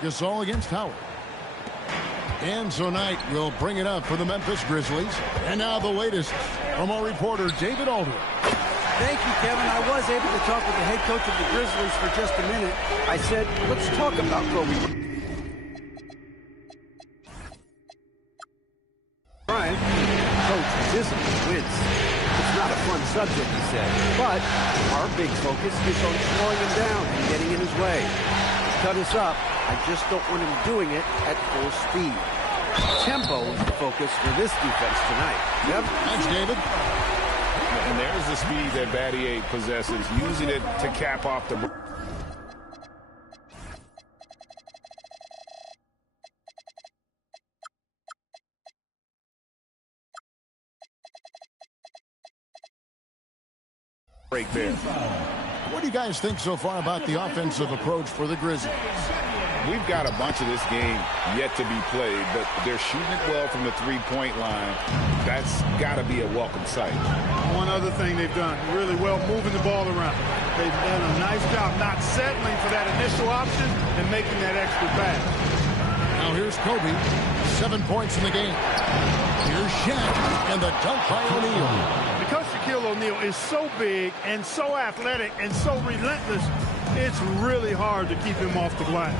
Gasol against Howard. And so Knight will bring it up for the Memphis Grizzlies. And now the latest from our reporter, David Aldridge. Thank you, Kevin. I was able to talk with the head coach of the Grizzlies for just a minute. I said, let's talk about Kobe Bryant. Coach, discipline wins. It's not a fun subject, he said. But our big focus is on slowing him down and getting in his way. Cut us up. I just don't want him doing it at full speed. Tempo is the focus for this defense tonight. Yep. Thanks, David. And there's the speed that Battier possesses, using it to cap off the break there. What do you guys think so far about the offensive approach for the Grizzlies? We've got a bunch of this game yet to be played, but they're shooting it well from the three-point line. That's got to be a welcome sight. One other thing they've done really well, moving the ball around. They've done a nice job not settling for that initial option and making that extra pass. Now here's Kobe, 7 points in the game. Here's Shaq, and the dunk by O'Neal. Because Shaquille O'Neal is so big and so athletic and so relentless, it's really hard to keep him off the glass.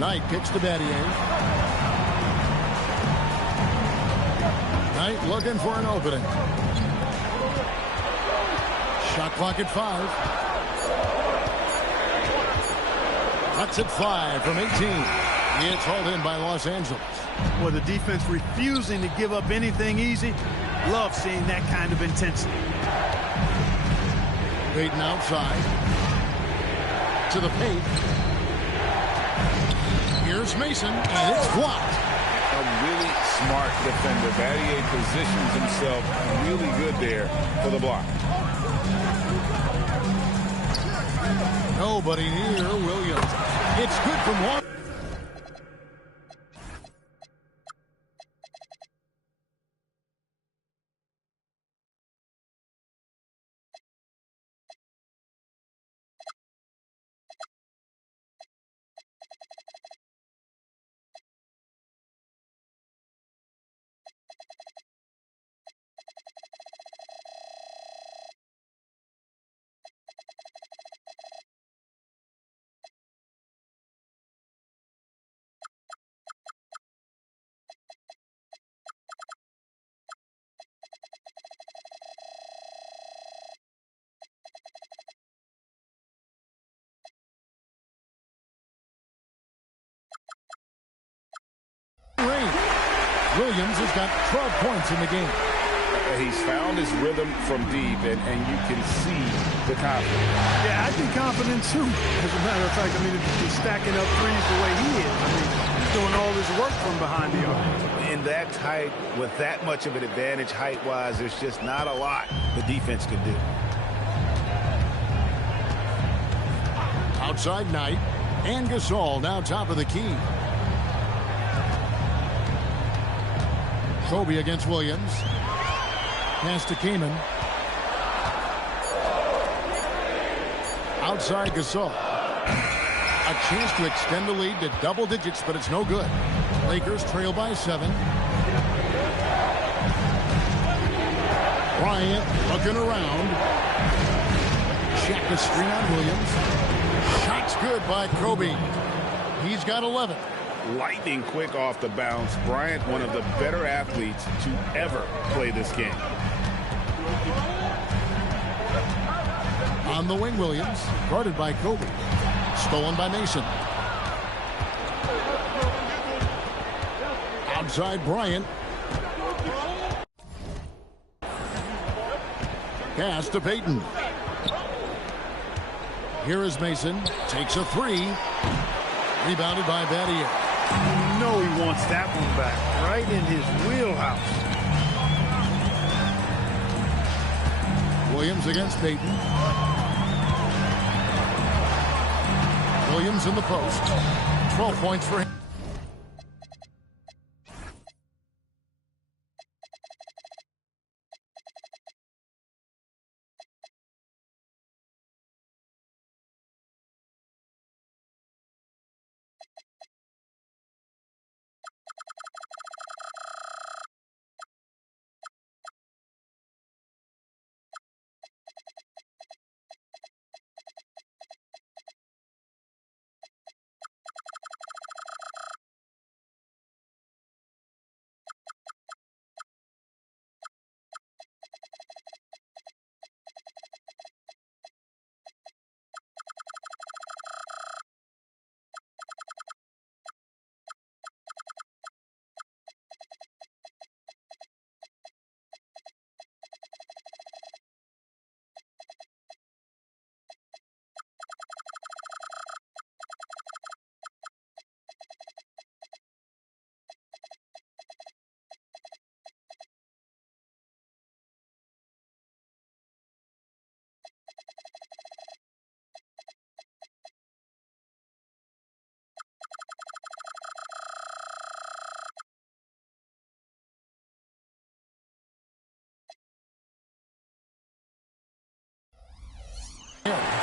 Knight kicks to Battier. Knight looking for an opening. Shot clock at 5. Cuts at 5 from 18. It's hauled in by Los Angeles. Well, the defense refusing to give up anything easy. Love seeing that kind of intensity. Payton outside. To the paint. Here's Mason, and it's blocked. A really smart defender. Battier positions himself really good there for the block. Nobody near Williams. It's good from one. Williams has got 12 points in the game. He's found his rhythm from deep, and you can see the confidence. Yeah, I'd be confident too. As a matter of fact, I mean, if he's stacking up threes the way he is, I mean, he's doing all his work from behind the arc. In that tight, with that much of an advantage height-wise, there's just not a lot the defense can do. Outside Knight, and Gasol now top of the key. Kobe against Williams. Pass to Kaman. Outside Gasol. A chance to extend the lead to double digits, but it's no good. Lakers trail by 7. Bryant looking around. Check the screen on Williams. Shot's good by Kobe. He's got 11. lightning quick off the bounce. Bryant, one of the better athletes to ever play this game. On the wing, Williams, guarded by Kobe. Stolen by Mason. Outside Bryant. Pass to Payton. Here is Mason. Takes a three. Rebounded by Battier. You know he wants that one back. Right in his wheelhouse. Williams against Payton. Williams in the post. 12 points for him.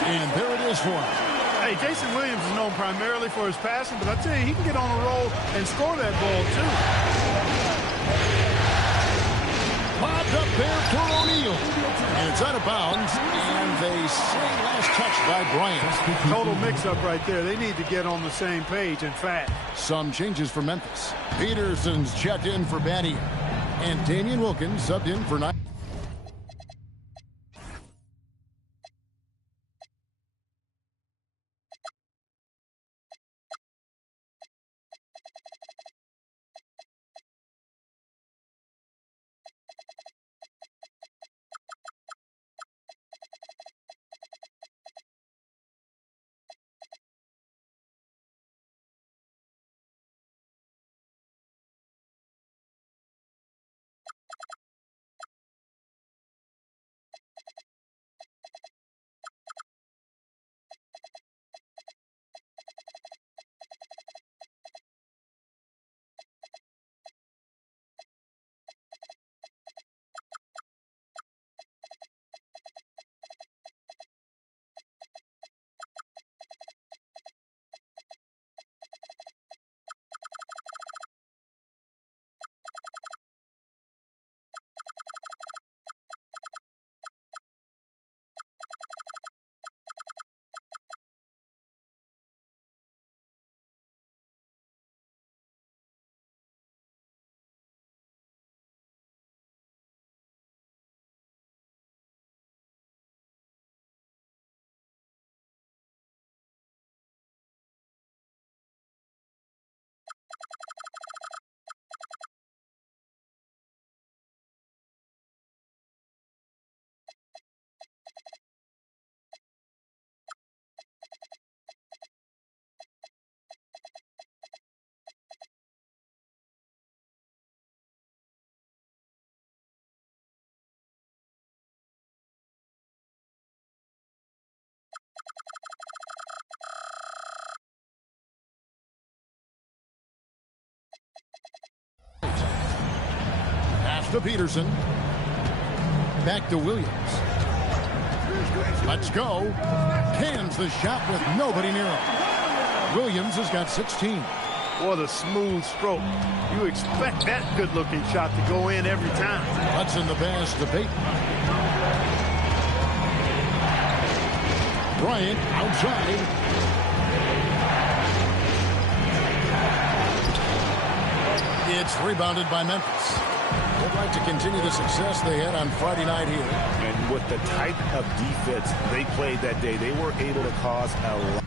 And there it is for him. Hey, Jason Williams is known primarily for his passing, but I tell you, he can get on a roll and score that ball, too. Popped up there for O'Neal. And it's out of bounds. And they say last touch by Bryant. Total mix-up right there. They need to get on the same page and fast. Some changes for Memphis. Peterson's checked in for Battier. And Damian Wilkins subbed in for 9. To Peterson. Back to Williams. Let's go. Cans the shot with nobody near him. Williams has got 16. What a smooth stroke. You expect that good-looking shot to go in every time. Hudson the pass to Payton. Bryant outside. It's rebounded by Memphis. They'd like to continue the success they had on Friday night here. And with the type of defense they played that day, they were able to cause a lot.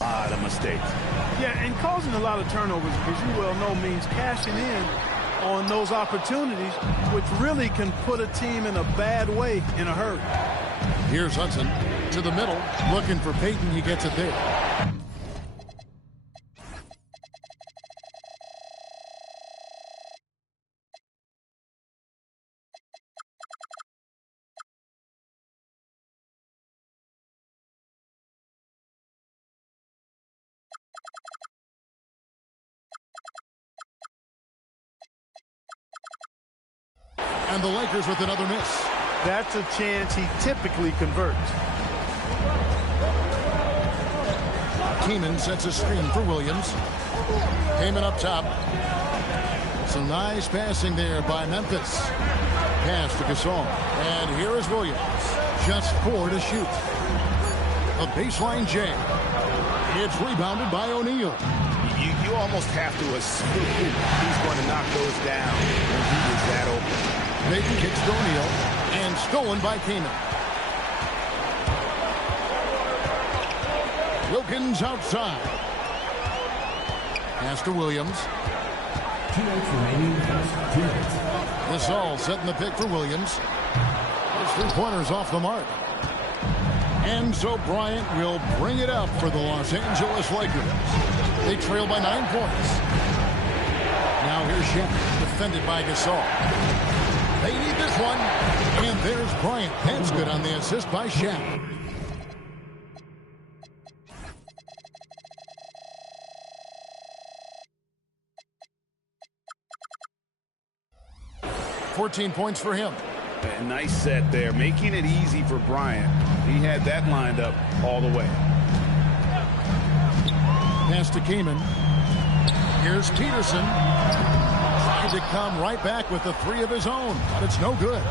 A lot of mistakes. Yeah, and causing a lot of turnovers, as you well know, means cashing in on those opportunities, which really can put a team in a bad way in a hurry. Here's Hudson to the middle, looking for Payton. He gets it there. And the Lakers with another miss. That's a chance he typically converts. Keenan sets a screen for Williams. Heyman up top. Some nice passing there by Memphis. Pass to Gasol. And here is Williams. Just 4 to shoot. A baseline jam. It's rebounded by O'Neal. You almost have to assume he's going to knock those down when he is that open. Payton kicks to O'Neal, and stolen by Keenan. Wilkins outside. Pass to Williams. 2 minutes remaining. 2 minutes. Gasol setting the pick for Williams. His 3-pointers off the mark. And so Bryant will bring it up for the Los Angeles Lakers. They trail by 9 points. Now here's Shaq, defended by Gasol. They need this one. And there's Bryant. That's good on the assist by Shaq. $14 points for him. A nice set there, making it easy for Bryant. He had that lined up all the way. Pass to Kaman. Here's Peterson. Tried to come right back with the 3 of his own, but it's no good.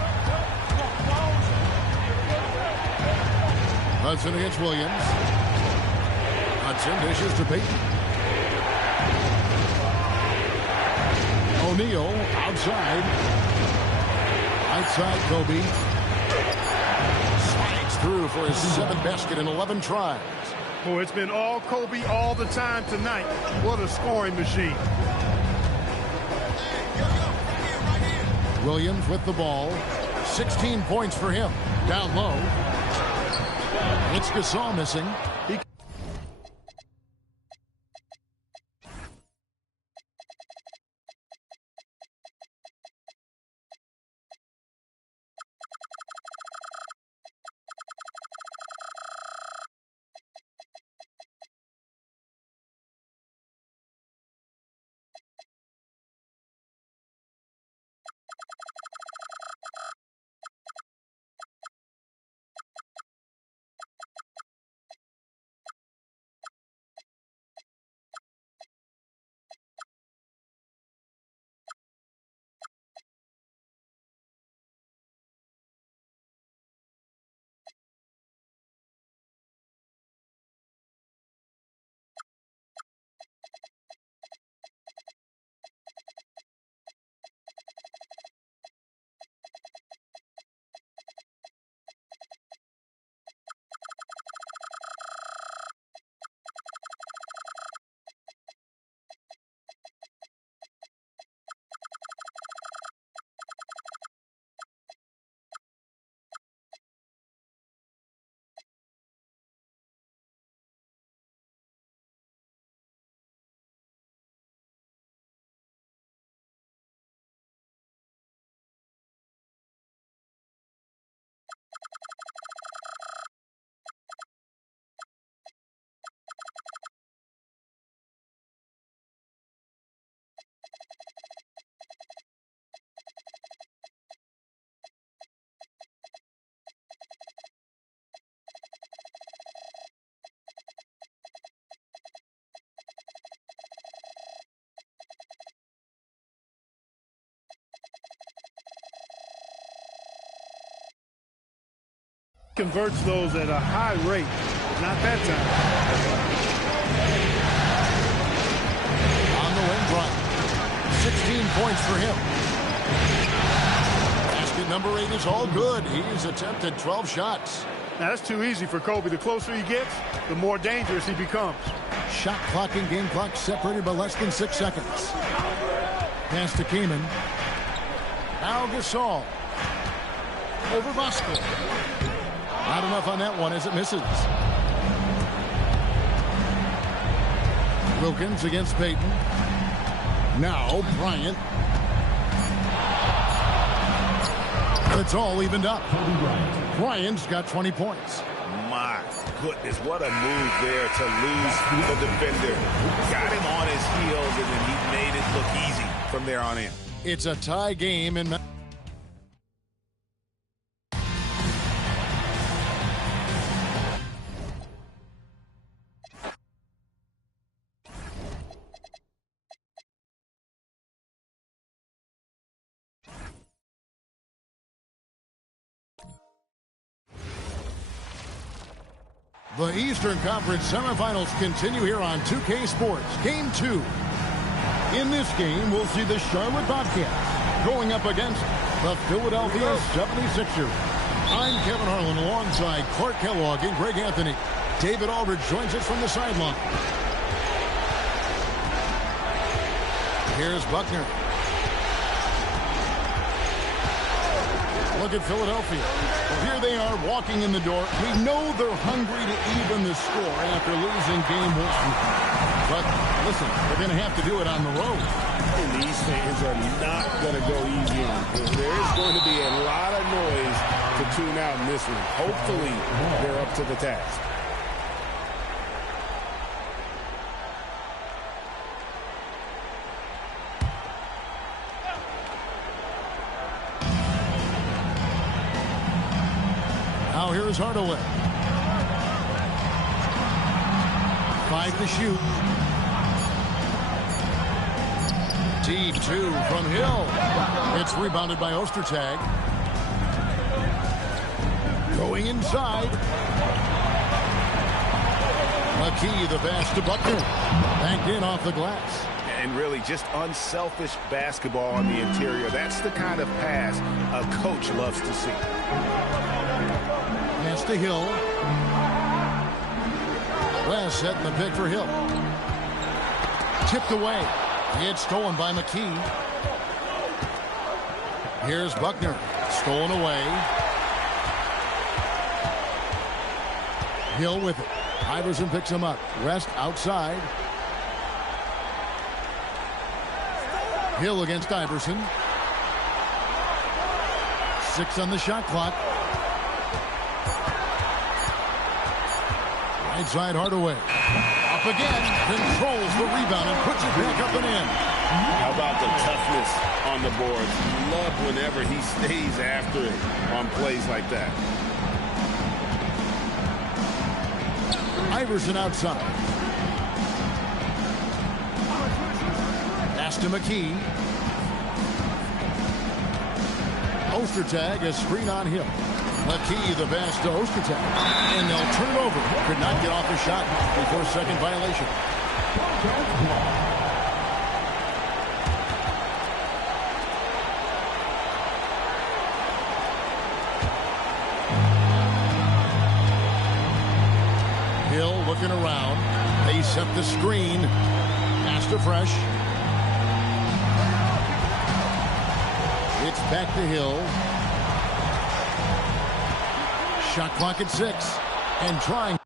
Hudson against Williams. Hudson dishes to Payton. O'Neal outside. Outside Kobe. Slides through for his 7th basket in 11 tries. Oh, it's been all Kobe all the time tonight. What a scoring machine. Williams with the ball. 16 points for him. Down low. It's Gasol missing. converts those at a high rate. Not that time. On the wing, Bryant. 16 points for him. Basket number 8 is all good. He's attempted 12 shots. Now, that's too easy for Kobe. The closer he gets, the more dangerous he becomes. Shot clock and game clock separated by less than 6 seconds. Pass to Kaman. Now Gasol. Over Bosco. Not enough on that one as it misses. Wilkins against Payton. Now Bryant. It's all evened up. Bryant's got 20 points. My goodness, what a move there to lose the defender. Got him on his heels, and then he made it look easy from there on in. It's a tie game in the Eastern Conference semifinals continue here on 2K Sports. Game 2. In this game, we'll see the Charlotte Bobcats going up against the Philadelphia 76ers. I'm Kevin Harlan alongside Clark Kellogg and Greg Anthony. David Aldridge joins us from the sideline. Here's Buckner. Look at Philadelphia. Well, here they are walking in the door. We know they're hungry to even the score after losing game 1. But listen, they're going to have to do it on the road. And these fans are not going to go easy on them. There is going to be a lot of noise to tune out in this one. Hopefully, they're up to the task. Now here's Hardaway. 5 to shoot. Deep 2 from Hill. It's rebounded by Ostertag. Going inside. McKee, the pass to Buckner. Banked in off the glass. And really just unselfish basketball on the interior. That's the kind of pass a coach loves to see. Pass to Hill. West setting the pick for Hill. Tipped away. It's stolen by McKee. Here's Buckner. Stolen away. Hill with it. Iverson picks him up. West outside. Hill against Iverson. 6 on the shot clock. Right side Hardaway. Up again. Controls the rebound and puts it back up and in. How about the toughness on the board? Love whenever he stays after it on plays like that. Iverson outside. Pass to McKee. Ostertag, a screen on him. McKee, the pass to Ostertag. And they'll turn it over. Could not get off the shot before second violation. Hill looking around. They set the screen. Pass to Fresh. It's back to Hill. Shot clock at 6. And trying.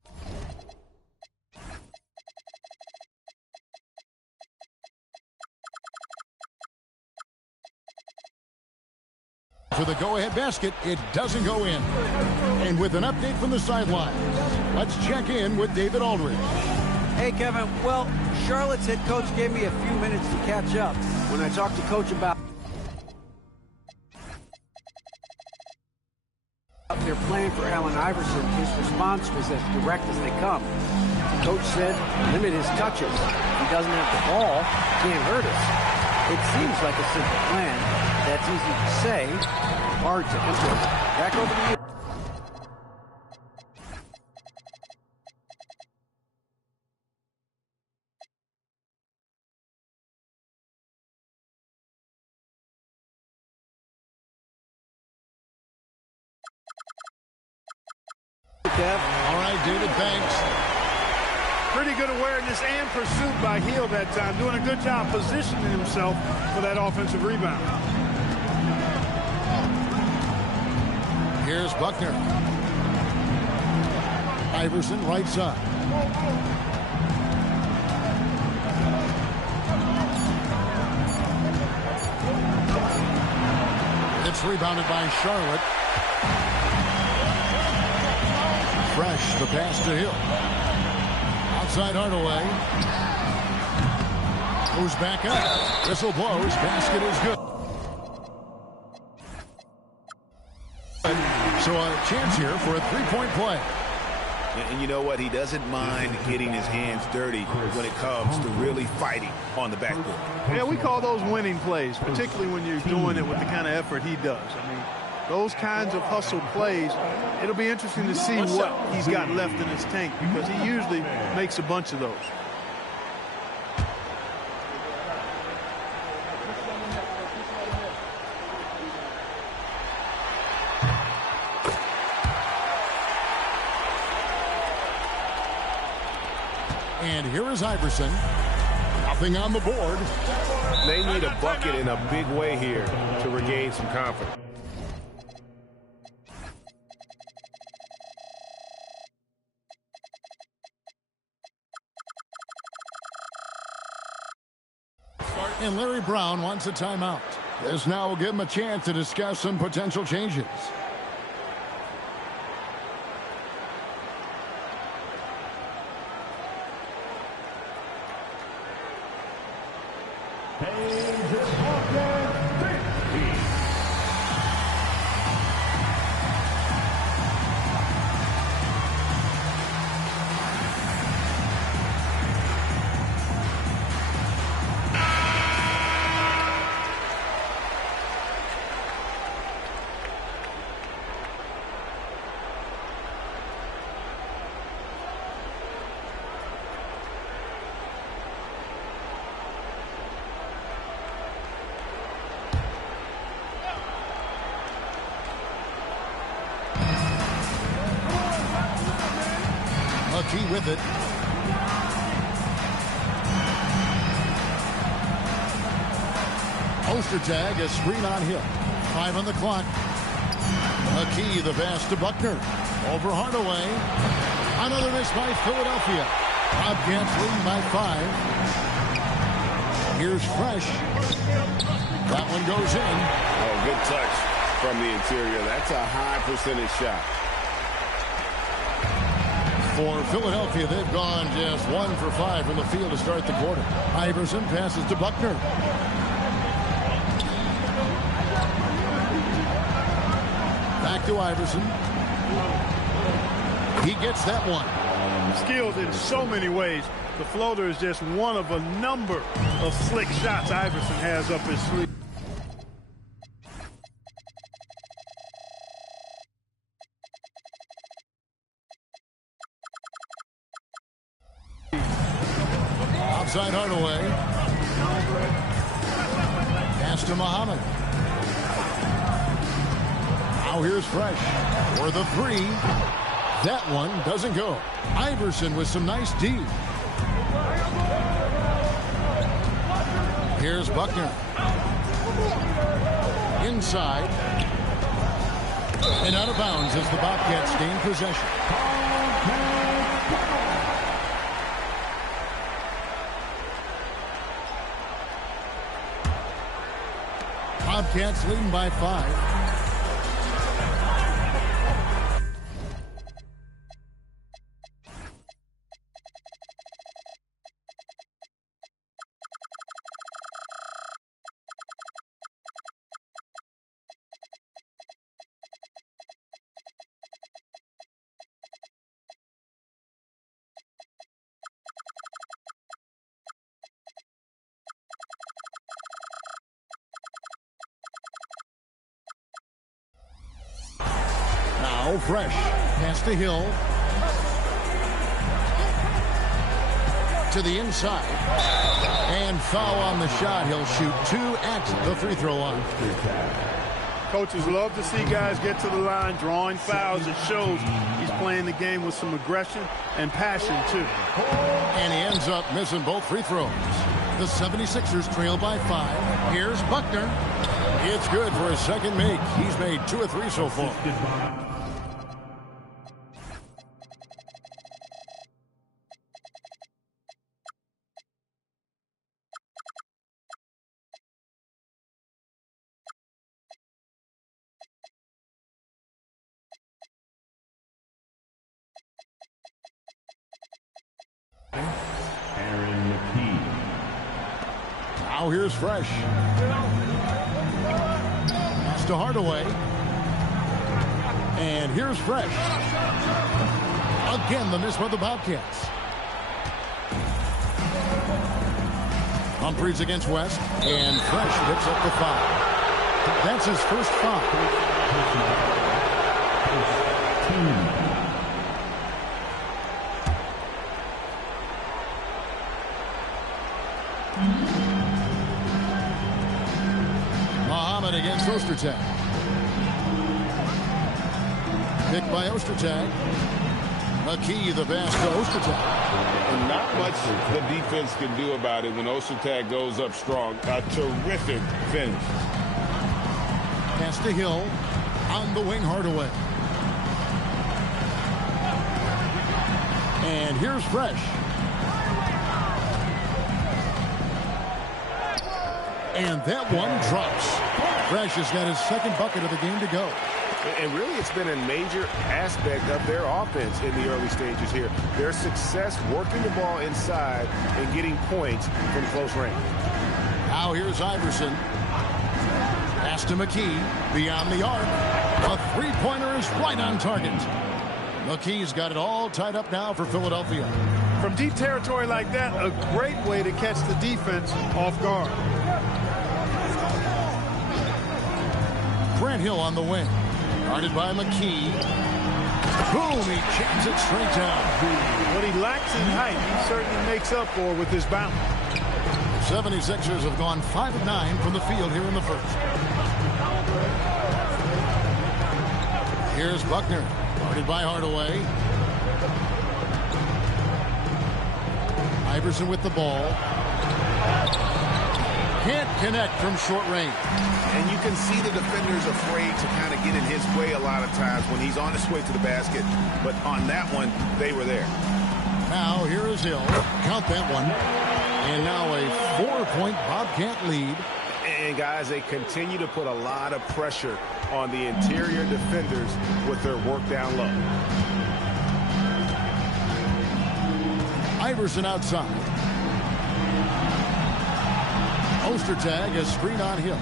For the go-ahead basket, it doesn't go in. And with an update from the sideline, let's check in with David Aldridge. Hey, Kevin. Well, Charlotte's head coach gave me a few minutes to catch up. When I talked to Coach about their plan for Allen Iverson, his response was as direct as they come. The coach said, limit his touches. If he doesn't have the ball, he can't hurt us. It seems like a simple plan. That's easy to say, hard to implement. Back over to you. Kev. All right, David Banks. Pretty good awareness and pursuit by Hill that time. Doing a good job positioning himself for that offensive rebound. Here's Buckner. Iverson right side. It's rebounded by Charlotte. Fresh, the pass to Hill. Outside Hardaway. Moves back up. Whistle blows. Basket is good. So a chance here for a three-point play. And you know what? He doesn't mind getting his hands dirty when it comes to really fighting on the backboard. Yeah, we call those winning plays, particularly when you're doing it with the kind of effort he does. I mean, those kinds of hustle plays, it'll be interesting to see what he's got left in his tank because he usually makes a bunch of those. And here is Iverson. Nothing on the board. They need a bucket in a big way here to regain some confidence. And Larry Brown wants a timeout. This now will give him a chance to discuss some potential changes. Key with it. Ostertag, a screen on Hill. 5 on the clock. McKee, the pass to Buckner. Over Hardaway. Another miss by Philadelphia. Bobcats leading by 5. Here's Fresh. That one goes in. Oh, good touch from the interior. That's a high percentage shot. For Philadelphia, they've gone just 1 for 5 from the field to start the quarter. Iverson passes to Buckner. Back to Iverson. He gets that one. Skilled in so many ways. The floater is just one of a number of slick shots Iverson has up his sleeve. Outside Hardaway. Pass to Muhammad. Now here's Fresh for the 3. That one doesn't go. Iverson with some nice D. Here's Buckner. Inside. And out of bounds as the Bobcats gain possession. Bobcats leading by 5. Fresh. Pass to Hill. To the inside. And foul on the shot. He'll shoot 2 at the free throw line. Coaches love to see guys get to the line, drawing fouls. It shows he's playing the game with some aggression and passion, too. And he ends up missing both free throws. The 76ers trail by 5. Here's Buckner. It's good for his second make. He's made 2 of 3 so far. Now here's Fresh. Pass to Hardaway. And here's Fresh. Again, the miss by the Bobcats. Humphries against West. And Fresh picks up the foul. That's his first foul. Muhammad against Ostertag. Picked by Ostertag. McKee the pass to Ostertag. And not much the defense can do about it when Ostertag goes up strong. A terrific finish. Pass to Hill. On the wing, Hardaway. And here's Fresh. And that one drops. Fresh has got his second bucket of the game to go. And really, it's been a major aspect of their offense in the early stages here. Their success working the ball inside and getting points from close range. Now here's Iverson. Pass to McKee. Beyond the arc. A three-pointer is right on target. McKee's got it all tied up now for Philadelphia. From deep territory like that, a great way to catch the defense off guard. Grant Hill on the wing. Guarded by McKee. Boom, he jams it straight down. What he lacks in height, he certainly makes up for with his bounce. 76ers have gone 5 of 9 from the field here in the first. Here's Buckner. Guarded by Hardaway. Iverson with the ball. Can't connect from short range. And you can see the defenders afraid to kind of get in his way a lot of times when he's on his way to the basket. But on that one, they were there. Now here is Hill. Count that one. And now a 4-point Bobcat lead. And guys, they continue to put a lot of pressure on the interior defenders with their work down low. Iverson outside. Ostertag is screen on Hill.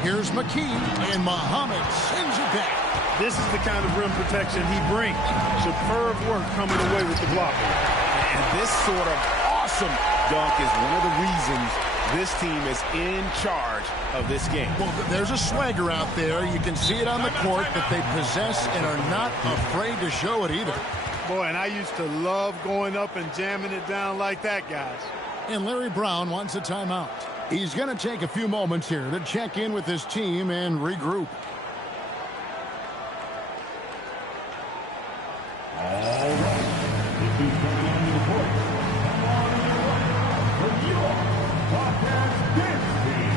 Here's McKee, and Muhammad sends it back. This is the kind of rim protection he brings. Superb work coming away with the block. And this sort of awesome dunk is one of the reasons this team is in charge of this game. Well, there's a swagger out there. You can see it on the court that they possess and are not afraid to show it either. Boy, and I used to love going up and jamming it down like that, guys. And Larry Brown wants a timeout. He's going to take a few moments here to check in with his team and regroup. All right. This is coming on the court. For your Bobcats dance team.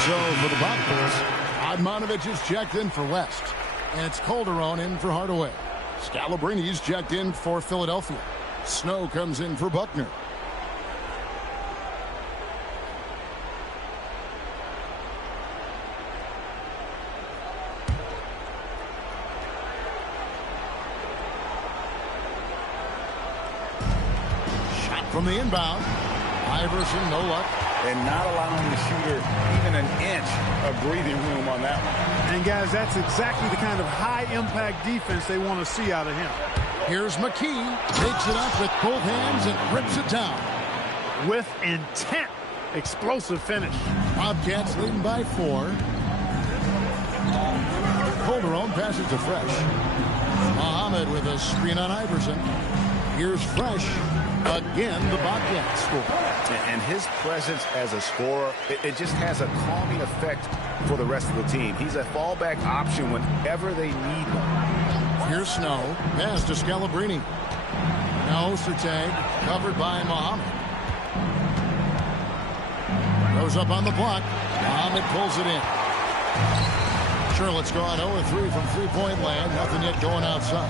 So for the Bobcats, Odmanovich is checked in for West. And it's Calderon in for Hardaway. Scalabrini's checked in for Philadelphia. Snow comes in for Buckner. Shot from the inbound. Iverson, no luck. And not allowing the shooter even an inch of breathing room on that one. And, guys, that's exactly the kind of high-impact defense they want to see out of him. Here's McKee. Takes it up with both hands and rips it down. With intent. Explosive finish. Bobcats leading by 4. Calderon passes to Fresh. Muhammad with a screen on Iverson. Here's Fresh. Again, the Bobcats score. And his presence as a scorer, it just has a calming effect for the rest of the team. He's a fallback option whenever they need one. Here's Snow. Pass to Scalabrini. Now Ostertag covered by Muhammad. Goes up on the block. Muhammad pulls it in. Charlotte's gone 0-3 from three-point land. Nothing yet going outside.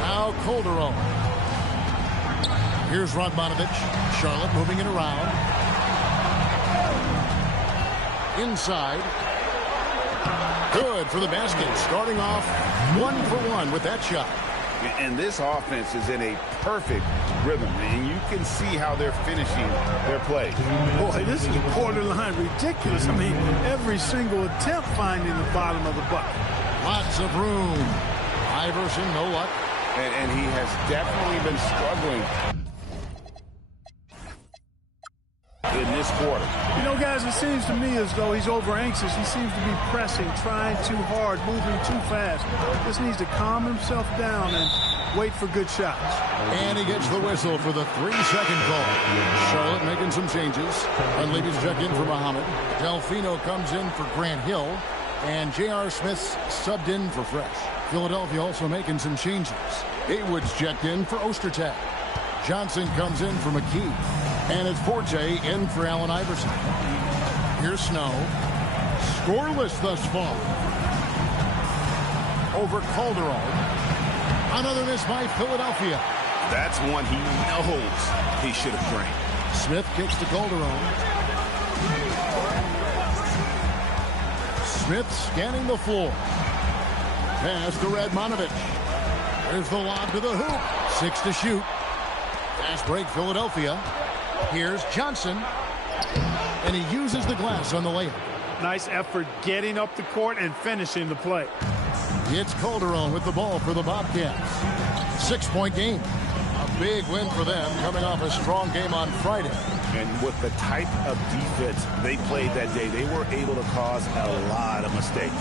Now Calderon. Here's Radmanovich. Charlotte moving it around. Inside. Good for the basket. Starting off 1-for-1 with that shot. And this offense is in a perfect rhythm, and you can see how they're finishing their play. Boy, this is borderline ridiculous. I mean, every single attempt finding the bottom of the bucket. Lots of room. Iverson, no luck. And he has definitely been struggling in this quarter. You know, guys, it seems to me as though he's over anxious. He seems to be pressing, trying too hard, moving too fast. Just needs to calm himself down and wait for good shots. And he gets the whistle for the 3-second call. Charlotte making some changes. Dunleavy's check in for Muhammad. Delfino comes in for Grant Hill. And J.R. Smith's subbed in for Fresh. Philadelphia also making some changes. Haywood's checked in for Ostertag. Johnson comes in for McKee. And it's Forte in for Allen Iverson. Here's Snow. Scoreless thus far. Over Calderon. Another miss by Philadelphia. That's one he knows he should have drained. Smith kicks to Calderon. Smith scanning the floor. Pass to Radmanovich. There's the lob to the hoop. 6 to shoot. Fast break Philadelphia. Here's Johnson. And he uses the glass on the layup. Nice effort getting up the court and finishing the play. It's Calderon with the ball for the Bobcats. 6-point game. A big win for them coming off a strong game on Friday. And with the type of defense they played that day, they were able to cause a lot of mistakes.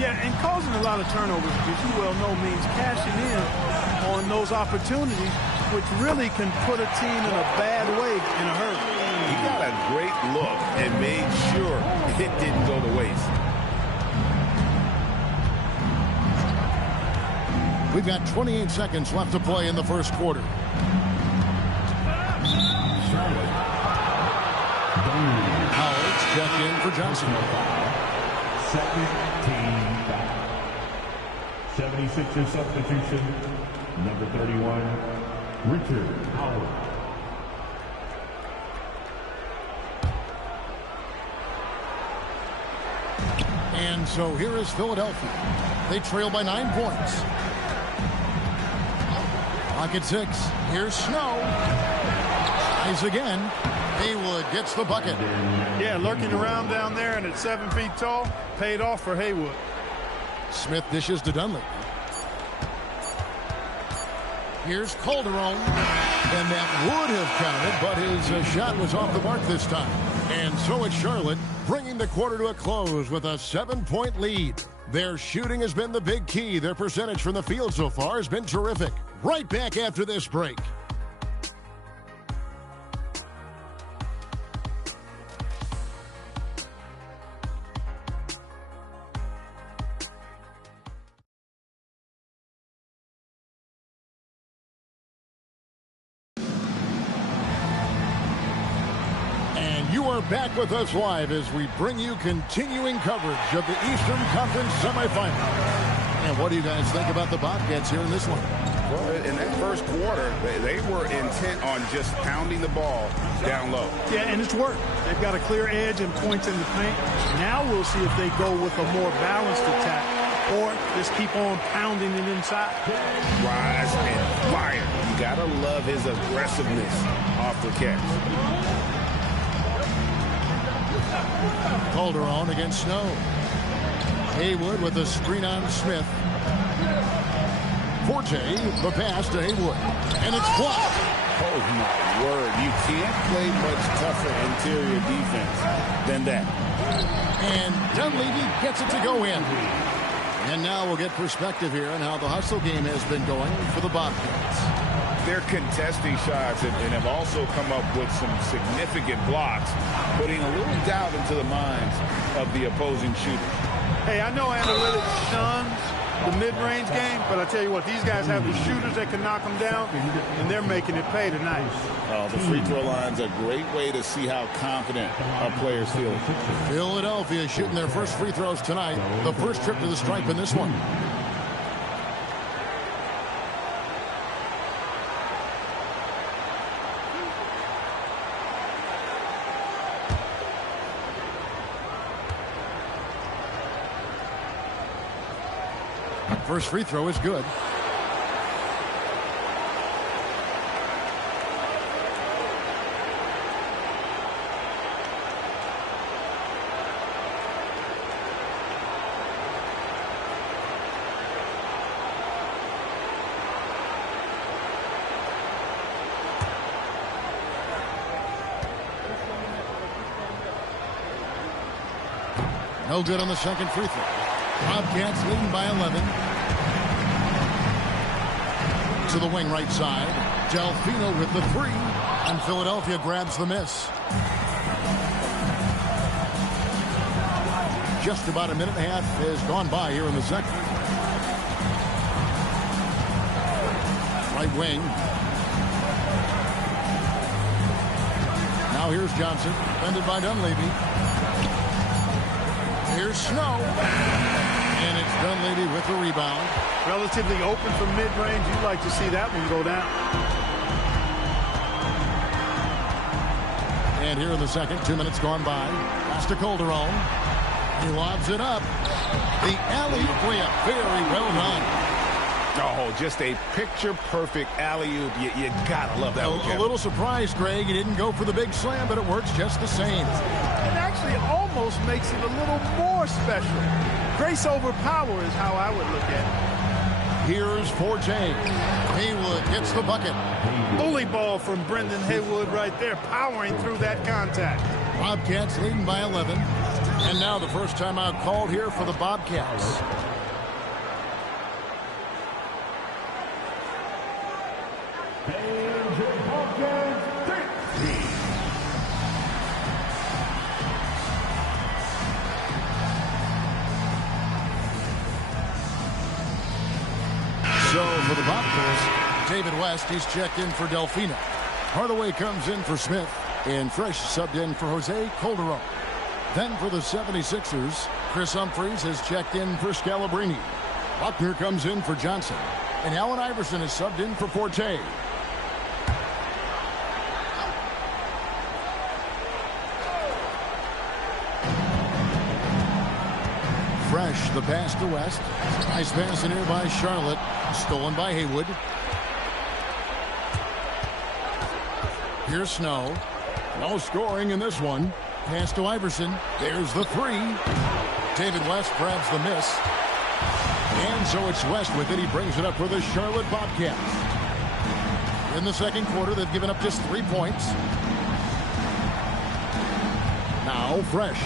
Yeah, and causing a lot of turnovers, as you well know, means cashing in on those opportunities, which really can put a team in a bad way in a hurry. He got a great look and made sure it didn't go to waste. We've got 28 seconds left to play in the first quarter. Howard's checked in for Johnson. Second team foul. 76er substitution, number 31, Richard Howard. And so here is Philadelphia. They trail by 9 points. Clock at 6. Here's Snow. Tries again. Haywood gets the bucket. Yeah, lurking around down there and at 7 feet tall, paid off for Haywood. Smith dishes to Dunleavy. Here's Calderon. And that would have counted, but his shot was off the mark this time. And so it's Charlotte, bringing the quarter to a close with a 7-point lead. Their shooting has been the big key. Their percentage from the field so far has been terrific. Right back after this break. are back with us live as we bring you continuing coverage of the Eastern Conference semifinal. And what do you guys think about the Bobcats here in this one? Well, in that first quarter, they were intent on just pounding the ball down low. Yeah, and it's worked. They've got a clear edge and points in the paint. Now we'll see if they go with a more balanced attack or just keep on pounding it inside. Rise and fire. You got to love his aggressiveness off the catch. Calderon against Snow. Haywood with a screen on Smith. Forte, the pass to Haywood. And it's blocked. Oh, my word. You can't play much tougher interior defense than that. And Dunleavy gets it to go in. And now we'll get perspective here on how the hustle game has been going for the Bobcats. They're contesting shots and have also come up with some significant blocks, putting a little doubt into the minds of the opposing shooters. Hey, I know analytics shuns the mid-range game, but I tell you what, these guys have the shooters that can knock them down, and they're making it pay tonight. The free throw line's a great way to see how confident our players feel. Philadelphia shooting their first free throws tonight. The first trip to the stripe in this one. First free throw is good. No good on the second free throw. Bobcats leading by 11. To the wing right side. Delfino with the three. And Philadelphia grabs the miss. Just about a minute and a half has gone by here in the second. Right wing. Now here's Johnson. Defended by Dunleavy. Here's Snow. And it's Dunleavy with the rebound. Relatively open from mid-range. You'd like to see that one go down. And here in the second, 2 minutes gone by. Pass to Calderon. He lobs it up. The alley-oop layup. Very well done. Oh, just a picture-perfect alley-oop. You gotta love that one, Kevin. A little surprised, Greg. He didn't go for the big slam, but it works just the same. It actually almost makes it a little more special. Grace over power is how I would look at it. Here's Forte. Haywood gets the bucket. Bully ball from Brendan Haywood right there, powering through that contact. Bobcats leading by 11. And now the first timeout called here for the Bobcats. So for the Bobcats, David West, he's checked in for Delfino. Hardaway comes in for Smith, and Fresh subbed in for Jose Calderon. Then for the 76ers, Chris Humphries has checked in for Scalabrini. Buckner comes in for Johnson, and Allen Iverson is subbed in for Forte. Fresh, the pass to West. Nice pass in here by Charlotte. Stolen by Haywood. Here's Snow. No scoring in this one. Pass to Iverson. There's the three. David West grabs the miss. And so it's West with it. He brings it up for the Charlotte Bobcats. In the second quarter, they've given up just 3 points. Now Fresh.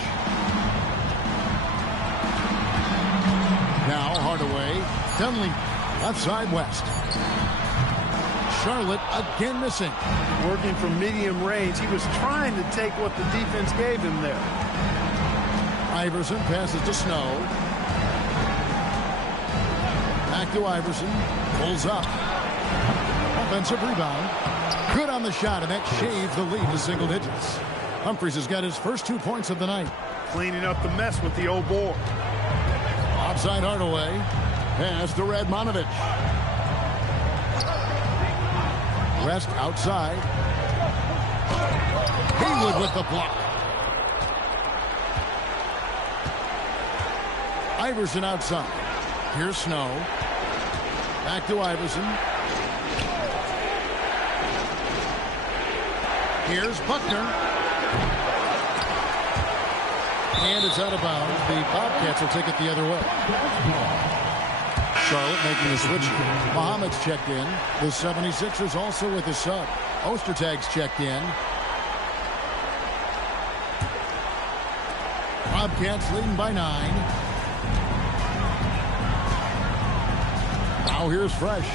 Now Hardaway. Dunleavy. Left side West. Charlotte again missing. Working from medium range. He was trying to take what the defense gave him there. Iverson passes to Snow. Back to Iverson. Pulls up. Offensive rebound. Good on the shot, and that shaves the lead to single digits. Humphries has got his first 2 points of the night. Cleaning up the mess with the old board. Outside Hardaway. Pass to Radmanovich. West outside. Haywood with the block. Iverson outside. Here's Snow. Back to Iverson. Here's Buckner. And it's out of bounds. The Bobcats will take it the other way. Charlotte making the switch. Muhammad's checked in. The 76ers also with his sub. Ostertag's checked in. Bobcats leading by 9. Now here's Fresh.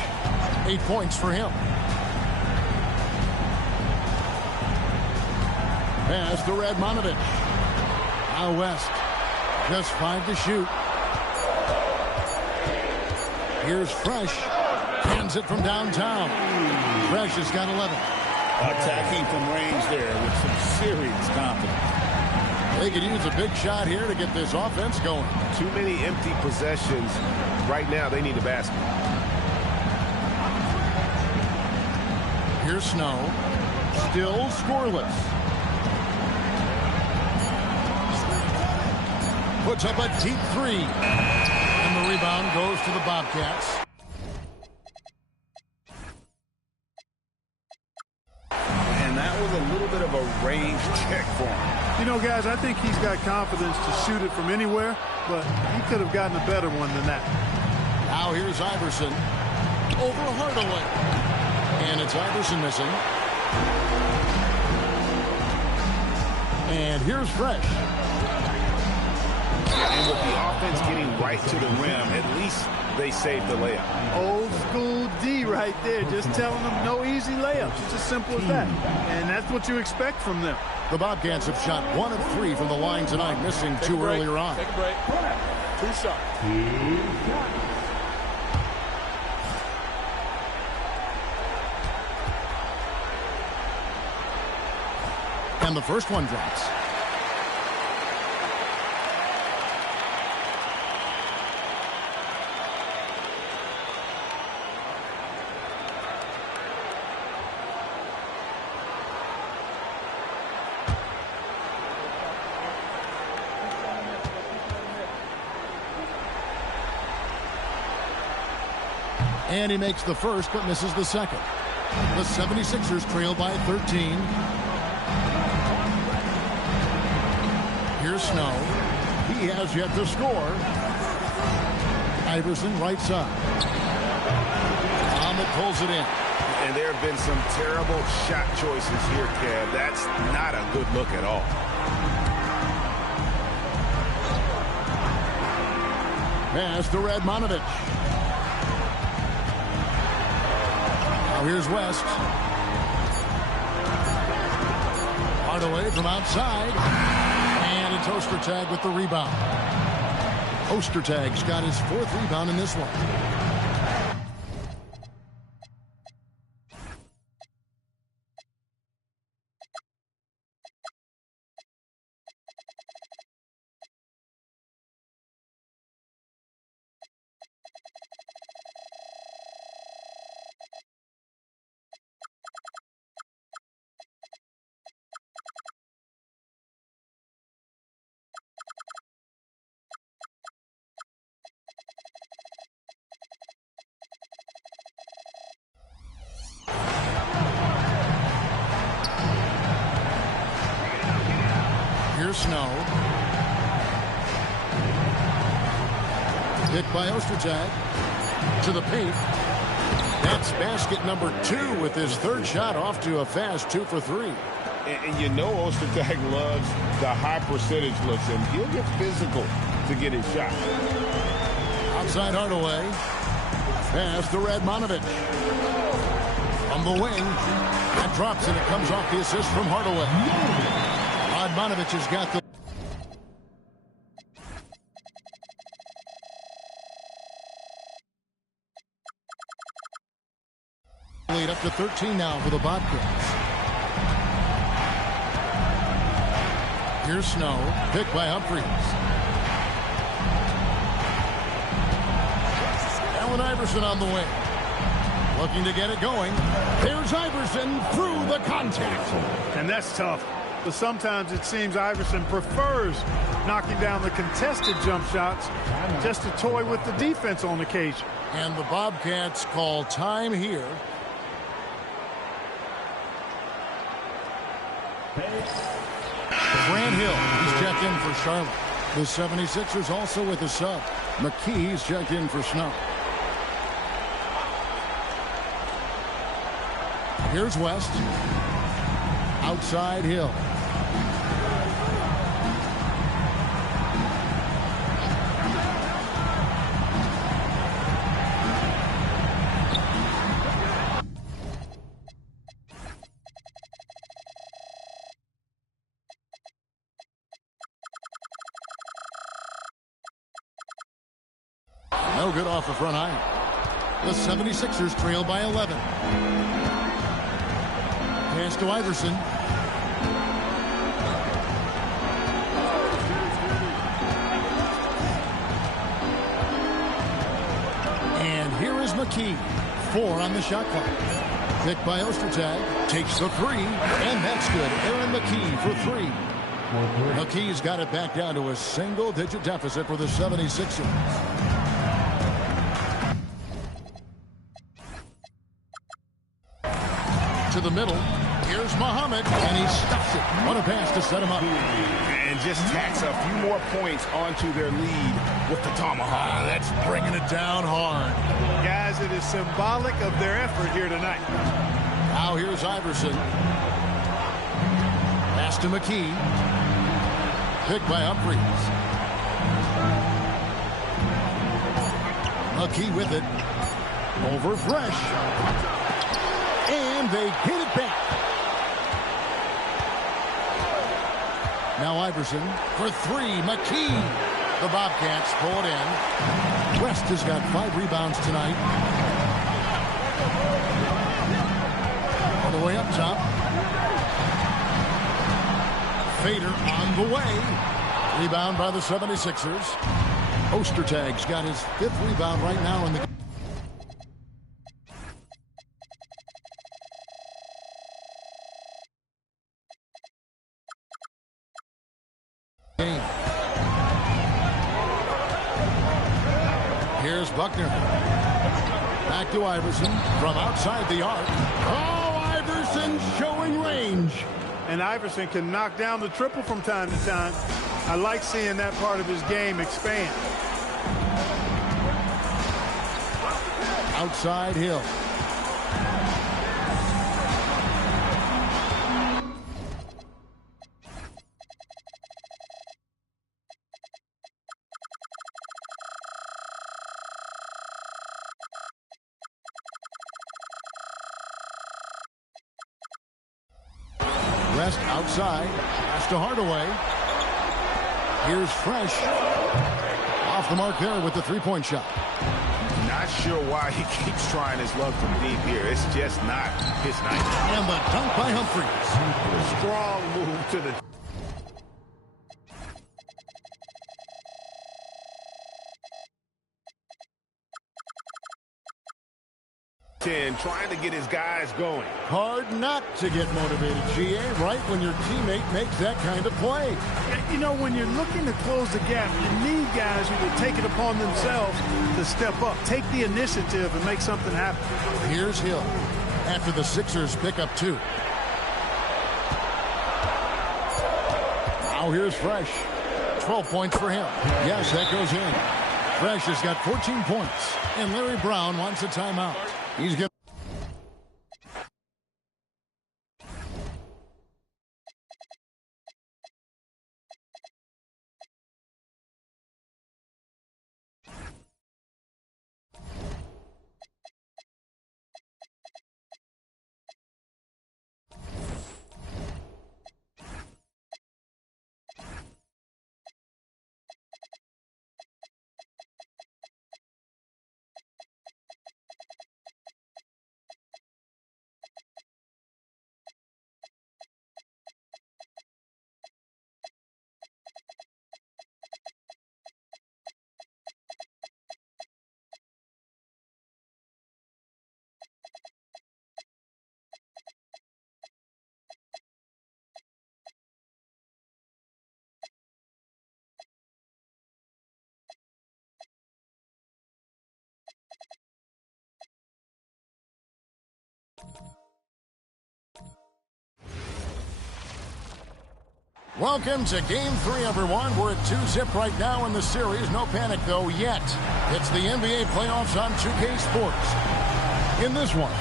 8 points for him. Pass to Radmanovich. Now West. Just 5 to shoot. Here's Fresh. Hands it from downtown. Fresh has got 11. Attacking from range there with some serious confidence. They could use a big shot here to get this offense going. Too many empty possessions. Right now, they need a basket. Here's Snow. Still scoreless. Puts up a deep 3. And the rebound goes to the Bobcats. And that was a little bit of a range check for him. You know, guys, I think he's got confidence to shoot it from anywhere, but he could have gotten a better one than that. Now here's Iverson. Over Hardaway. And it's Iverson missing. And here's Fresh. And with the offense getting right to the rim, at least they saved the layup. Old school D right there, just telling them no easy layups. It's as simple as that. And that's what you expect from them. The Bobcats have shot 1 of 3 from the line tonight, missing 2 earlier on. Take a break. 2 shots. And the first one drops. And he makes the first, but misses the second. The 76ers trail by 13. Here's Snow. He has yet to score. Iverson right side. Ahmed pulls it in. And there have been some terrible shot choices here, Kev. That's not a good look at all. Pass to Radmanovich. Now here's West. Hardaway from outside. And it's Ostertag with the rebound. Ostertag's got his 4th rebound in this one. Here's Snow. Hit by Ostertag. To the paint. That's basket number 2 with his 3rd shot off to a fast 2 for 3. And you know Ostertag loves the high percentage looks, and he'll get physical to get his shot. Outside Hardaway. Pass to Radmanovich. From the wing. That drops and it comes off the assist from Hardaway. Radmanovich has got the lead up to 13 now for the Bobcats. Here's Snow, picked by Humphries. Allen Iverson on the wing. Looking to get it going. Here's Iverson through the contact. And that's tough. But sometimes it seems Iverson prefers knocking down the contested jump shots just to toy with the defense on occasion. And the Bobcats call time here. Grant Hill, he's checked in for Charlotte. The 76ers also with a sub. McKee's checked in for Snow. Here's West. Outside Hill. No good off the front iron. The 76ers trail by 11. Pass to Iverson. And here is McKee. 4 on the shot clock. Picked by Ostertag. Takes the 3. And that's good. Aaron McKee for 3. McKee's got it back down to a single-digit deficit for the 76ers. To the middle. Here's Muhammad, and he stuffs it. What a pass to set him up. And just tacks a few more points onto their lead with the tomahawk. That's bringing it down hard. Guys, it is symbolic of their effort here tonight. Now here's Iverson. Pass to McKee. Picked by Humphries. McKee with it. Over Fresh. And they get it back. Now Iverson for 3. McKee. The Bobcats pull it in. West has got 5 rebounds tonight. All the way up top. Fader on the way. Rebound by the 76ers. Ostertag's got his 5th rebound right now in the game. Here's Buckner. Back to Iverson from outside the arc. Oh, Iverson showing range. And Iverson can knock down the triple from time to time. I like seeing that part of his game expand. Outside Hill. West outside. Pass to Hardaway. Here's Fresh. Off the mark there with the three-point shot. Not sure why he keeps trying his luck from deep here. It's just not his night. And the dunk by Humphries. Strong move to the... trying to get his guys going. Hard not to get motivated, GA, right when your teammate makes that kind of play. You know, when you're looking to close the gap, you need guys who will take it upon themselves to step up, take the initiative, and make something happen. Here's Hill after the Sixers pick up 2. Now here's Fresh. 12 points for him. Yes, that goes in. Fresh has got 14 points, and Larry Brown wants a timeout. He's getting Welcome to Game 3, everyone. We're at 2-zip right now in the series. No panic, though, yet. It's the NBA playoffs on 2K Sports. In this one,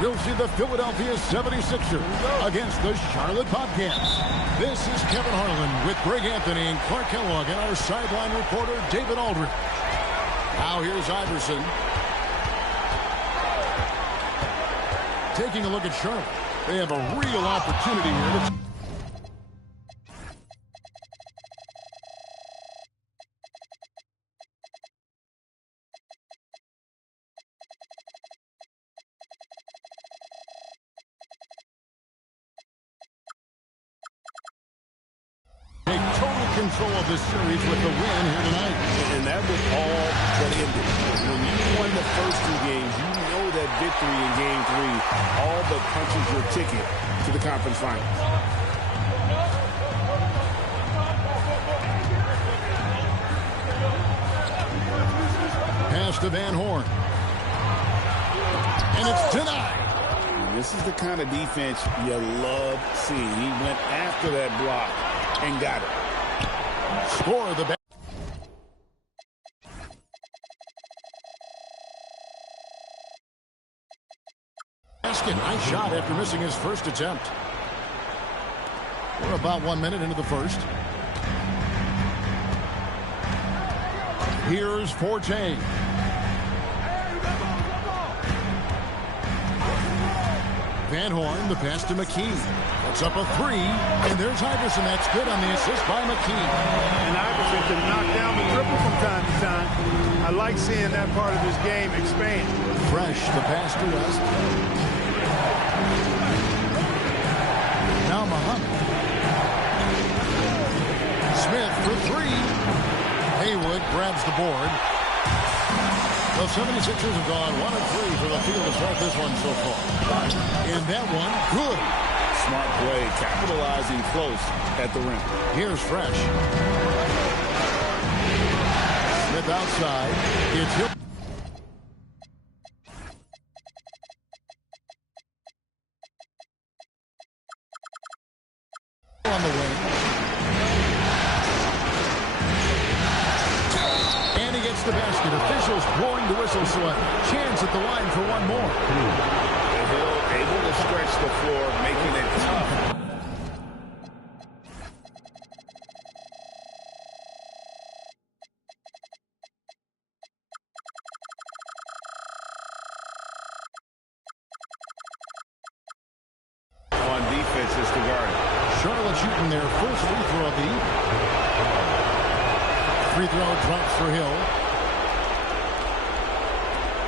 you'll see the Philadelphia 76ers against the Charlotte Bobcats. This is Kevin Harlan with Greg Anthony and Clark Kellogg and our sideline reporter, David Aldridge. Now here's Iverson. Taking a look at Charlotte. They have a real opportunity here to... take total control of this series with the win here tonight. And that was all that ended. When you won the first 2 games, you know that victory in Game 3 all but punches your ticket to the conference finals. Pass to Van Horn. And it's denied. This is the kind of defense you love seeing. He went after that block and got it. Score the back. Basket, nice shot after missing his first attempt. We're about 1 minute into the first. Here's Forte. Van Horn, the pass to McKee. Puts up a 3, and there's Iverson. That's good on the assist by McKee. And Iverson can knock down the triple from time to time. I like seeing that part of his game expand. Fresh, the pass to West. Now Muhammad. Smith for 3. Haywood grabs the board. The 76ers have gone 1 of 3 for the field to start this one so far. And that one, good. Smart play, capitalizing close at the rim. Here's Fresh. Smith outside. It's Hill. On the wing. And he gets the basket. Officials blowing the whistle, so a chance at the line for one more. Hill able to stretch the floor, making it tough. On defense is to guard it. Charlotte shooting their first free throw of the evening. Free throw drops for Hill.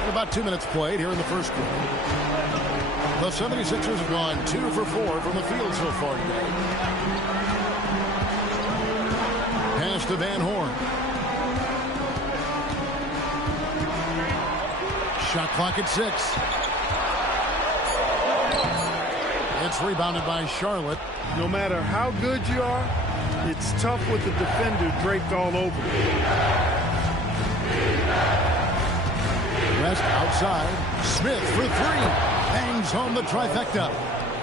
And about 2 minutes played here in the first quarter. The 76ers have gone 2 for 4 from the field so far today. Pass to Van Horn. Shot clock at 6. It's rebounded by Charlotte. No matter how good you are, it's tough with the defender draped all over you. West outside. Smith for 3. Bangs home the trifecta.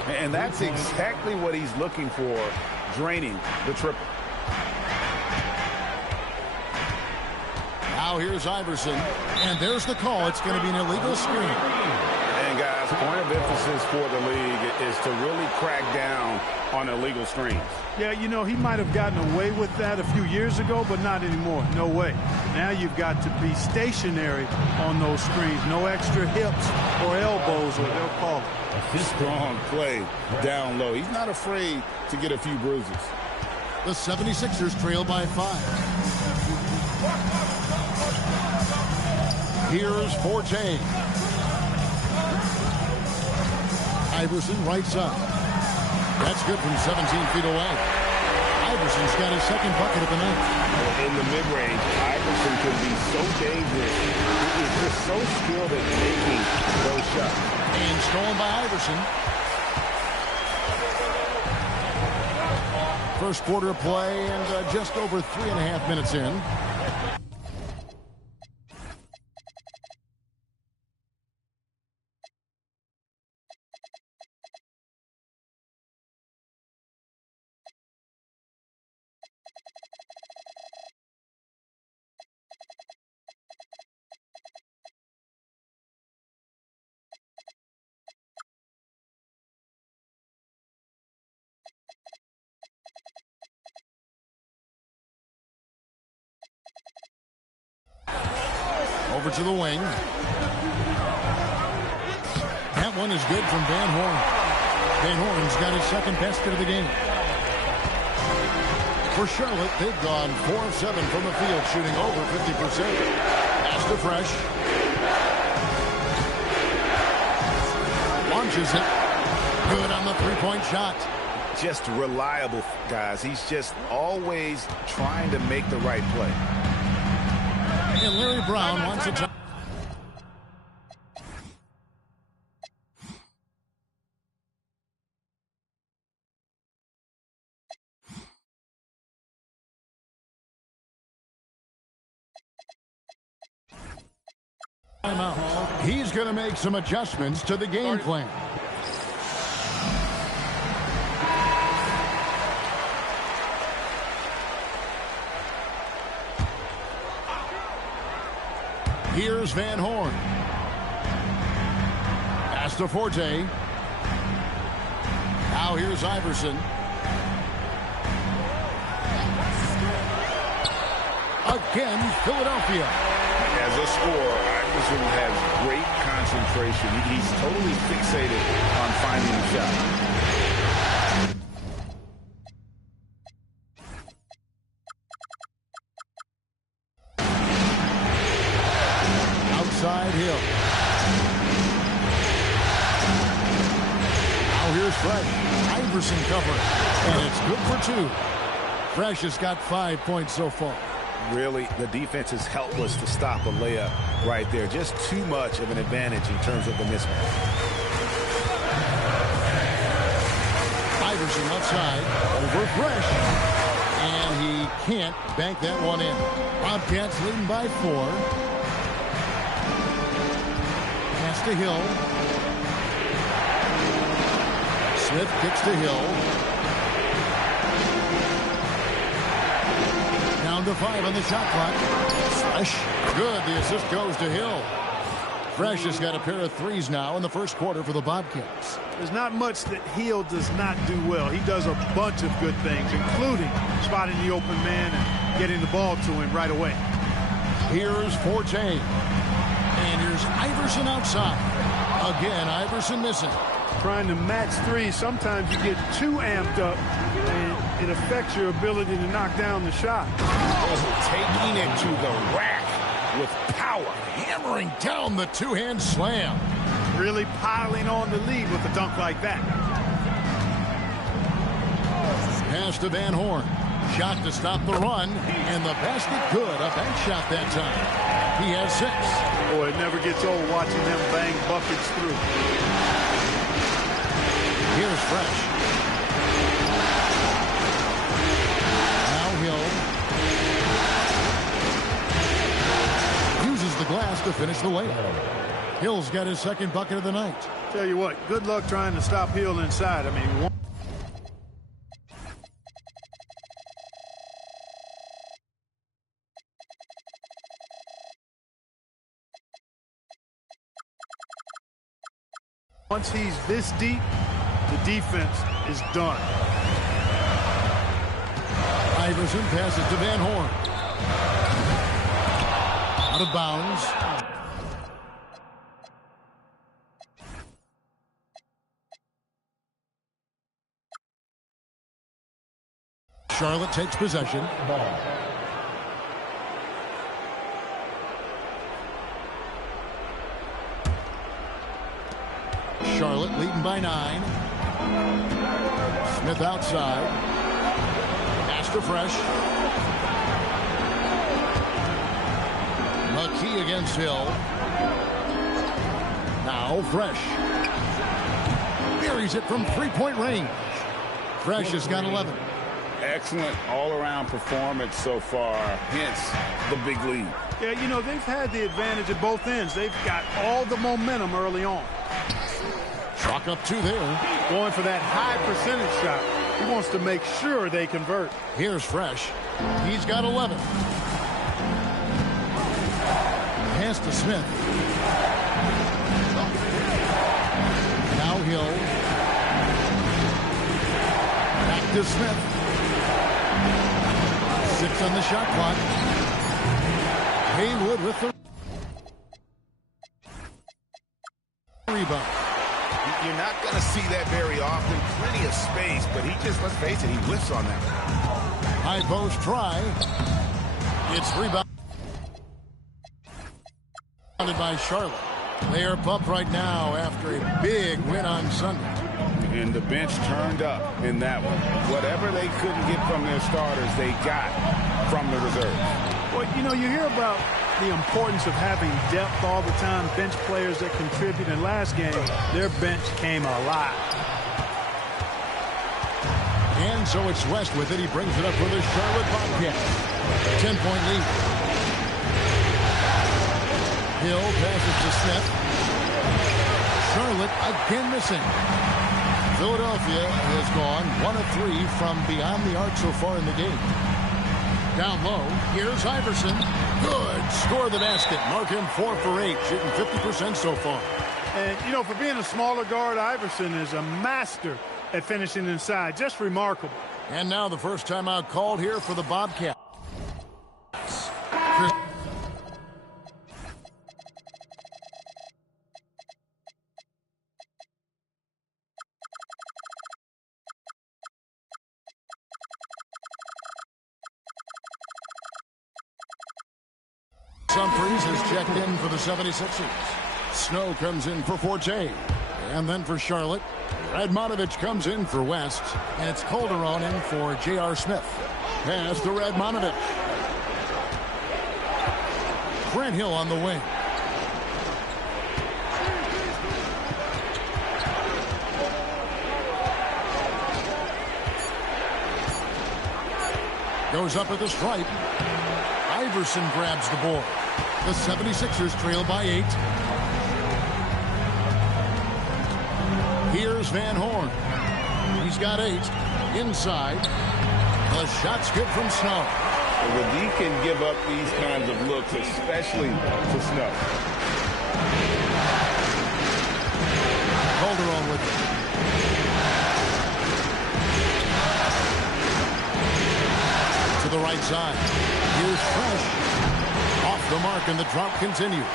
And that's exactly what he's looking for, draining the triple. Now here's Iverson. And there's the call. It's going to be an illegal screen. And guys, point of emphasis for the league is to really crack down on illegal screens. Yeah, you know, he might have gotten away with that a few years ago, but not anymore. No way. Now you've got to be stationary on those screens. No extra hips or elbows, or they'll call it. Strong play down low. He's not afraid to get a few bruises. The 76ers trail by 5. Here's Forte. Iverson right side. That's good from 17 feet away. Iverson's got his second bucket of the night. In the mid-range, Iverson can be so dangerous. He's just so skilled at making those shots. And stolen by Iverson. First quarter of play and just over 3.5 minutes in. Over to the wing. That one is good from Van Horn. Van Horn's got his second basket of the game. For Charlotte, they've gone 4 of 7 from the field, shooting over 50%. Pass to Fresh. Launches it. Good on the three-point shot. Just reliable, guys. He's just always trying to make the right play. And Larry Brown wants it to... He's going to make some adjustments to the game plan. Here's Van Horn. Pass to Forte. Now here's Iverson. Again, Philadelphia. As a scorer, Iverson has great concentration. He's totally fixated on finding the shot. Outside Hill. Now here's Fresh. Iverson cover. And it's good for 2. Fresh has got 5 points so far. Really, the defense is helpless to stop a layup right there. Just too much of an advantage in terms of the mismatch. Iverson outside, over Fresh. And he can't bank that one in. Bobcats leading by 4. Pass to Hill. Smith kicks to Hill. Down to 5 on the shot clock. Fresh. Good. The assist goes to Hill. Fresh has got a pair of threes now in the first quarter for the Bobcats. There's not much that Hill does not do well. He does a bunch of good things, including spotting the open man and getting the ball to him right away. Here's Forte. And here's Iverson outside. Again, Iverson missing. Trying to match threes, sometimes you get too amped up, and it affects your ability to knock down the shot. Taking it to the rack with power. Hammering down the two-hand slam. Really piling on the lead with a dunk like that. Pass to Van Horn. Shot to stop the run, and the basket good. A bank shot that time. He has 6. Boy, it never gets old watching them bang buckets through. Here's Fresh. Now Hill. Uses the glass to finish the layup. Hill's got his second bucket of the night. Tell you what, good luck trying to stop Hill inside. I mean, once he's this deep, the defense is done. Iverson passes to Van Horn. Out of bounds. Charlotte takes possession. Ball. Charlotte leading by 9. Smith outside. Pass to Fresh. McKee against Hill. Now Fresh. Buries it from three-point range. Fresh has got 11. Excellent all-around performance so far, hence the big lead. Yeah, you know, they've had the advantage at both ends. They've got all the momentum early on. Chalk up 2 there. Going for that high percentage shot. He wants to make sure they convert. Here's Fresh. He's got 11. Pass to Smith. Now Hill. Back to Smith. 6 on the shot clock. Haywood with the... space, but he just, let's face it, he whiffs on that. High post try. It's rebounded by Charlotte. They are pumped right now after a big win on Sunday. And the bench turned up in that one. Whatever they couldn't get from their starters, they got from the reserves. Well, you know, you hear about the importance of having depth all the time, bench players that contribute. In last game, their bench came alive. And so it's West with it. He brings it up for the Charlotte Bobcats. 10-point lead. Hill passes to Smith. Charlotte again missing. Philadelphia has gone 1 of 3 from beyond the arc so far in the game. Down low, here's Iverson. Good. Score the basket. Mark him 4 for 8, shooting 50% so far. And, you know, for being a smaller guard, Iverson is a master at finishing inside. Just remarkable. And now the first timeout called here for the Bobcats. Humphries has checked in for the 76ers. Snow comes in for Forte. And then for Charlotte, Radmanovich comes in for West. And it's Calderon in for J.R. Smith. Pass to Radmanovich. Grant Hill on the wing. Goes up at the stripe. Iverson grabs the board. The 76ers trail by 8. Here's Van Horn. He's got 8. Inside. The shot's good from Snow. When he can give up these kinds of looks, especially to Snow. Calderon with it. To the right side. Here's Fresh. Off the mark, and the drop continues.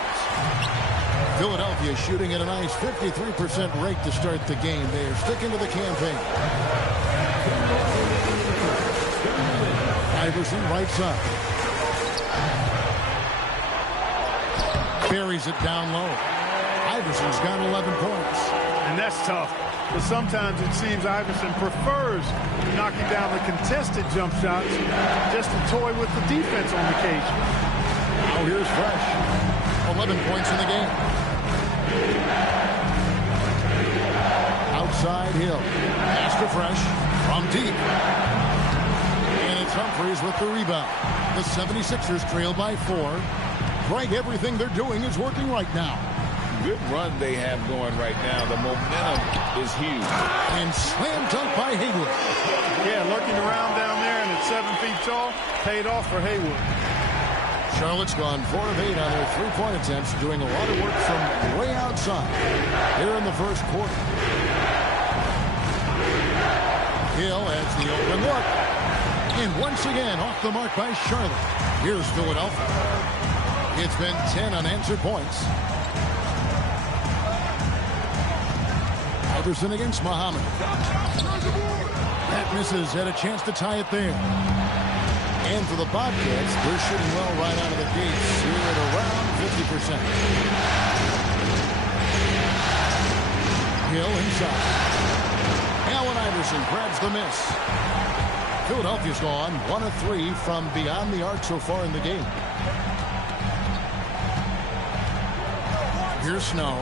Philadelphia shooting at a nice 53% rate to start the game. They are sticking to the campaign. Iverson, right side. Buries it down low. Iverson's got 11 points. And that's tough. But sometimes it seems Iverson prefers knocking down the contested jump shots just to toy with the defense on occasion. Now here's Fresh. 11 points in the game. Outside Hill. Pass to Fresh from deep. And it's Humphries with the rebound. The 76ers trail by 4. Greg, everything they're doing is working right now. Good run they have going right now. The momentum is huge. And slam dunk by Haywood. Yeah, lurking around down there and at 7 feet tall, paid off for Haywood. Charlotte's gone 4 of 8 on their three-point attempts, doing a lot of work from way outside here in the first quarter. Hill has the open look. And once again, off the mark by Charlotte. Here's Philadelphia. It's been 10 unanswered points. Iverson against Muhammad. That misses. Had a chance to tie it there. And for the Bobcats, they're shooting well right out of the gates here at around 50%. Hill inside. Allen Iverson grabs the miss. Philadelphia's gone 1 of 3 from beyond the arc so far in the game. Here's Snow.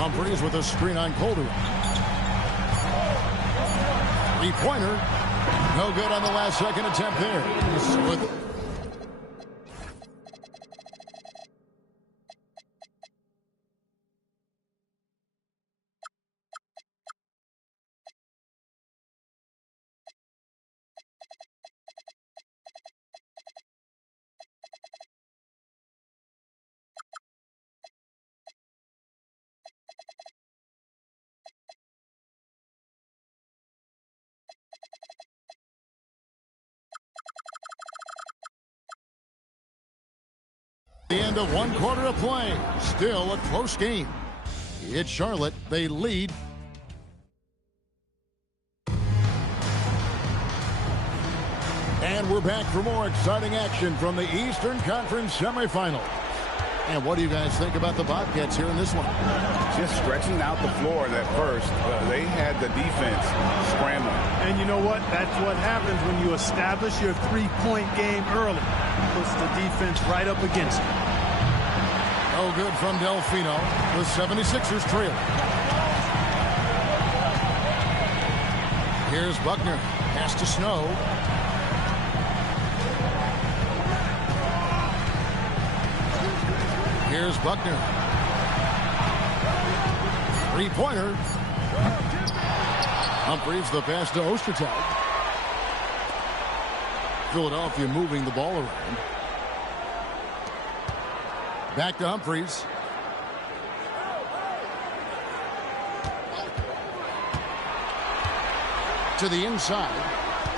Humphries with a screen on Calderon. Three-pointer. No good on the last second attempt there. The end of 1 quarter of play. Still a close game. It's Charlotte. They lead. And we're back for more exciting action from the Eastern Conference semifinals. And what do you guys think about the Bobcats here in this one? Just stretching out the floor at first. They had the defense scrambling. And you know what? That's what happens when you establish your three-point game early. Puts the defense right up against it. Oh, good from Delfino. The 76ers trail. Here's Buckner. Pass to Snow. Here's Buckner. Three-pointer. Humphries the pass to Ostertag. Philadelphia moving the ball around. Back to Humphries. To the inside.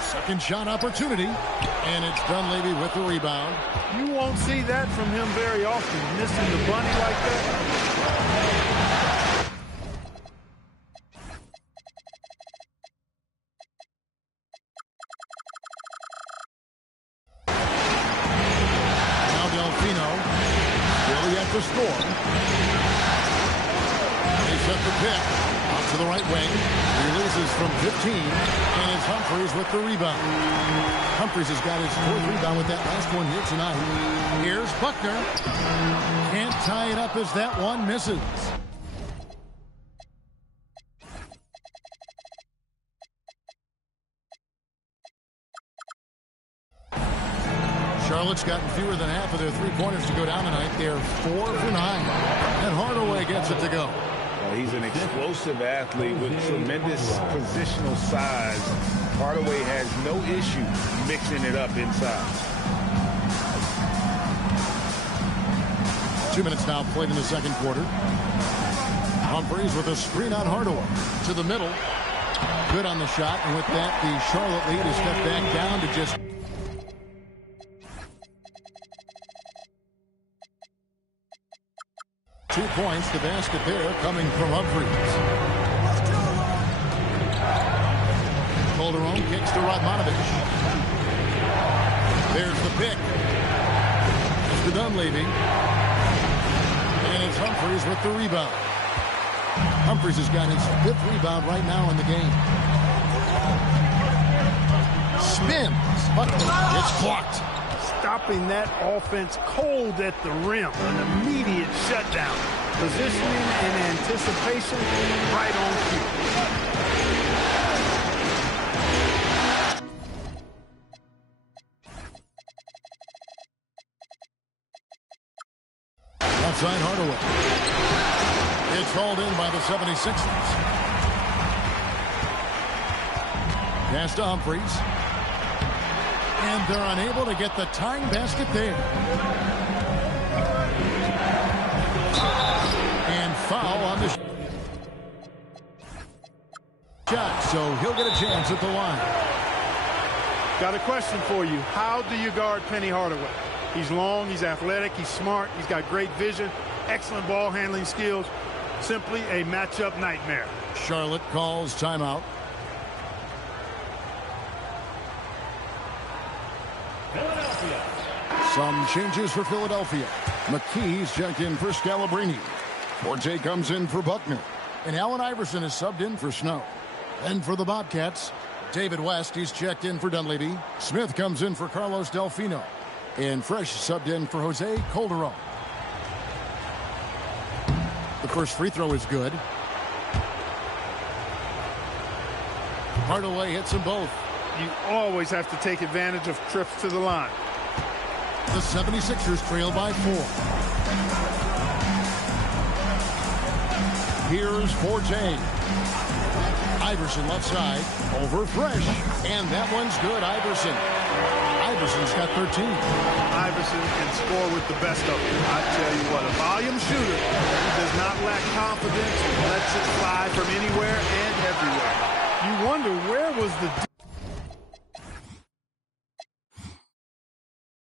Second shot opportunity. And it's Dunleavy with the rebound. You won't see that from him very often. Missing the bunny like that. Now Delfino. Really at the score. They set the pick. Out to the right wing. Releases from 15. And it's Humphries with the rebound. Humphries has got his fourth rebound with that last one here tonight. Here's Buckner. Can't tie it up as that one misses. Charlotte's gotten fewer than half of their three-pointers to go down tonight. They're 4 for 9. And Hardaway gets it to go. He's an explosive athlete with tremendous positional size. Hardaway has no issue mixing it up inside. 2 minutes now played in the second quarter. Humphries with a screen on Hardaway. To the middle. Good on the shot. And with that, the Charlotte lead is stepped back down to just... ...2 points. The basket there coming from Humphries. Calderon kicks to Radmanovich. There's the pick. It's to Dunleavy. And it's Humphries with the rebound. Humphries has got his 5th rebound right now in the game. Spins. It's blocked. Stopping that offense cold at the rim. An immediate shutdown. Positioning and anticipation right on cue. Outside Hardaway. It's hauled in by the 76ers. Pass to Humphries. And they're unable to get the tying basket there. And foul on the shot. So he'll get a chance at the line. Got a question for you. How do you guard Penny Hardaway? He's long, he's athletic, he's smart, he's got great vision, excellent ball handling skills. Simply a matchup nightmare. Charlotte calls timeout. Philadelphia. Some changes for Philadelphia. McKee's checked in for Scalabrine. Forte comes in for Buckner. And Allen Iverson is subbed in for Snow. And for the Bobcats, David West, he's checked in for Dunleavy. Smith comes in for Carlos Delfino. And Fresh subbed in for Jose Calderon. The first free throw is good. Hardaway hits them both. You always have to take advantage of trips to the line. The 76ers trail by 4. Here's Forte. Iverson left side. Over Fresh. And that one's good. Iverson's got 13. Iverson can score with the best of them. I tell you what, a volume shooter. He does not lack confidence and lets it fly from anywhere and everywhere. You wonder where was the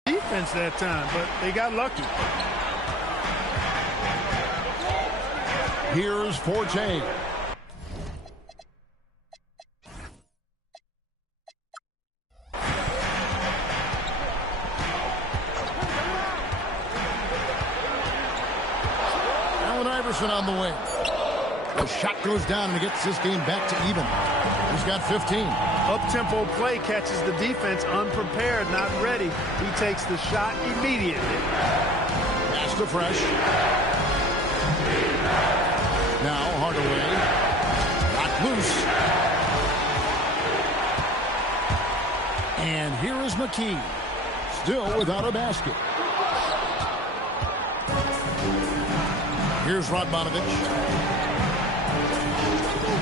defense that time, but they got lucky. Here's Forte. Allen Iverson on the wing. The shot goes down and gets this game back to even. He's got 15. Up-tempo play catches the defense unprepared, not ready. He takes the shot immediately. Pass to Fresh. Now Hardaway. Knocked loose. And here is McKee. Still without a basket. Here's Radmanovich.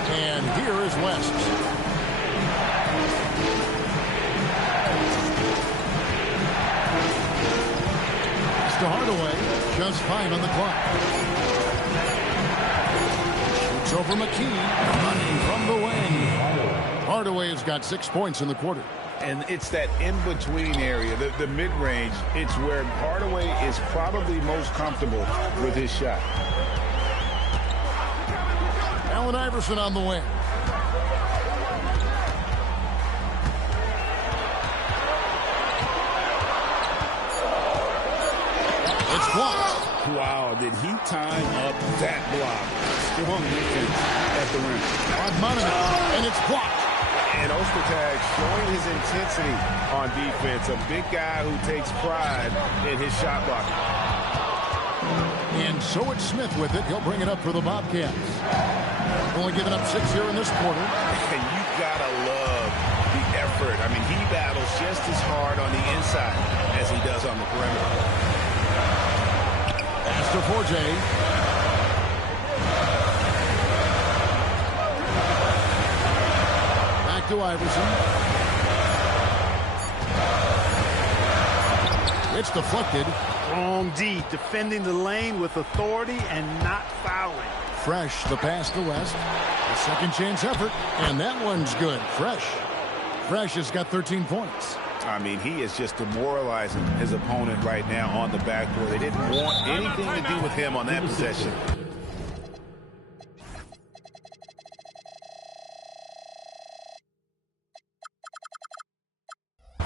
And here is West. To Hardaway, just 5 on the clock. Shoots over McKee, running from the wing. Hardaway has got 6 points in the quarter. And it's that in-between area, the mid-range. It's where Hardaway is probably most comfortable with his shot. Allen Iverson on the wing. It's blocked. Wow, did he time up that block? Strong defense at the rim. Radmanovich, and it's blocked. And Ostertag showing his intensity on defense. A big guy who takes pride in his shot blocking. And so it's Smith with it. He'll bring it up for the Bobcats. Only giving up 6 here in this quarter. And you gotta love the effort. I mean, he battles just as hard on the inside as he does on the perimeter. Pass to Forte. Back to Iverson. It's deflected. Strong D, defending the lane with authority and not fouling. Fresh, the pass to West. A second chance effort, and that one's good. Fresh has got 13 points. I mean, he is just demoralizing his opponent right now on the backboard. They didn't want anything to do with him on that possession.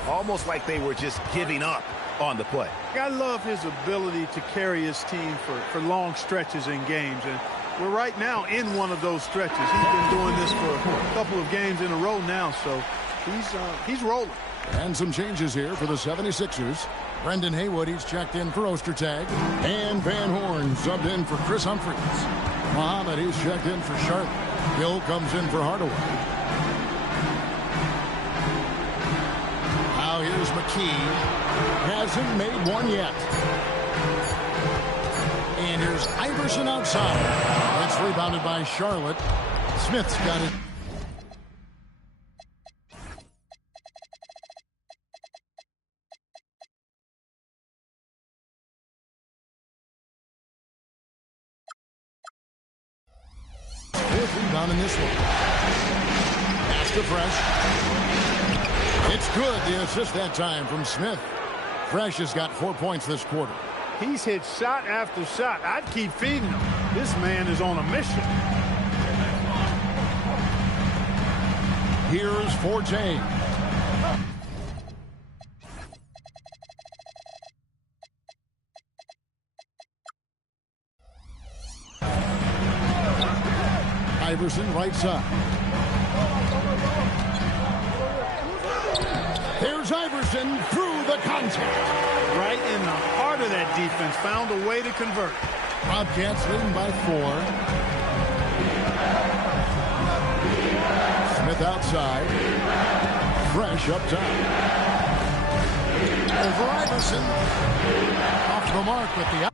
Almost like they were just giving up on the play. I love his ability to carry his team for long stretches in games, and we're right now in one of those stretches. He's been doing this for a couple of games in a row now, so he's rolling. And some changes here for the 76ers. Brendan Haywood, he's checked in for Ostertag. And Van Horn subbed in for Chris Humphries. Muhammad, he's checked in for Charlotte. Hill comes in for Hardaway. Now here's McKee. Hasn't made one yet. And here's Iverson outside. It's rebounded by Charlotte. Smith's got it. Rebound in this one. Pass to Fresh. It's good. The assist that time from Smith. Fresh has got 4 points this quarter. He's hit shot after shot. I'd keep feeding him. This man is on a mission. Here's Forte. Iverson right side. There's Iverson through the contact. Right in the heart of that defense. Found a way to convert. Bobcats leading by 4. Smith outside. Fresh up top. Over Iverson. Off the mark with the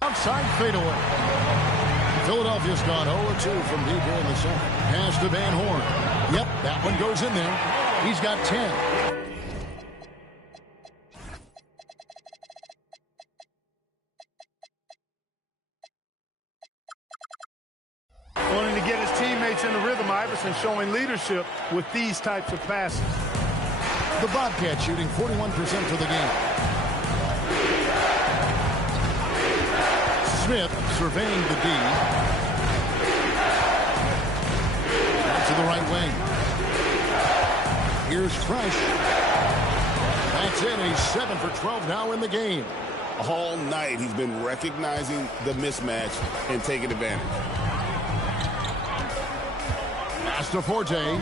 outside fadeaway. Philadelphia's gone 0-2 from deep here in the center. Pass to Van Horn. Yep, that one goes in there. He's got 10. Wanting to get his teammates in the rhythm, Iverson showing leadership with these types of passes. The Bobcats shooting 41% for the game. Smith surveying the D. Out to the right wing. Here's Fresh. That's it. He's 7 for 12 now in the game. All night he's been recognizing the mismatch and taking advantage. Pass to Forte.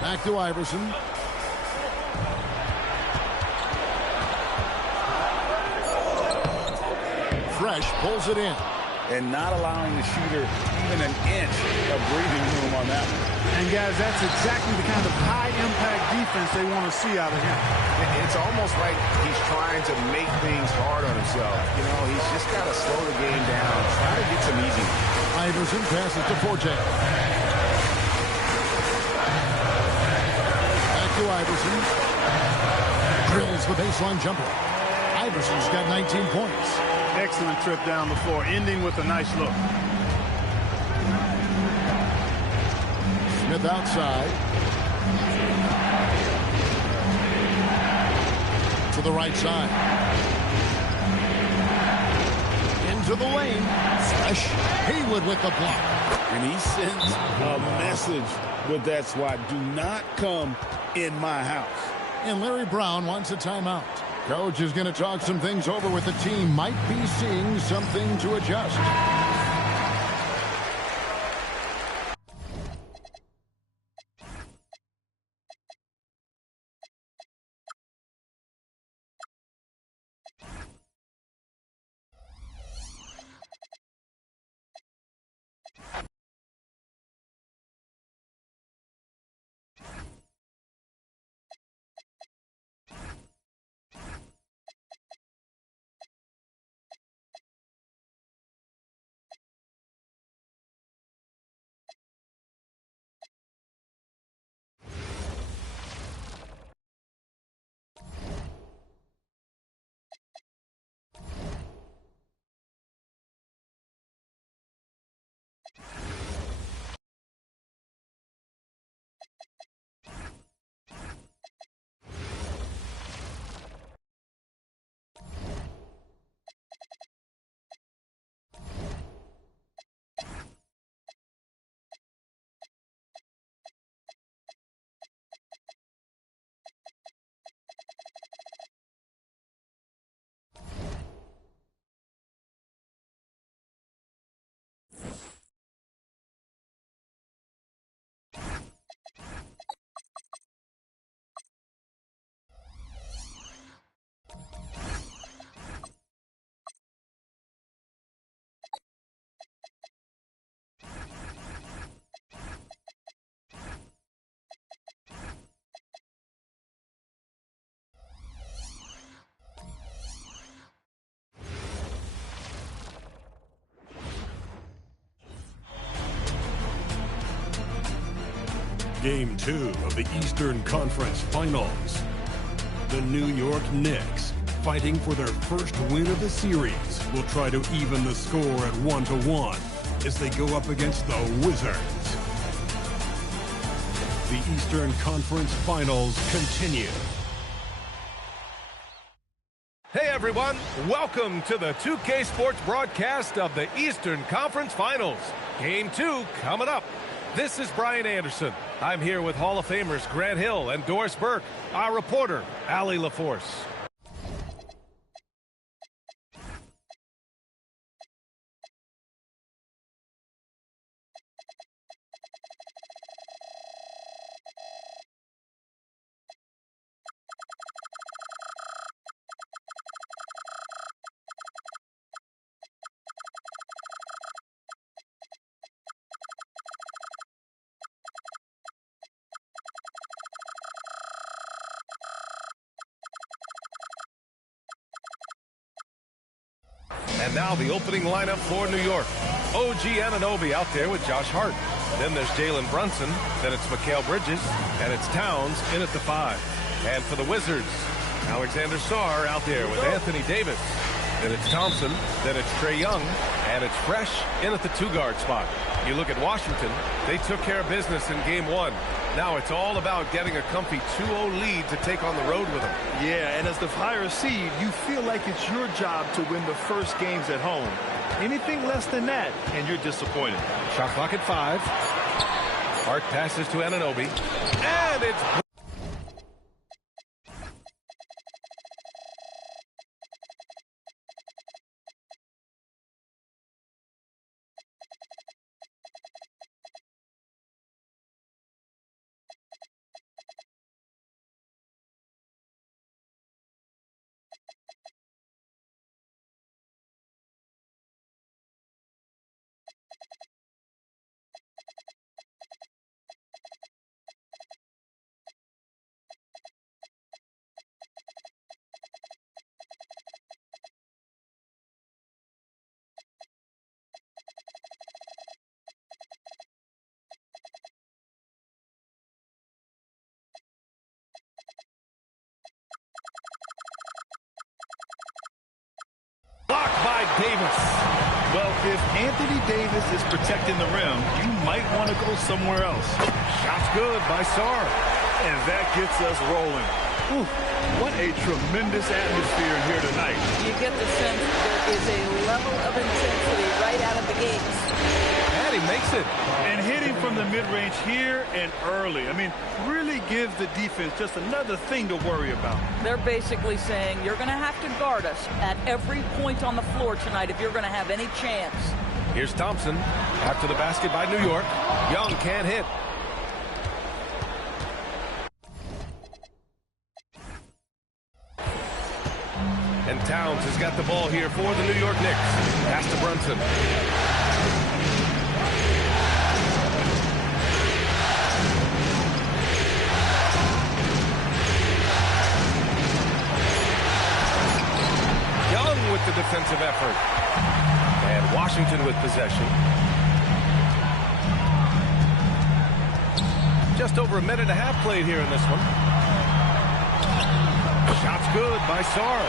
Back to Iverson. Fresh pulls it in. And not allowing the shooter even an inch of breathing room on that one. And, guys, that's exactly the kind of high-impact defense they want to see out of him. It's almost like he's trying to make things hard on himself. You know, he's just got to slow the game down, try to get some easy. Iverson passes to Forte. Back to Iverson. Drills the baseline jumper. Iverson's got 19 points. Excellent trip down the floor, ending with a nice look. Smith outside. To the right side. Into the lane. Fresh. Haywood with the block. And he sends a message with that swat. Do not come in my house. And Larry Brown wants a timeout. Coach is going to talk some things over with the team. Might be seeing something to adjust. Game 2 of the Eastern Conference Finals. The New York Knicks, fighting for their first win of the series, will try to even the score at 1-1 as they go up against the Wizards. The Eastern Conference Finals continue. Hey everyone, welcome to the 2K Sports broadcast of the Eastern Conference Finals. Game 2 coming up. This is Brian Anderson. I'm here with Hall of Famers Grant Hill and Doris Burke, our reporter, Allie LaForce. And now the opening lineup for New York. OG Anunoby out there with Josh Hart. Then there's Jalen Brunson. Then it's Mikal Bridges. And it's Towns in at the 5. And for the Wizards, Alexander Sarr out there with Anthony Davis. Then it's Thompson. Then it's Trae Young. And it's Fresh in at the 2-guard spot. You look at Washington. They took care of business in game 1. Now it's all about getting a comfy 2-0 lead to take on the road with them. Yeah, and as the higher seed, you feel like it's your job to win the first games at home. Anything less than that, and you're disappointed. Shot clock at 5. Hart passes to Anunoby. And it's... blocked by Davis. Well, if Anthony Davis is protecting the rim, you might want to go somewhere else. Shot's good by Sarr. And that gets us rolling. Ooh, what a tremendous atmosphere here tonight. You get the sense there is a level of intensity right out of the gates. And he makes it. And hitting from the mid-range here and early. I mean, really gives the defense just another thing to worry about. They're basically saying you're going to have to guard us at every point on the floor tonight if you're going to have any chance. Here's Thompson. After the basket by New York. Young can't hit. And Towns has got the ball here for the New York Knicks. Pass to Brunson. Young with the defensive effort. And Washington with possession. Just over a minute and a half played here in this one. Shot's good by Sarr.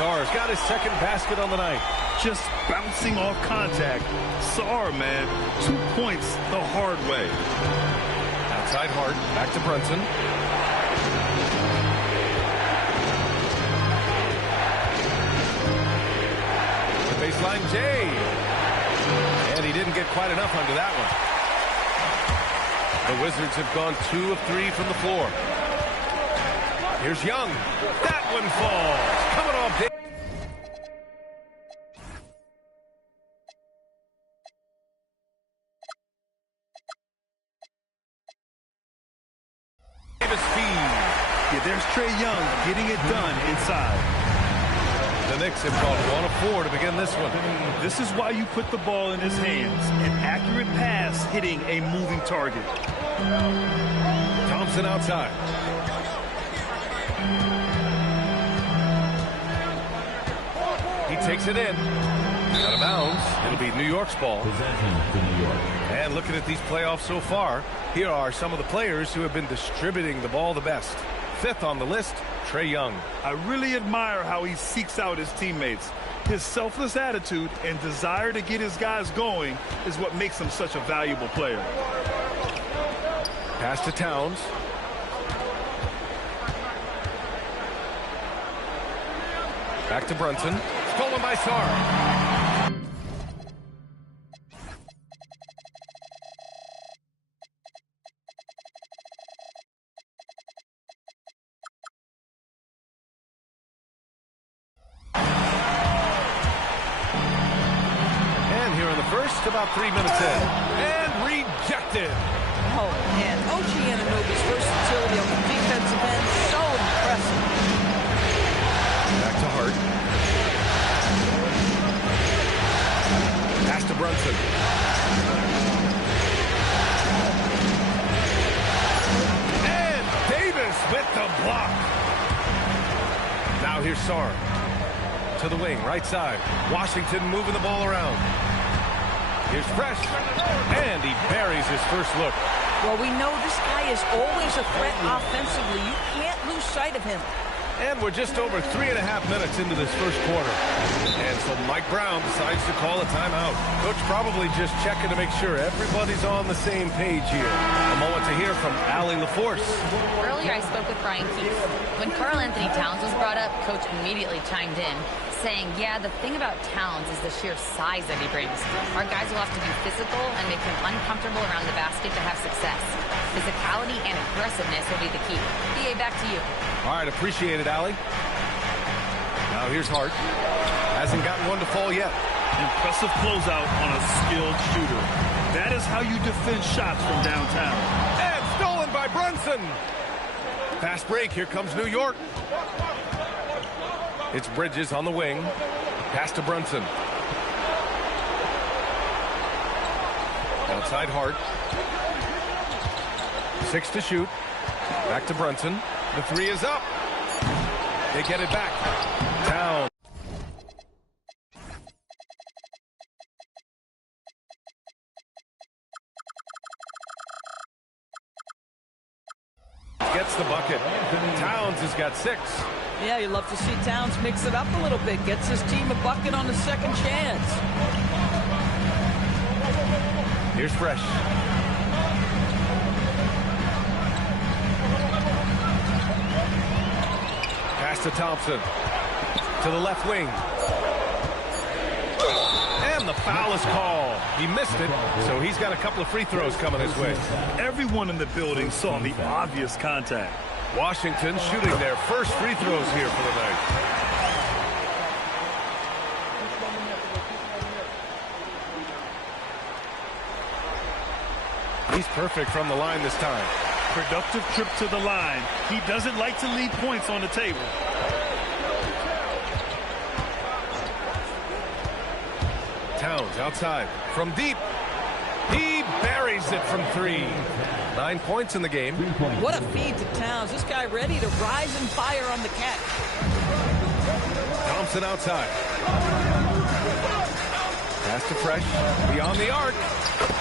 Sarr's got his second basket on the night. Just bouncing off contact. Sarr, man, 2 points the hard way. Outside Hart, back to Brunson. The baseline Jay. And he didn't get quite enough under that one. The Wizards have gone 2 of 3 from the floor. Here's Young. That one falls. Coming off Davis. Yeah, there's Trae Young getting it done inside. The Knicks have gone 1 of 4 to begin this one. This is why you put the ball in his hands. An accurate pass hitting a moving target. Thompson outside. He takes it in. Out of bounds. It'll be New York's ball. Possession to New York. And looking at these playoffs so far, here are some of the players who have been distributing the ball the best. 5th on the list, Trae Young. I really admire how he seeks out his teammates. His selfless attitude and desire to get his guys going is what makes him such a valuable player. Pass to Towns. Back to Brunson. Stolen by Sarr. And here in the first, about 3 minutes in. And rejected. Oh, man. OG Anunoby's versatility on the defensive end, so impressive. Back to Hart. Pass to Brunson. And Davis with the block. Now here's Sarr. To the wing, right side. Washington moving the ball around. Here's Fresh. And he buries his first look. Well, we know this guy is always a threat offensively. You can't lose sight of him. And we're just over 3.5 minutes into this first quarter. And so Mike Brown decides to call a timeout. Coach probably just checking to make sure everybody's on the same page here. A moment to hear from Allie LaForce. Earlier I spoke with Brian Keefe. When Karl Anthony Towns was brought up, Coach immediately chimed in, saying, yeah, the thing about Towns is the sheer size that he brings. Our guys will have to be physical and make him uncomfortable around the basket to have success. Physicality and aggressiveness will be the key. BA, back to you. All right, appreciate it, Allie. Now here's Hart. Hasn't gotten one to fall yet. Impressive closeout on a skilled shooter. That is how you defend shots from downtown. And stolen by Brunson. Fast break. Here comes New York. It's Bridges on the wing. Pass to Brunson. Outside Hart. 6 to shoot. Back to Brunson. The 3 is up. They get it back. Down. Gets the bucket. Towns has got 6. Yeah, you love to see Towns mix it up a little bit. Gets his team a bucket on the second chance. Here's Fresh. Pass to Thompson. To the left wing. And the foul is called. He missed it, so he's got a couple of free throws coming his way. Everyone in the building saw the obvious contact. Washington shooting their first free throws here for the night. He's perfect from the line this time. Productive trip to the line. He doesn't like to leave points on the table. Towns outside from deep. He buries it from 3. 9 points in the game. What a feed to Towns. This guy ready to rise and fire on the catch. Thompson outside. Pass to Fresh. Beyond the arc.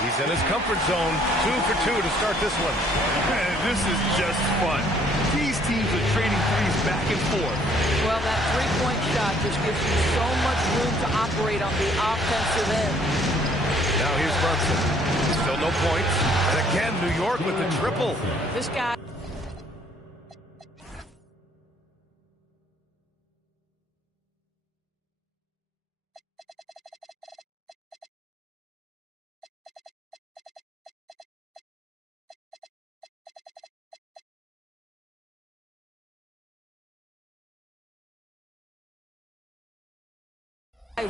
He's in his comfort zone. 2 for 2 to start this one. Man, this is just fun. These teams are trading threes back and forth. Well, that three-point shot just gives you so much room to operate on the offensive end. Now here's Brunson. Still no points. And again, New York with the triple. This guy.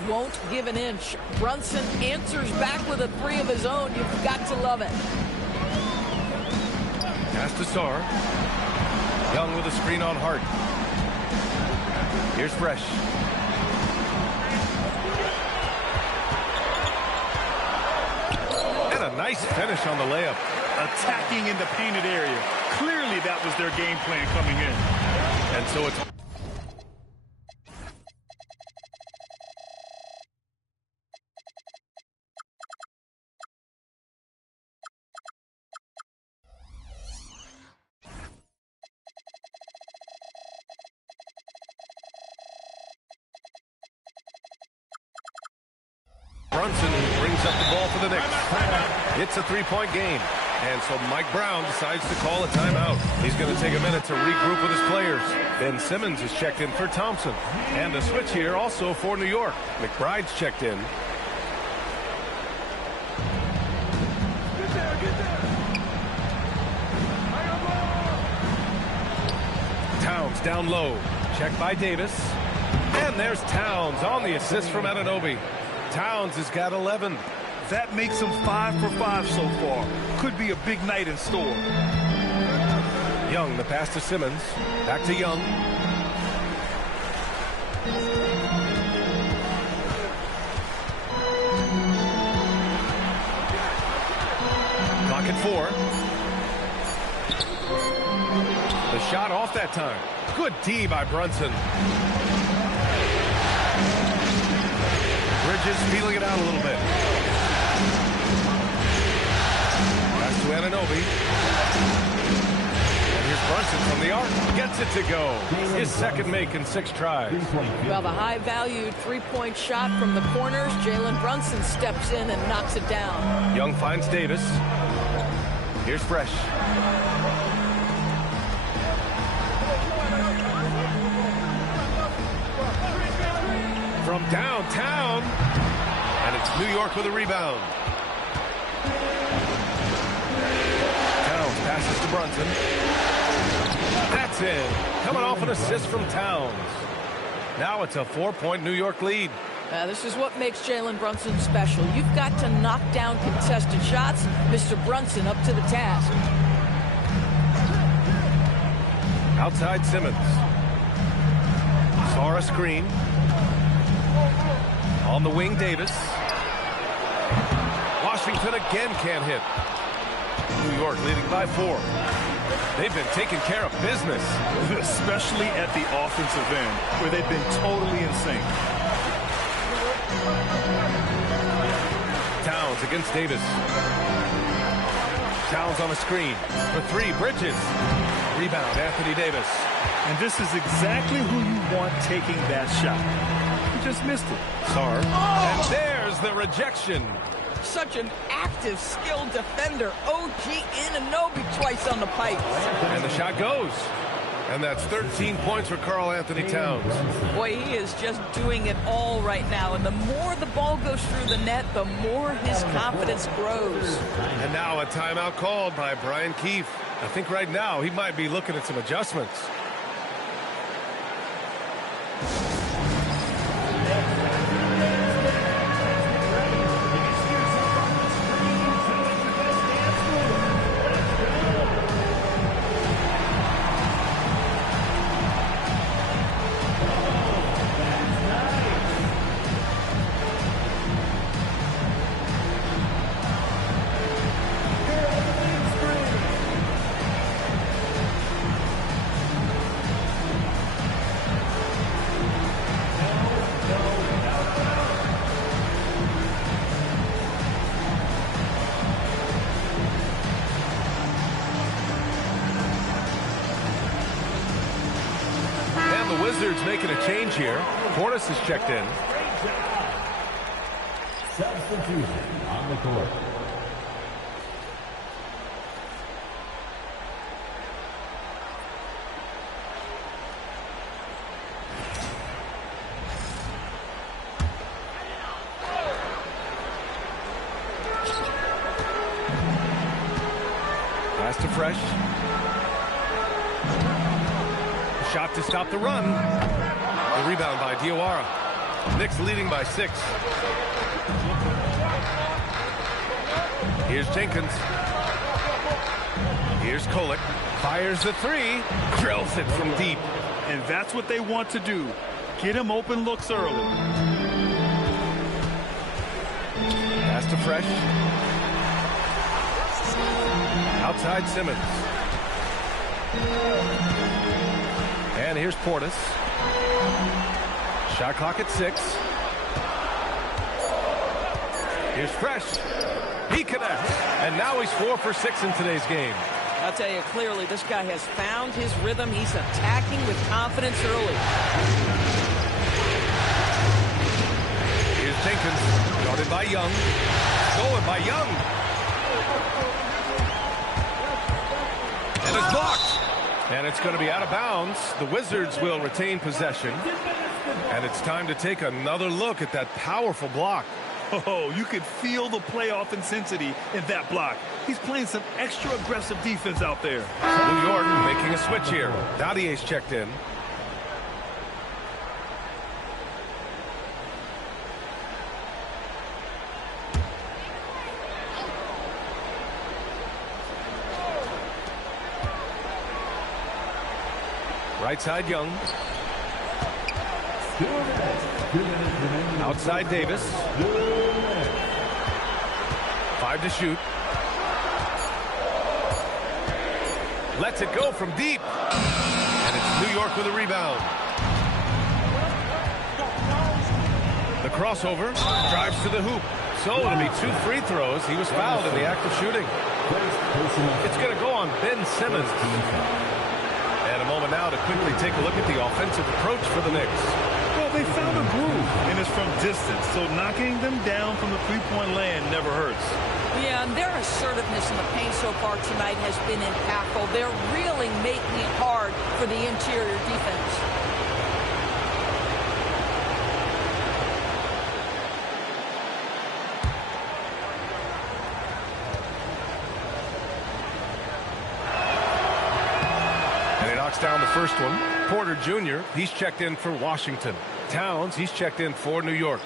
Won't give an inch. Brunson answers back with a 3 of his own. You've got to love it. Pass to Sarr. Young with a screen on Hart. Here's Fresh. And a nice finish on the layup. Attacking in the painted area. Clearly that was their game plan coming in. And so it's Brunson brings up the ball for the Knicks. It's a 3-point game. And so Mike Brown decides to call a timeout. He's going to take a minute to regroup with his players. Ben Simmons is checked in for Thompson. And a switch here also for New York. McBride's checked in. Towns down low. Checked by Davis. And there's Towns on the assist from Anunoby. Towns has got 11. That makes him 5 for 5 so far. Could be a big night in store. Young, the pass to Simmons. Back to Young. Clock at 4. The shot off that time. Good D by Brunson. Bridges feeling it out a little bit. Pass to Anunoby. And here's Brunson from the arc gets it to go. His second make in 6 tries. Well, the high-valued three-point shot from the corners. Jalen Brunson steps in and knocks it down. Young finds Davis. Here's Fresh. From downtown. And it's New York with a rebound. Towns passes to Brunson. That's in. Coming off an assist from Towns. Now it's a 4-point New York lead. This is what makes Jalen Brunson special. You've got to knock down contested shots. Mr. Brunson up to the task. Outside Simmons. Saw a screen. On the wing, Davis. Washington again can't hit. New York leading by 4. They've been taking care of business. Especially at the offensive end, where they've been totally in sync. Towns against Davis. Towns on a screen. For 3, Bridges. Rebound, Anthony Davis. And this is exactly who you want taking that shot. He just missed it. Sarr. And there's the rejection. Such an active, skilled defender. OG Anunoby twice on the pipe. And the shot goes. And that's 13 points for Karl Anthony Towns. Boy, he is just doing it all right now. And the more the ball goes through the net, the more his confidence grows. And now a timeout called by Brian Keefe. I think right now he might be looking at some adjustments. Wizards making a change here. Portis is checked in. Substitution on the court. Pass to Fresh. Shot to stop the run. The rebound by Diawara. Knicks leading by 6. Here's Jenkins. Here's Kolek. Fires the 3. Drills it from deep. And that's what they want to do. Get him open looks early. Pass to Fresh. Outside Simmons. And here's Portis. Shot clock at 6. Here's Fresh. He connects. And now he's 4 for 6 in today's game. I'll tell you clearly, this guy has found his rhythm. He's attacking with confidence early. Here's Jenkins. Guarded by Young. Stolen by Young. And it's blocked. And it's going to be out of bounds. The Wizards will retain possession. And it's time to take another look at that powerful block. Oh, you could feel the playoff intensity in that block. He's playing some extra aggressive defense out there. New York making a switch here. Daudier's checked in. Right side, Young. Outside, Davis. 5 to shoot. Lets it go from deep. And it's New York with a rebound. The crossover. Drives to the hoop. So it'll be 2 free throws. He was fouled in the act of shooting. It's going to go on Ben Simmons. moment now to quickly take a look at the offensive approach for the Knicks. Well, they found a groove, and it's from distance, so knocking them down from the three-point land never hurts. Yeah, and their assertiveness in the paint so far tonight has been impactful. They're really making it hard for the interior defense. And he knocks down the first one. Porter Jr., he's checked in for Washington. Towns, he's checked in for New York.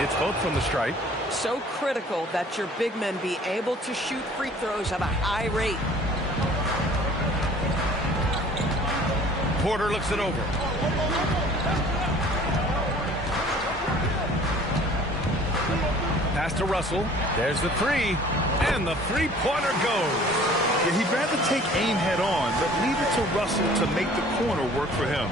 It's both from the stripe. So critical that your big men be able to shoot free throws at a high rate. Porter looks it over. Pass to Russell. There's the three. And the three-pointer goes. Yeah, he'd rather take aim head on, but leave it to Russell to make the corner work for him.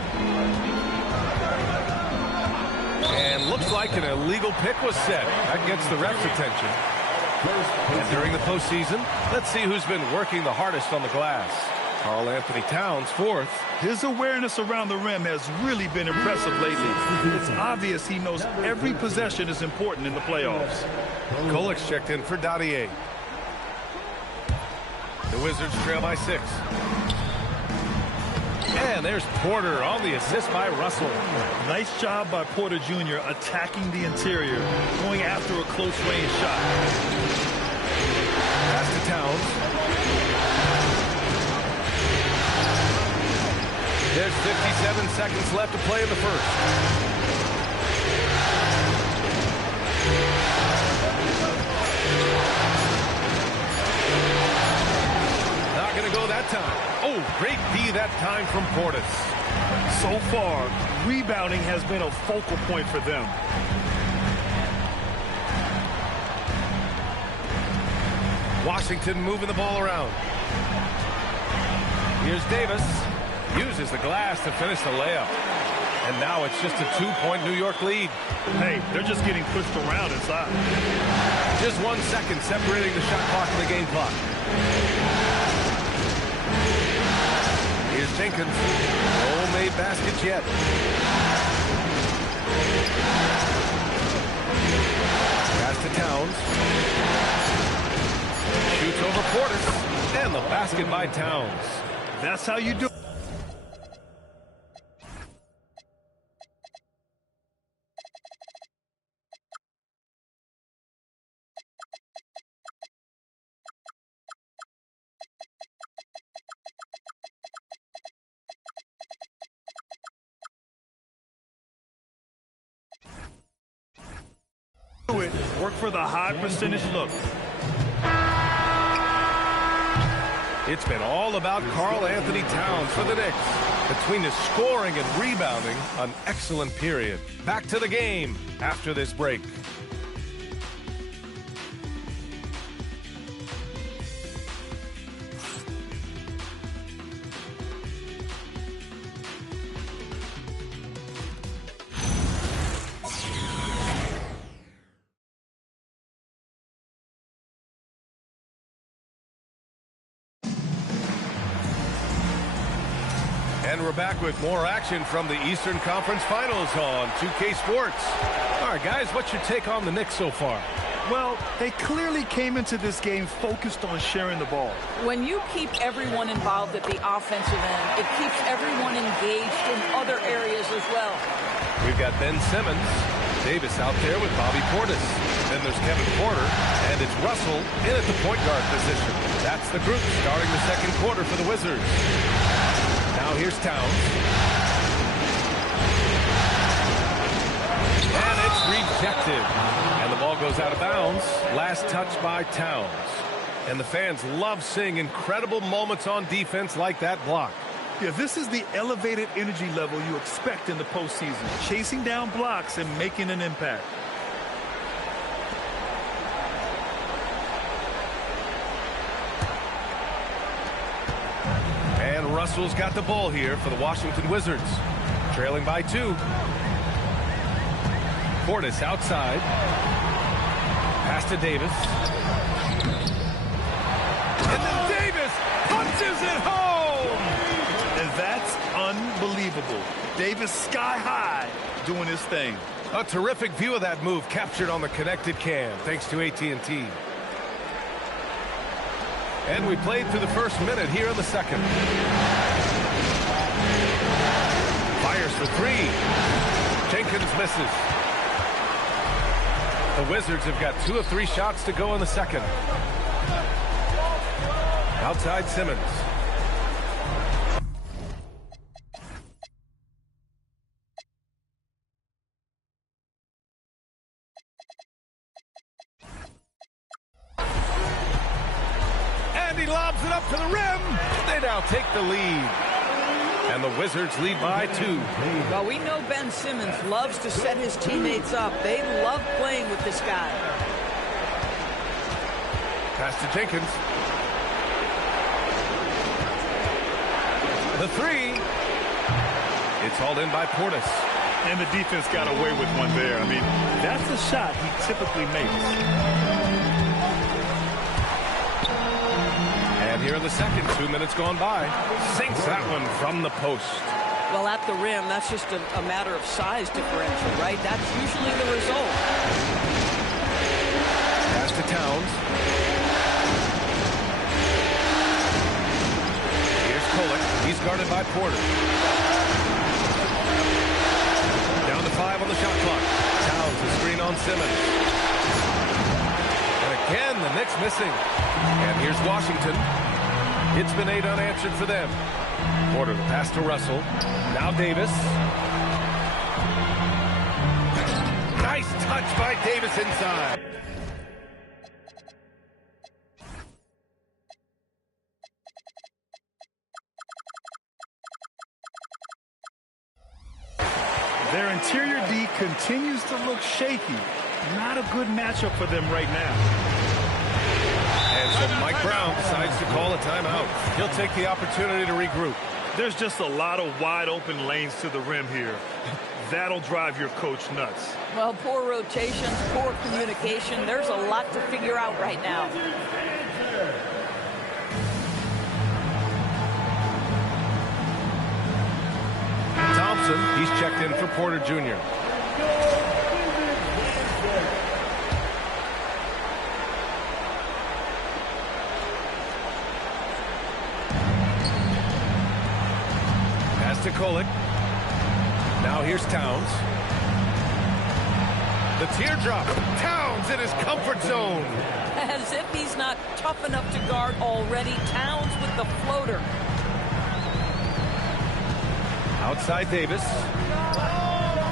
And looks like an illegal pick was set. That gets the ref's attention. And during the postseason, let's see who's been working the hardest on the glass. Karl-Anthony Towns, fourth. His awareness around the rim has really been impressive lately. It's obvious he knows every possession is important in the playoffs. Kolik's checked in for Dadier. The Wizards trail by 6. And there's Porter on the assist by Russell. Nice job by Porter Jr. attacking the interior, going after a close-range shot. Pass to Towns. There's 57 seconds left to play in the first. Not going to go that time. Oh, great D that time from Portis. So far, rebounding has been a focal point for them. Washington moving the ball around. Here's Davis. Uses the glass to finish the layup. And now it's just a 2-point New York lead. Hey, they're just getting pushed around inside. Just 1 second separating the shot clock and the game clock. Here's Jenkins. No made baskets yet. Pass to Towns. Shoots over Portis. And the basket by Towns. That's how you do it. Work for the high percentage look. It's been all about Karl-Anthony Towns for the Knicks. Between his scoring and rebounding, an excellent period. Back to the game after this break. And we're back with more action from the Eastern Conference Finals on 2K Sports. All right, guys, what's your take on the Knicks so far? Well, they clearly came into this game focused on sharing the ball. When you keep everyone involved at the offensive end, it keeps everyone engaged in other areas as well. We've got Ben Simmons, Davis out there with Bobby Portis. Then there's Kevin Porter, and it's Russell in at the point guard position. That's the group starting the second quarter for the Wizards. Now here's Towns. And it's rejected. And the ball goes out of bounds. Last touch by Towns. And the fans love seeing incredible moments on defense like that block. Yeah, this is the elevated energy level you expect in the postseason. Chasing down blocks and making an impact. Russell's got the ball here for the Washington Wizards. Trailing by 2. Portis outside. Pass to Davis. And then Davis punches it home! And that's unbelievable. Davis sky high doing his thing. A terrific view of that move captured on the connected cam, thanks to AT&T. And we played through the first minute here in the second. Fires for three. Jenkins misses. The Wizards have got 2 of 3 shots to go in the second. Outside Simmons. And he lobs it up to the rim. They now take the lead. And the Wizards lead by 2. Well, we know Ben Simmons loves to set his teammates up. They love playing with this guy. Pass to Jenkins. The three. It's hauled in by Portis. And the defense got away with one there. I mean, that's a shot he typically makes. And here in the second, 2 minutes gone by. Sinks that one from the post. Well, at the rim, that's just a matter of size differential, right? That's usually the result. Pass to Towns. Here's Kolek. He's guarded by Porter. Down to 5 on the shot clock. Towns, the screen on Simmons. And again, the Knicks missing. And here's Washington. It's been 8 unanswered for them. Porter, the pass to Russell. Now Davis. Nice touch by Davis inside. Their interior D continues to look shaky. Not a good matchup for them right now. And so Mike Brown decides to call a timeout. He'll take the opportunity to regroup. There's just a lot of wide open lanes to the rim here. That'll drive your coach nuts. Well, poor rotations, poor communication. There's a lot to figure out right now. Thompson, he's checked in for Porter Jr. Pass to Kolek. Now here's Towns. The teardrop. Towns in his comfort zone. As if he's not tough enough to guard already. Towns with the floater. Outside Davis.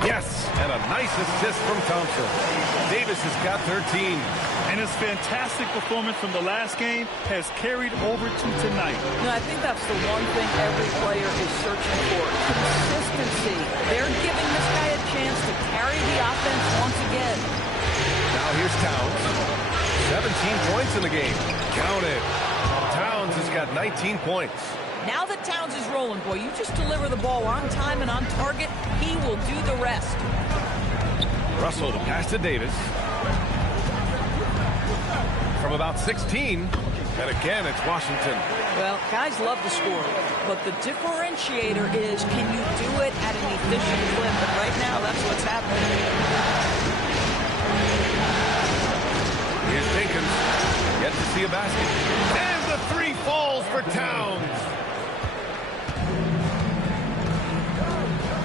Yes, and a nice assist from Thompson. Davis has got 13. And his fantastic performance from the last game has carried over to tonight. No, I think that's the one thing every player is searching for. Consistency. They're giving this guy a chance to carry the offense once again. Now here's Towns. 17 points in the game. Count it. Towns has got 19 points. Now that Towns is rolling, boy, you just deliver the ball on time and on target, he will do the rest. Russell, the pass to Davis. From about 16, and again, it's Washington. Well, guys love to score, but the differentiator is, can you do it at an efficient clip? And right now, that's what's happening. Here's Jenkins. Yet to see a basket. And the three falls for Towns.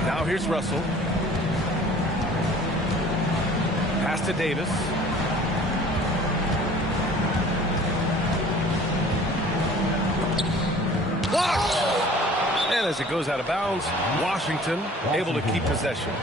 Now here's Russell. Pass to Davis. Blocked! And as it goes out of bounds, Washington able to keep possession.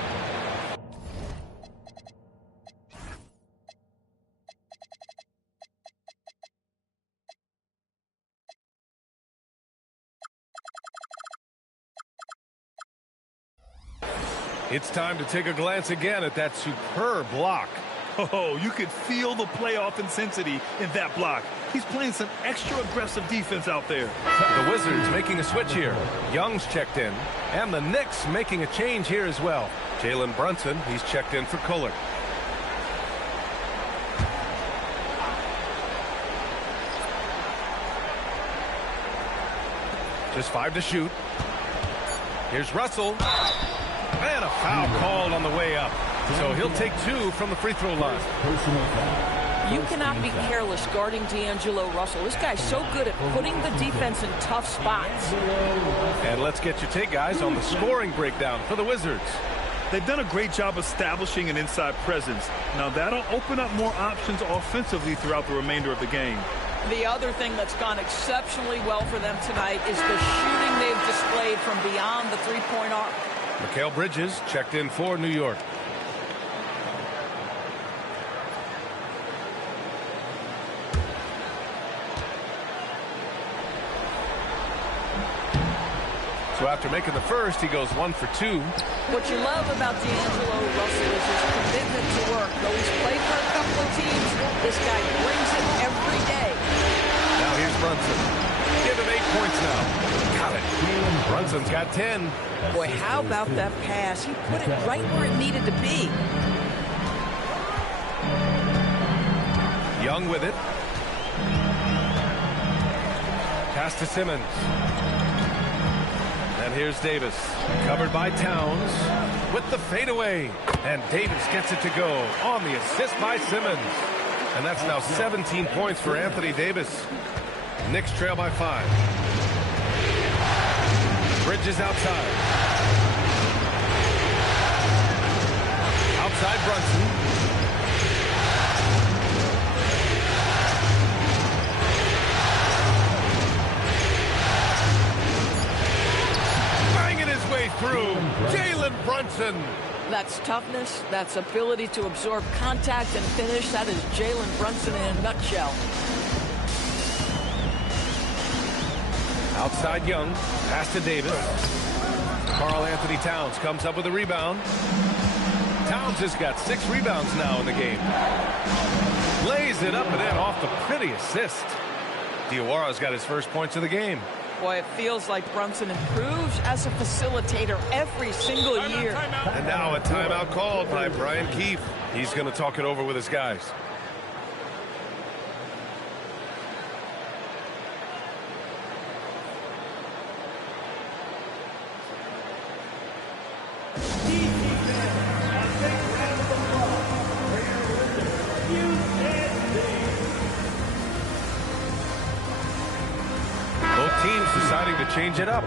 It's time to take a glance again at that superb block. Oh, you could feel the playoff intensity in that block. He's playing some extra aggressive defense out there. The Wizards making a switch here. Young's checked in. And the Knicks making a change here as well. Jalen Brunson, he's checked in for Kolek. Just 5 to shoot. Here's Russell. And a foul called on the way up. So he'll take 2 from the free throw line. You cannot be careless guarding D'Angelo Russell. This guy's so good at putting the defense in tough spots. And let's get your take, guys, on the scoring breakdown for the Wizards. They've done a great job establishing an inside presence. Now that'll open up more options offensively throughout the remainder of the game. The other thing that's gone exceptionally well for them tonight is the shooting they've displayed from beyond the three-point arc. Mikal Bridges checked in for New York. So after making the first, he goes 1 for 2. What you love about D'Angelo Russell is his commitment to work. Though he's played for a couple of teams, this guy brings it every day. Now here's Brunson. Give him 8 points now. Got it. Brunson's got 10. Boy, how about that pass? He put it right where it needed to be. Young with it. Pass to Simmons. And here's Davis, covered by Towns with the fadeaway. And Davis gets it to go on the assist by Simmons. And that's now 17 points for Anthony Davis. Knicks trail by 5. Bridges outside. Outside Brunson. Through Jalen Brunson. That's toughness. That's ability to absorb contact and finish. That is Jalen Brunson in a nutshell. Outside Young. Pass to Davis. Karl Anthony Towns comes up with a rebound. Towns has got 6 rebounds now in the game. Lays it up and in off the pretty assist. Diawara's got his first points of the game. Boy, it feels like Brunson improves as a facilitator every single year. And now a timeout called by Brian Keefe. He's going to talk it over with his guys. Teams deciding to change it up.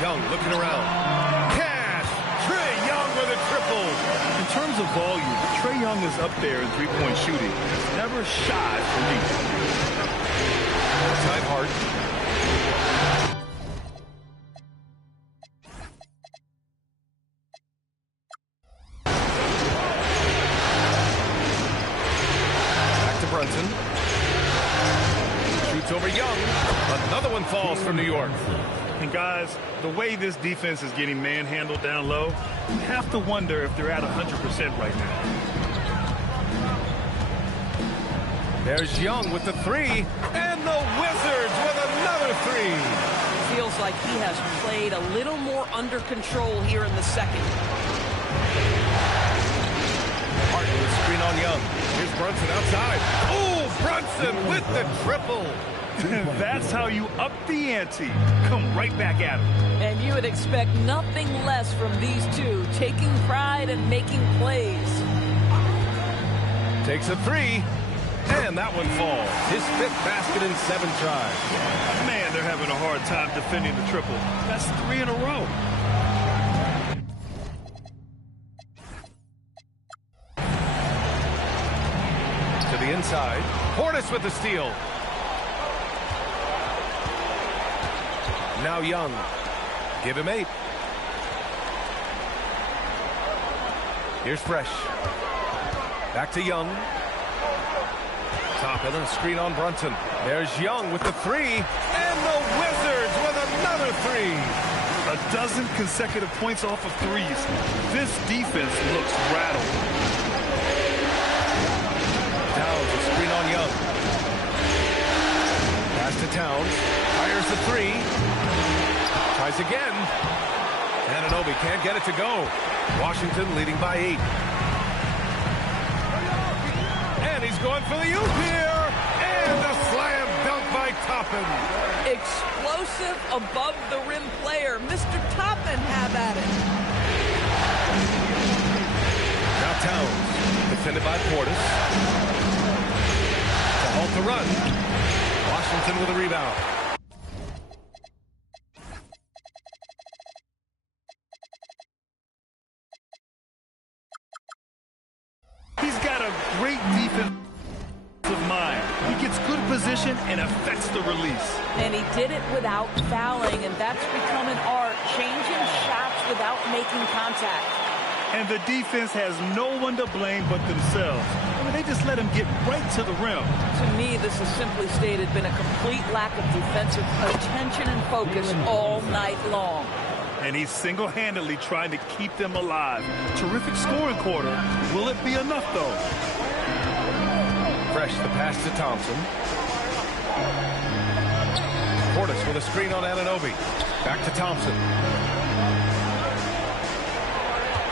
Young looking around. In terms of volume, Trae Young is up there in three-point shooting. Never shy from deep. Outside Hart. Back to Brunson. Shoots over Young. Another one falls for New York. And guys, the way this defense is getting manhandled down low, you have to wonder if they're at 100% right now. There's Young with the 3, and the Wizards with another 3. Feels like he has played a little more under control here in the second. Hart with a screen on Young. Here's Brunson outside. Oh, Brunson with the triple. That's how you up the ante. Come right back at him. And you would expect nothing less from these two, taking pride and making plays. Takes a 3, and that one falls. His 5th basket in 7 tries. Man, they're having a hard time defending the triple. That's 3 in a row. To the inside. Portis with the steal. Now Young. Give him 8. Here's Fresh. Back to Young. Top of the screen on Brunson. There's Young with the 3. And the Wizards with another 3. a dozen consecutive points off of threes. This defense looks rattled. Towns, a screen on Young. Pass to Towns. Fires the three. Tries again. Anunoby can't get it to go. Washington leading by 8. And he's going for the oop here. And a slam dunk by Toppin. Explosive above the rim player. Mr. Toppin have at it. Now Towns, defended by Portis. To halt the run. Washington with a rebound. He's got a great defensive mind. He gets good position and affects the release. And he did it without fouling, and that's become an art, changing shots without making contact. And the defense has no one to blame but themselves. I mean, they just let him get right to the rim. To me, this has simply stated been a complete lack of defensive attention and focus all night long. And he's single-handedly trying to keep them alive. Terrific scoring quarter. Will it be enough, though? Fresh the pass to Thompson. Portis with a screen on Anunoby. Back to Thompson.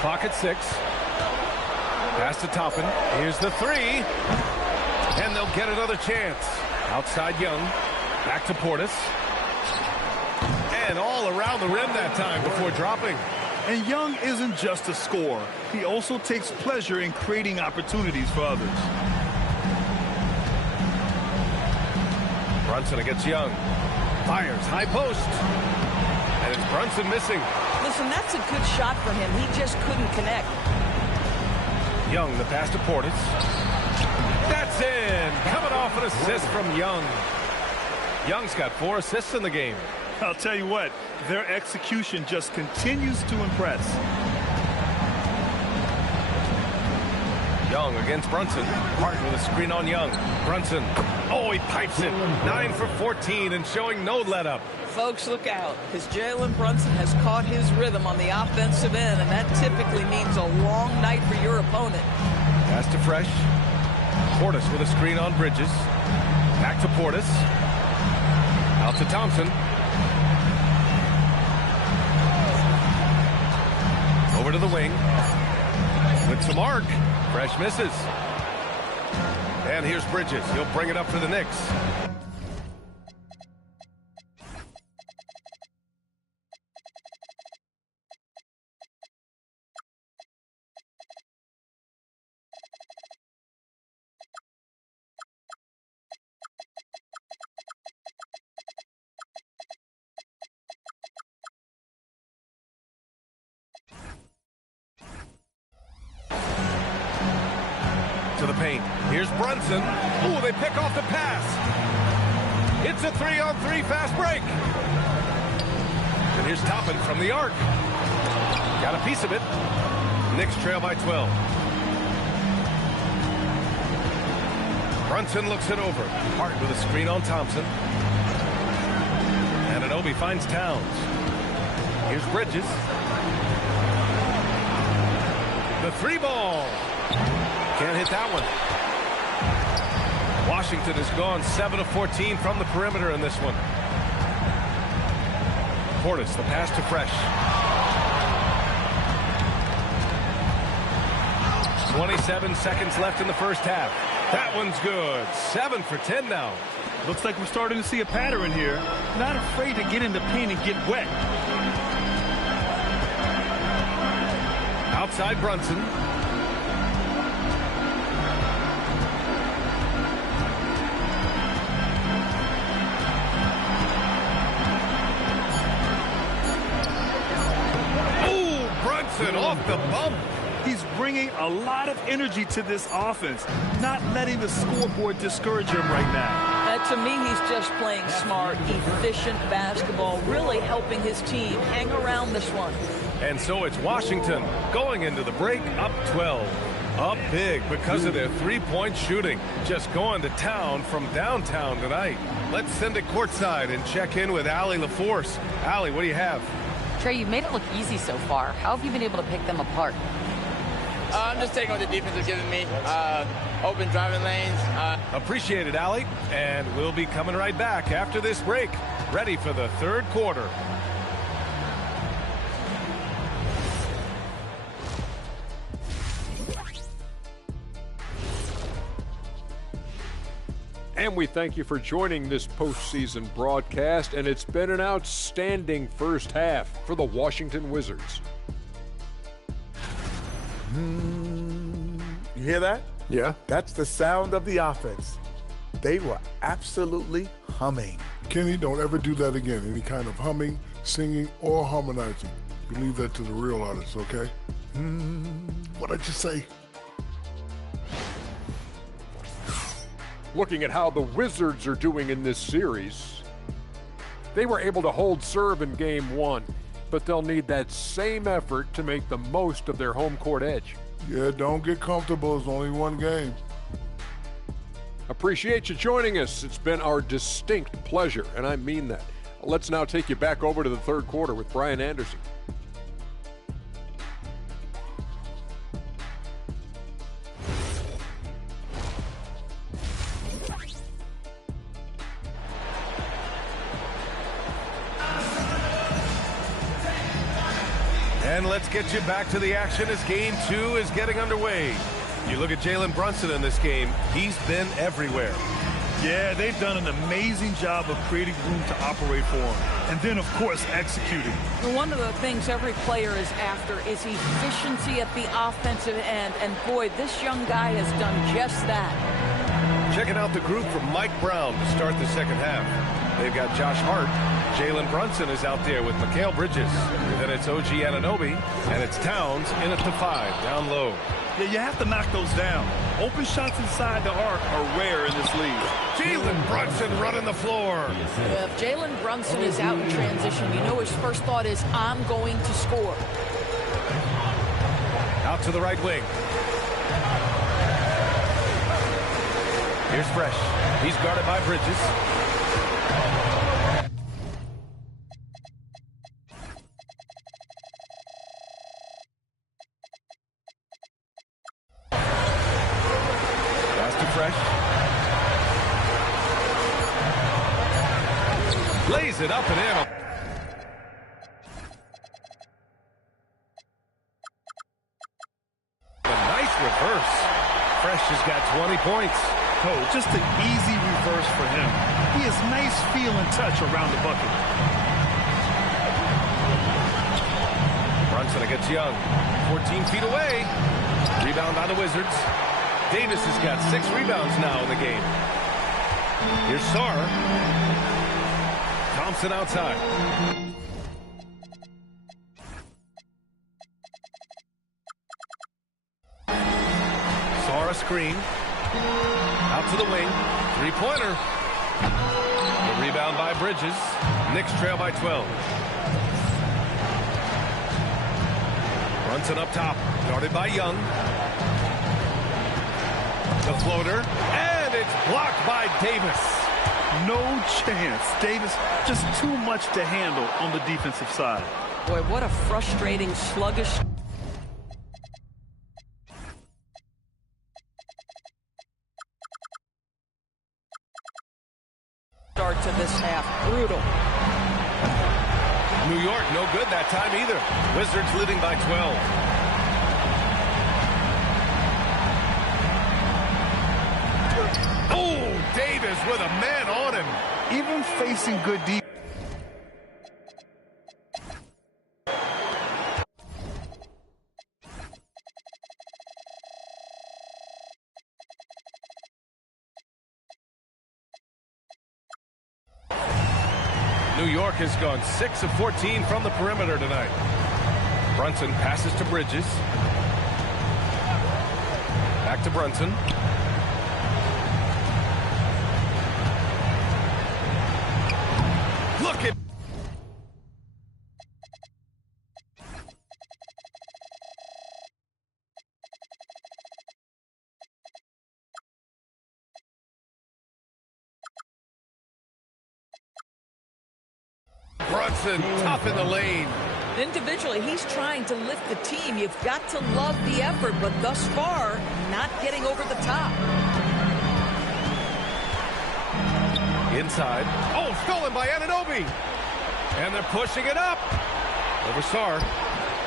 Clock at 6. Pass to Toppin. Here's the three. And they'll get another chance. Outside Young. Back to Portis. And all around the rim that time before dropping. And Young isn't just a scorer. He also takes pleasure in creating opportunities for others. Brunson against Young. Fires, high post. And it's Brunson missing. Listen, that's a good shot for him. He just couldn't connect. Young, the pass to Portis. That's in. Coming off an assist from Young. Young's got 4 assists in the game. I'll tell you what, their execution just continues to impress. Young against Brunson. Hart with a screen on Young. Brunson. Oh, he pipes it. 9 for 14 and showing no let-up. Folks, look out, because Jalen Brunson has caught his rhythm on the offensive end, and that typically means a long night for your opponent. Pass to Fresh. Portis with a screen on Bridges. Back to Portis. Out to Thompson. Over to the wing. With some arc. Fresh misses. And here's Bridges. He'll bring it up for the Knicks. To the paint. Here's Brunson. Ooh, they pick off the pass. It's a 3-on-3 fast break. And here's Toppin from the arc. Got a piece of it. Knicks trail by 12. Brunson looks it over. Hart with a screen on Thompson. Anunoby finds Towns. Here's Bridges. The 3-ball. Can't hit that one. Washington has gone 7 of 14 from the perimeter in this one. Portis, the pass to Fresh. 27 seconds left in the first half. That one's good. 7 for 10 now. Looks like we're starting to see a pattern here. Not afraid to get in the paint and get wet. Outside Brunson. Off the bump. He's bringing a lot of energy to this offense, not letting the scoreboard discourage him right now. To me, he's just playing smart, efficient basketball, really helping his team hang around this one. And so it's Washington going into the break up 12. Up big because of their three-point shooting. Just going to town from downtown tonight. Let's send it courtside and check in with Allie LaForce. Allie, what do you have? Trey, you've made it look easy so far. How have you been able to pick them apart? I'm just taking what the defense is giving me. Open driving lanes. Appreciate it, Allie. And we'll be coming right back after this break. Ready for the third quarter. And we thank you for joining this postseason broadcast, and it's been an outstanding first half for the Washington Wizards. You hear that? Yeah. That's the sound of the offense. They were absolutely humming. Kenny, don't ever do that again. Any kind of humming, singing, or harmonizing. You leave that to the real artists, okay? What'd I just say? Looking at how the Wizards are doing in this series, they were able to hold serve in Game 1, but they'll need that same effort to make the most of their home court edge. Yeah, don't get comfortable. It's only one game. Appreciate you joining us. It's been our distinct pleasure, and I mean that. Let's now take you back over to the third quarter with Brian Anderson. And let's get you back to the action as Game 2 is getting underway. You look at Jalen Brunson in this game, he's been everywhere. Yeah, they've done an amazing job of creating room to operate for him. And then, of course, executing. One of the things every player is after is efficiency at the offensive end. And boy, this young guy has done just that. Checking out the group from Mike Brown to start the second half. They've got Josh Hart. Jalen Brunson is out there with Mikal Bridges. Then it's OG Anunoby, and it's Towns in at the 5, down low. Yeah, you have to knock those down. Open shots inside the arc are rare in this league. Jalen Brunson running the floor. If Jalen Brunson is out in transition, you know his first thought is, I'm going to score. Out to the right wing. Here's Fresh. He's guarded by Bridges. Lays it up and in. A nice reverse. Fresh has got 20 points. Oh, just an easy reverse for him. He has nice feel and touch around the bucket. Brunson against Young. 14 feet away. Rebound by the Wizards. Davis has got 6 rebounds now in the game. Here's Sarr. Thompson outside. Sarr a screen. Out to the wing. 3-pointer. The rebound by Bridges. Knicks trail by 12. Brunson up top. Guarded by Young. The floater. And it's blocked by Davis. No chance. Davis just too much to handle on the defensive side. Boy, what a frustrating, sluggish start to this half. Brutal. New York no good that time either. Wizards leading by 12. Oh, Davis with a man on him. Even facing good defense. New York has gone 6 of 14 from the perimeter tonight. Brunson passes to Bridges. Back to Brunson. Look at Brunson, tough in the lane. Individually, he's trying to lift the team. You've got to love the effort, but thus far, not getting over the top. Inside. Oh, stolen by Anunoby. And they're pushing it up. Over Sarr.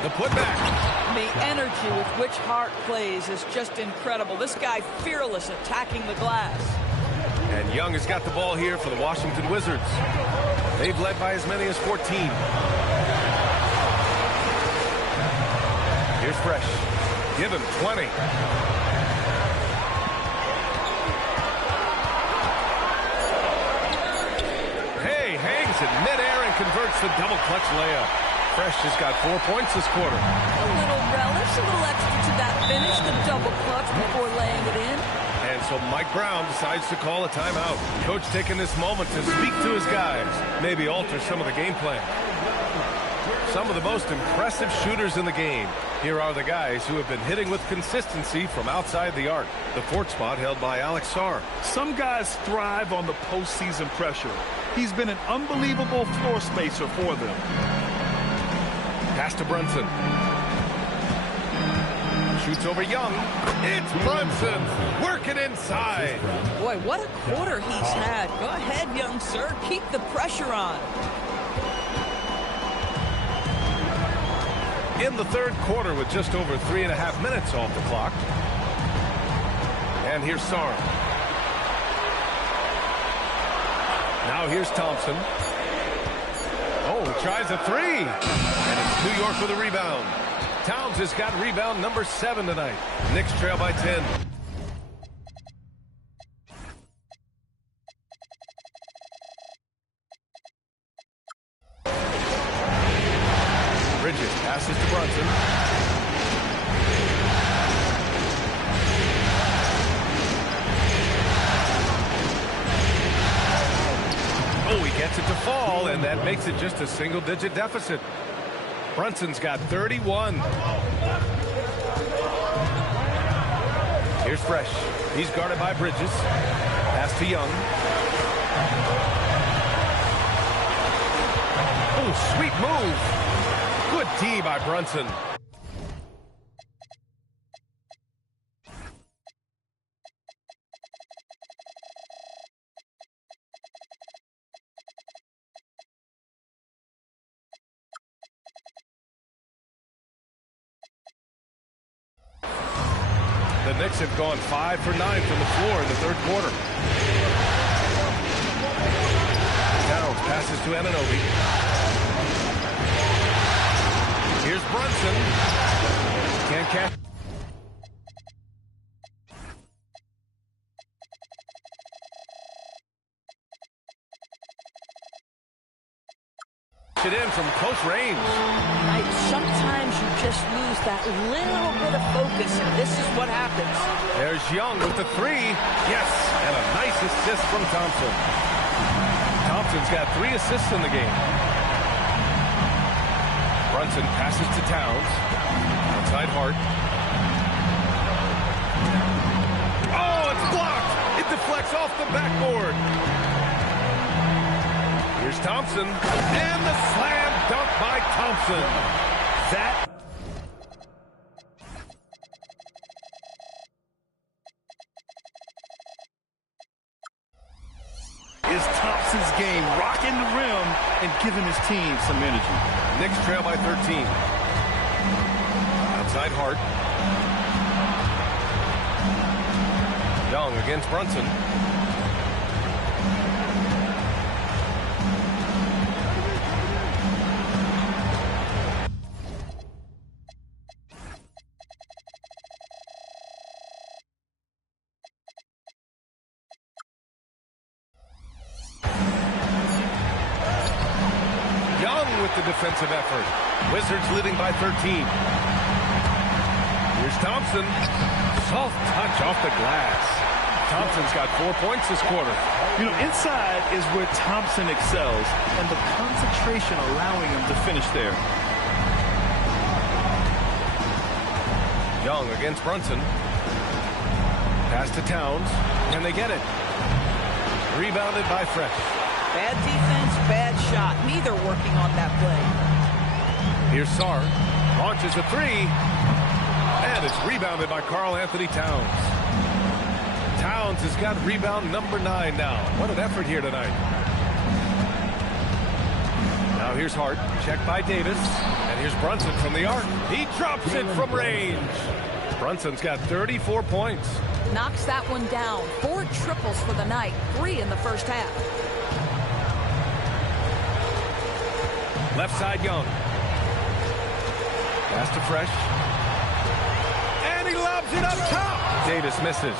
The putback. The energy with which Hart plays is just incredible. This guy fearless attacking the glass. And Young has got the ball here for the Washington Wizards. They've led by as many as 14. Here's Fresh. Give him 20. Hey, hangs in midair and converts the double clutch layup. Fresh has got 4 points this quarter. A little relish, a little extra to that finish, the double clutch before laying it in. And so Mike Brown decides to call a timeout. Coach taking this moment to speak to his guys, maybe alter some of the game plan. Some of the most impressive shooters in the game. Here are the guys who have been hitting with consistency from outside the arc. The fourth spot held by Alex Sarr. Some guys thrive on the postseason pressure. He's been an unbelievable floor spacer for them. Pass to Brunson. Shoots over Young. It's Brunson. Working inside. Boy, what a quarter he's had. Go ahead, young sir. Keep the pressure on. In the third quarter with just over 3.5 minutes off the clock. And here's Sarr. Now here's Thompson. Oh, tries a three. And it's New York with a rebound. Towns has got rebound number 7 tonight. Knicks trail by 10. Bridges passes to Brunson. Oh, he gets it to fall, and that makes it just a single-digit deficit. Brunson's got 31. Here's Fresh. He's guarded by Bridges. Pass to Young. Oh, sweet move. Good D by Brunson. The Knicks have gone 5 for 9 from the floor in the third quarter. Towns passes to Anunoby. Here's Brunson. Can't catch. It in from close range. Right, sometimes you just lose that little bit of focus, and this is what happens. There's Young with the three. Yes, and a nice assist from Thompson. Thompson's got 3 assists in the game. Brunson passes to Towns. Outside Hart. Oh, it's blocked. It deflects off the backboard. Here's Thompson. And the slam dunk by Thompson. That is Thompson's game, rocking the rim and giving his team some energy. Knicks trail by 13. Outside Hart. Young against Brunson. With the defensive effort. Wizards leading by 13. Here's Thompson. Soft touch off the glass. Thompson's got 4 points this quarter. You know, inside is where Thompson excels, and the concentration allowing him to finish there. Young against Brunson. Pass to Towns, and they get it. Rebounded by Fresh. Bad defense, bad shot. Neither working on that play. Here's Sarr. Launches a three. And it's rebounded by Karl-Anthony Towns. Towns has got rebound number 9 now. What an effort here tonight. Now here's Hart. Checked by Davis. And here's Brunson from the arc. He drops it from range. Brunson's got 34 points. Knocks that one down. 4 triples for the night. 3 in the first half. Left side, Young. Pass to Fresh. And he lobs it up top. Davis misses.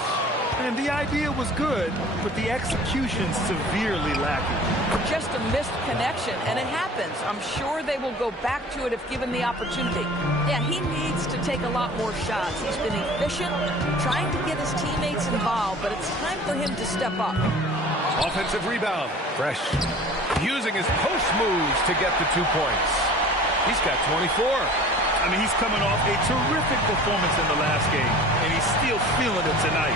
And the idea was good, but the execution severely lacking. Just a missed connection, and it happens. I'm sure they will go back to it if given the opportunity. Yeah, he needs to take a lot more shots. He's been efficient, trying to get his teammates involved, but it's time for him to step up. Offensive rebound. Fresh. Using his post moves to get the 2 points. He's got 24. I mean, he's coming off a terrific performance in the last game, and he's still feeling it tonight.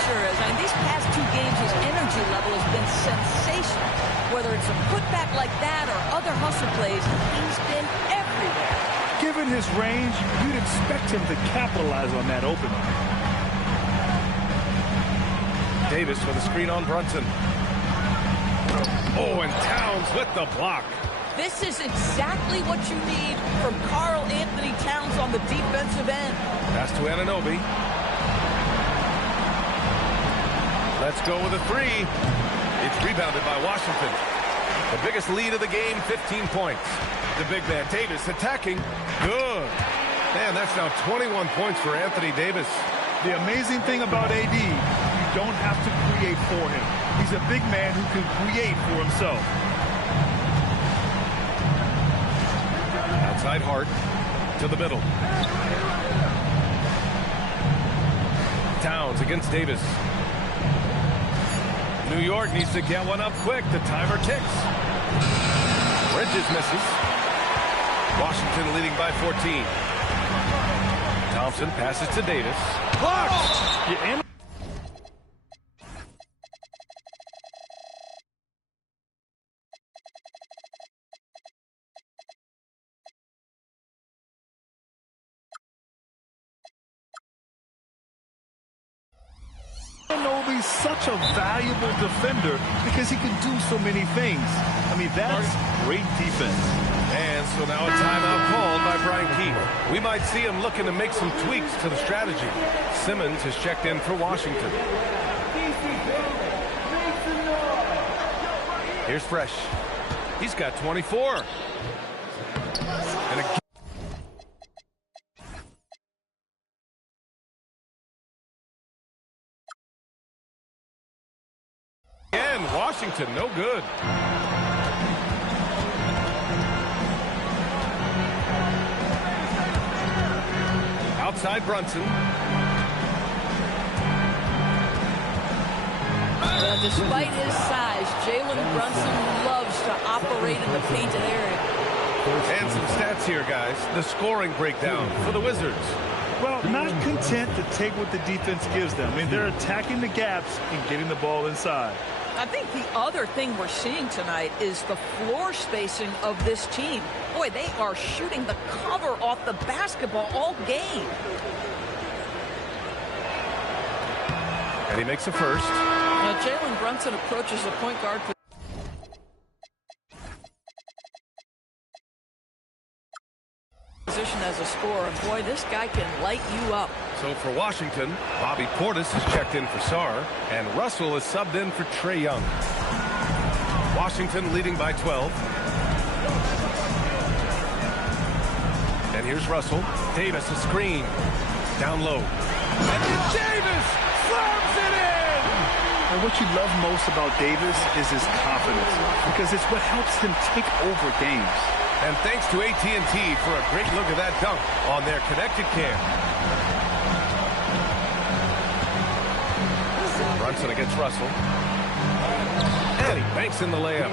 Sure is. I mean, these past 2 games, his energy level has been sensational. Whether it's a putback like that or other hustle plays, he's been everywhere. Given his range, you'd expect him to capitalize on that opening. Davis with a screen on Brunson. Oh, and Towns with the block. This is exactly what you need from Karl-Anthony Towns on the defensive end. Pass to Anunoby. Let's go with a 3. It's rebounded by Washington. The biggest lead of the game, 15 points. The big man, Davis, attacking. Good. Man, that's now 21 points for Anthony Davis. The amazing thing about AD, you don't have to create for him. He's a big man who can create for himself. Outside Hart to the middle. Towns against Davis. New York needs to get one up quick. The timer ticks. Bridges misses. Washington leading by 14. Thompson passes to Davis. Blocked! Anunoby's such a valuable defender because he can do so many things. I mean, that's great defense. And so now a timeout called by Brian Keefe. We might see him looking to make some tweaks to the strategy. Simmons has checked in for Washington. Here's Fresh. He's got 24. And again, Washington, no good. Outside Brunson. Despite his size, Jalen Brunson loves to operate in the painted area. And some stats here, guys. The scoring breakdown for the Wizards. Well, not content to take what the defense gives them. I mean, they're attacking the gaps and getting the ball inside. I think the other thing we're seeing tonight is the floor spacing of this team. Boy, they are shooting the cover off the basketball all game. And he makes a first. Jalen Brunson approaches the point guard position as a scorer. Boy, this guy can light you up. So for Washington, Bobby Portis has checked in for Sarr, and Russell is subbed in for Trae Young. Washington leading by 12. And here's Russell. Davis a screen. Down low. And then Davis slams it in! And what you love most about Davis is his confidence, because it's what helps him take over games. And thanks to AT&T for a great look at that dunk on their connected cam. Brunson against Russell. And he banks in the layup.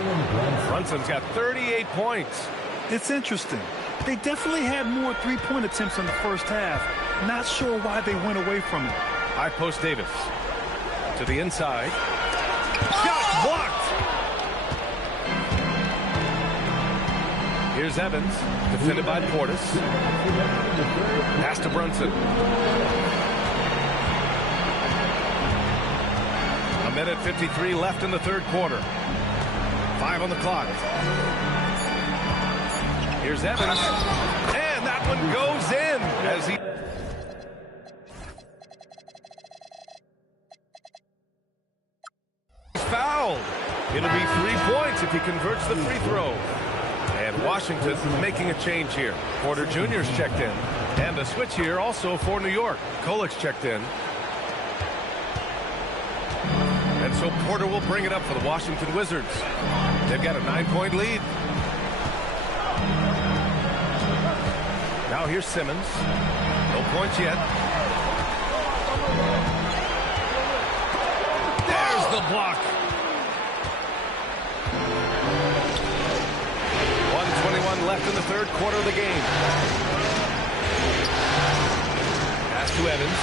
Brunson's got 38 points. It's interesting. They definitely had more three-point attempts in the first half. Not sure why they went away from it. High post Davis. To the inside. Shot blocked. Here's Evans, defended by Portis. Pass to Brunson. A minute 53 left in the third quarter. 5 on the clock. Here's Evans. And that one goes in as he... Fouled. It'll be 3 points if he converts the free throw. And Washington making a change here. Porter Jr.'s checked in. And a switch here also for New York. Kolik's checked in. And so Porter will bring it up for the Washington Wizards. They've got a 9-point lead. Now here's Simmons. No points yet. There's the block. 1:21 left in the third quarter of the game. Pass to Evans.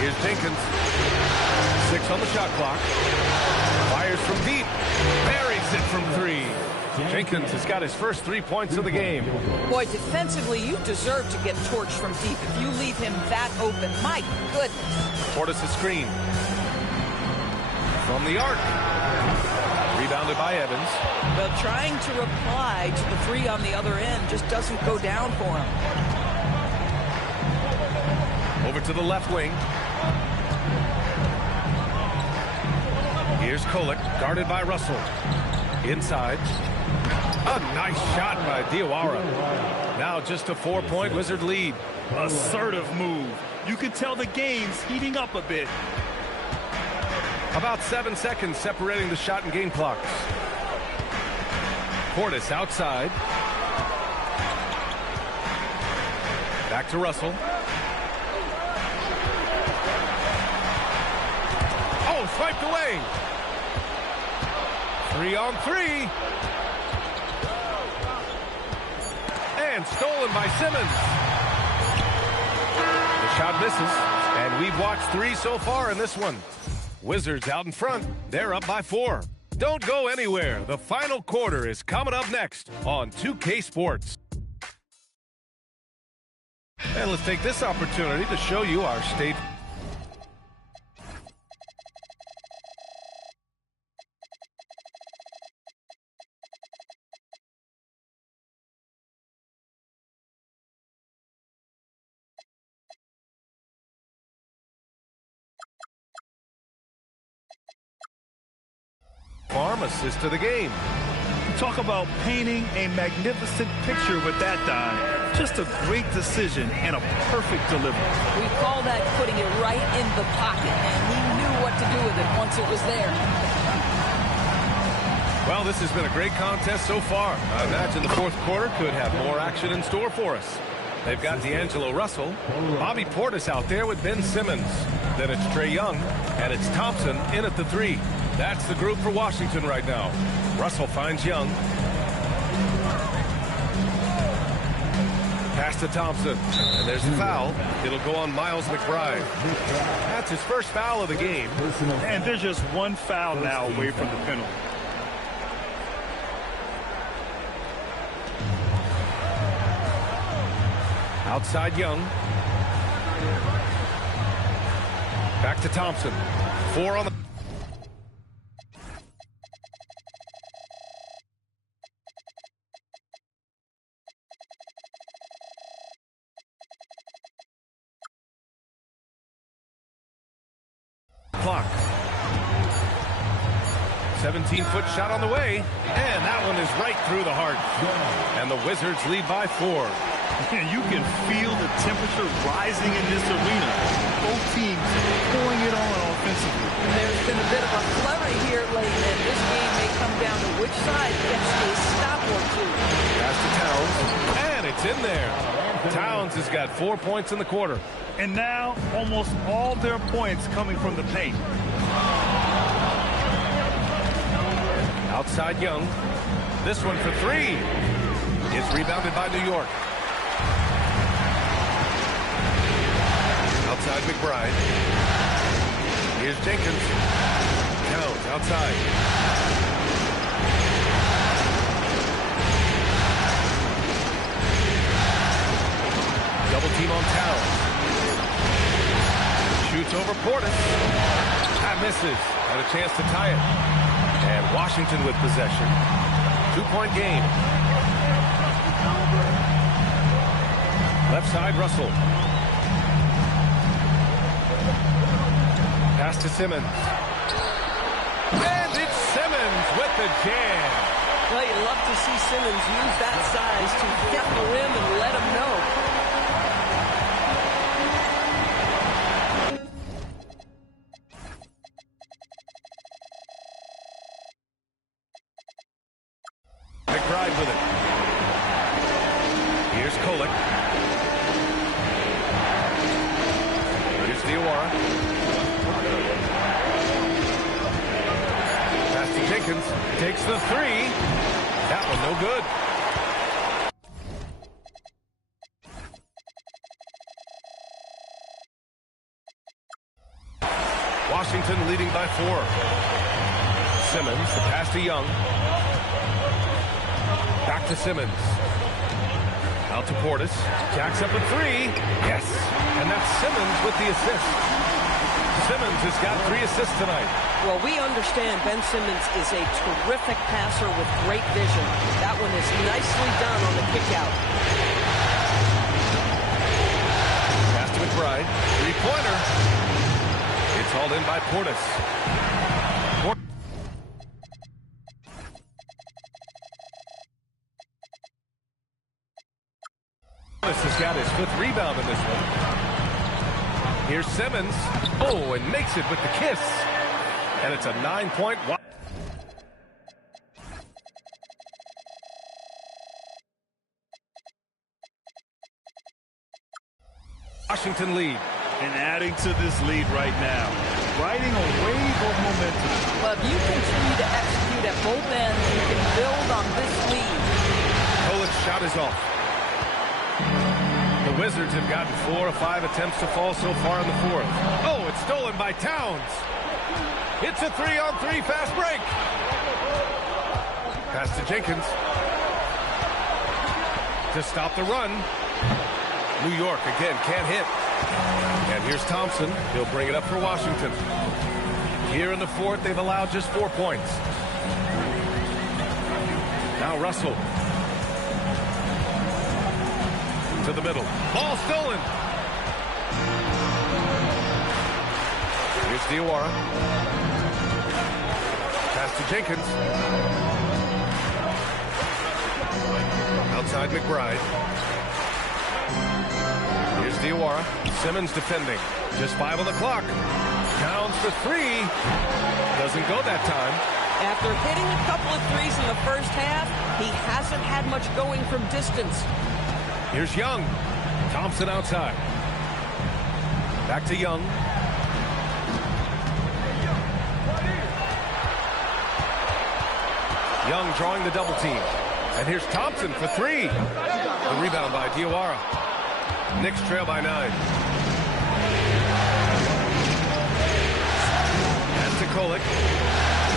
Here's Jenkins. 6 on the shot clock. Fires from deep. Buries it from 3. Jenkins has got his first 3 points of the game. Boy, defensively, you deserve to get torched from deep if you leave him that open. My goodness. Portis a screen. From the arc. Rebounded by Evans. Well, trying to reply to the 3 on the other end just doesn't go down for him. Over to the left wing. Here's Kolik, guarded by Russell. Inside. A nice shot by Diawara. Now just a 4-point Wizard lead. Assertive move. You can tell the game's heating up a bit. About 7 seconds separating the shot and game clocks. Portis outside. Back to Russell. Oh, swiped away. 3 on 3. And stolen by Simmons. The shot misses. And we've watched 3 so far in this one. Wizards out in front. They're up by 4. Don't go anywhere. The final quarter is coming up next on 2K Sports. And let's take this opportunity to show you our state. Farm assist to the game. Talk about painting a magnificent picture with that dime. Just a great decision and a perfect delivery. We call that putting it right in the pocket, and he knew what to do with it once it was there. Well, this has been a great contest so far. I imagine the fourth quarter could have more action in store for us. They've got D'Angelo Russell, Bobby Portis out there with Ben Simmons. Then it's Trae Young, and it's Thompson in at the 3. That's the group for Washington right now. Russell finds Young. Pass to Thompson. And there's the foul. It'll go on Miles McBride. That's his first foul of the game. And there's just one foul now away from the penalty. Outside Young. Back to Thompson. 4 on the... clock. 17-foot shot on the way. And that one is right through the heart. And the Wizards lead by 4. And you can feel the temperature rising in this arena. Both teams pouring it on offensively. There's been a bit of a flurry here lately, and this game may come down to which side gets a stop or 2. Pass to Towns. And it's in there. Towns has got 4 points in the quarter. And now almost all their points coming from the paint. Outside Young. This one for 3. It's rebounded by New York. Outside McBride. Here's Jenkins. Towns outside. Double team on Towns. Shoots over Portis. That misses. Had a chance to tie it. And Washington with possession. 2-point game. Left side, Russell. Pass to Simmons. And it's Simmons with the jam. Well, you love to see Simmons use that size to hit the rim and let him know. McBride with it. Here's Kolek. Here's Diawara. Pass to Jenkins. Takes the three. That one no good. Washington leading by 4. Simmons, the pass to Young. Back to Simmons. Out to Portis. Jacks up a 3. Yes. And that's Simmons with the assist. Simmons has got 3 assists tonight. Well, we understand Ben Simmons is a terrific passer with great vision. That one is nicely done on the kickout. Pass to McBride. 3-pointer. It's hauled in by Portis. Portis has got his 5th rebound in this one. Here's Simmons. Oh, and makes it with the kiss. And it's a 9-point. Washington lead. And adding to this lead right now. Riding a wave of momentum. Well, if you continue to execute at both ends, you can build on this lead. Kolic's shot is off. The Wizards have gotten 4 of 5 attempts to fall so far in the 4th. Oh, it's stolen by Towns. It's a 3-on-3 fast break. Pass to Jenkins. To stop the run. New York again can't hit. And here's Thompson. He'll bring it up for Washington. Here in the 4th, they've allowed just 4 points. Now Russell. To the middle. Ball stolen. Here's Diawara. Pass to Jenkins. Outside McBride. Here's Diawara. Simmons defending. Just 5 on the clock. Towns for 3. Doesn't go that time. After hitting a couple of threes in the first half, he hasn't had much going from distance. Here's Young. Thompson outside. Back to Young. Young drawing the double team. And here's Thompson for 3. The rebound by Diawara. Knicks trail by 9. Pass to Kolek.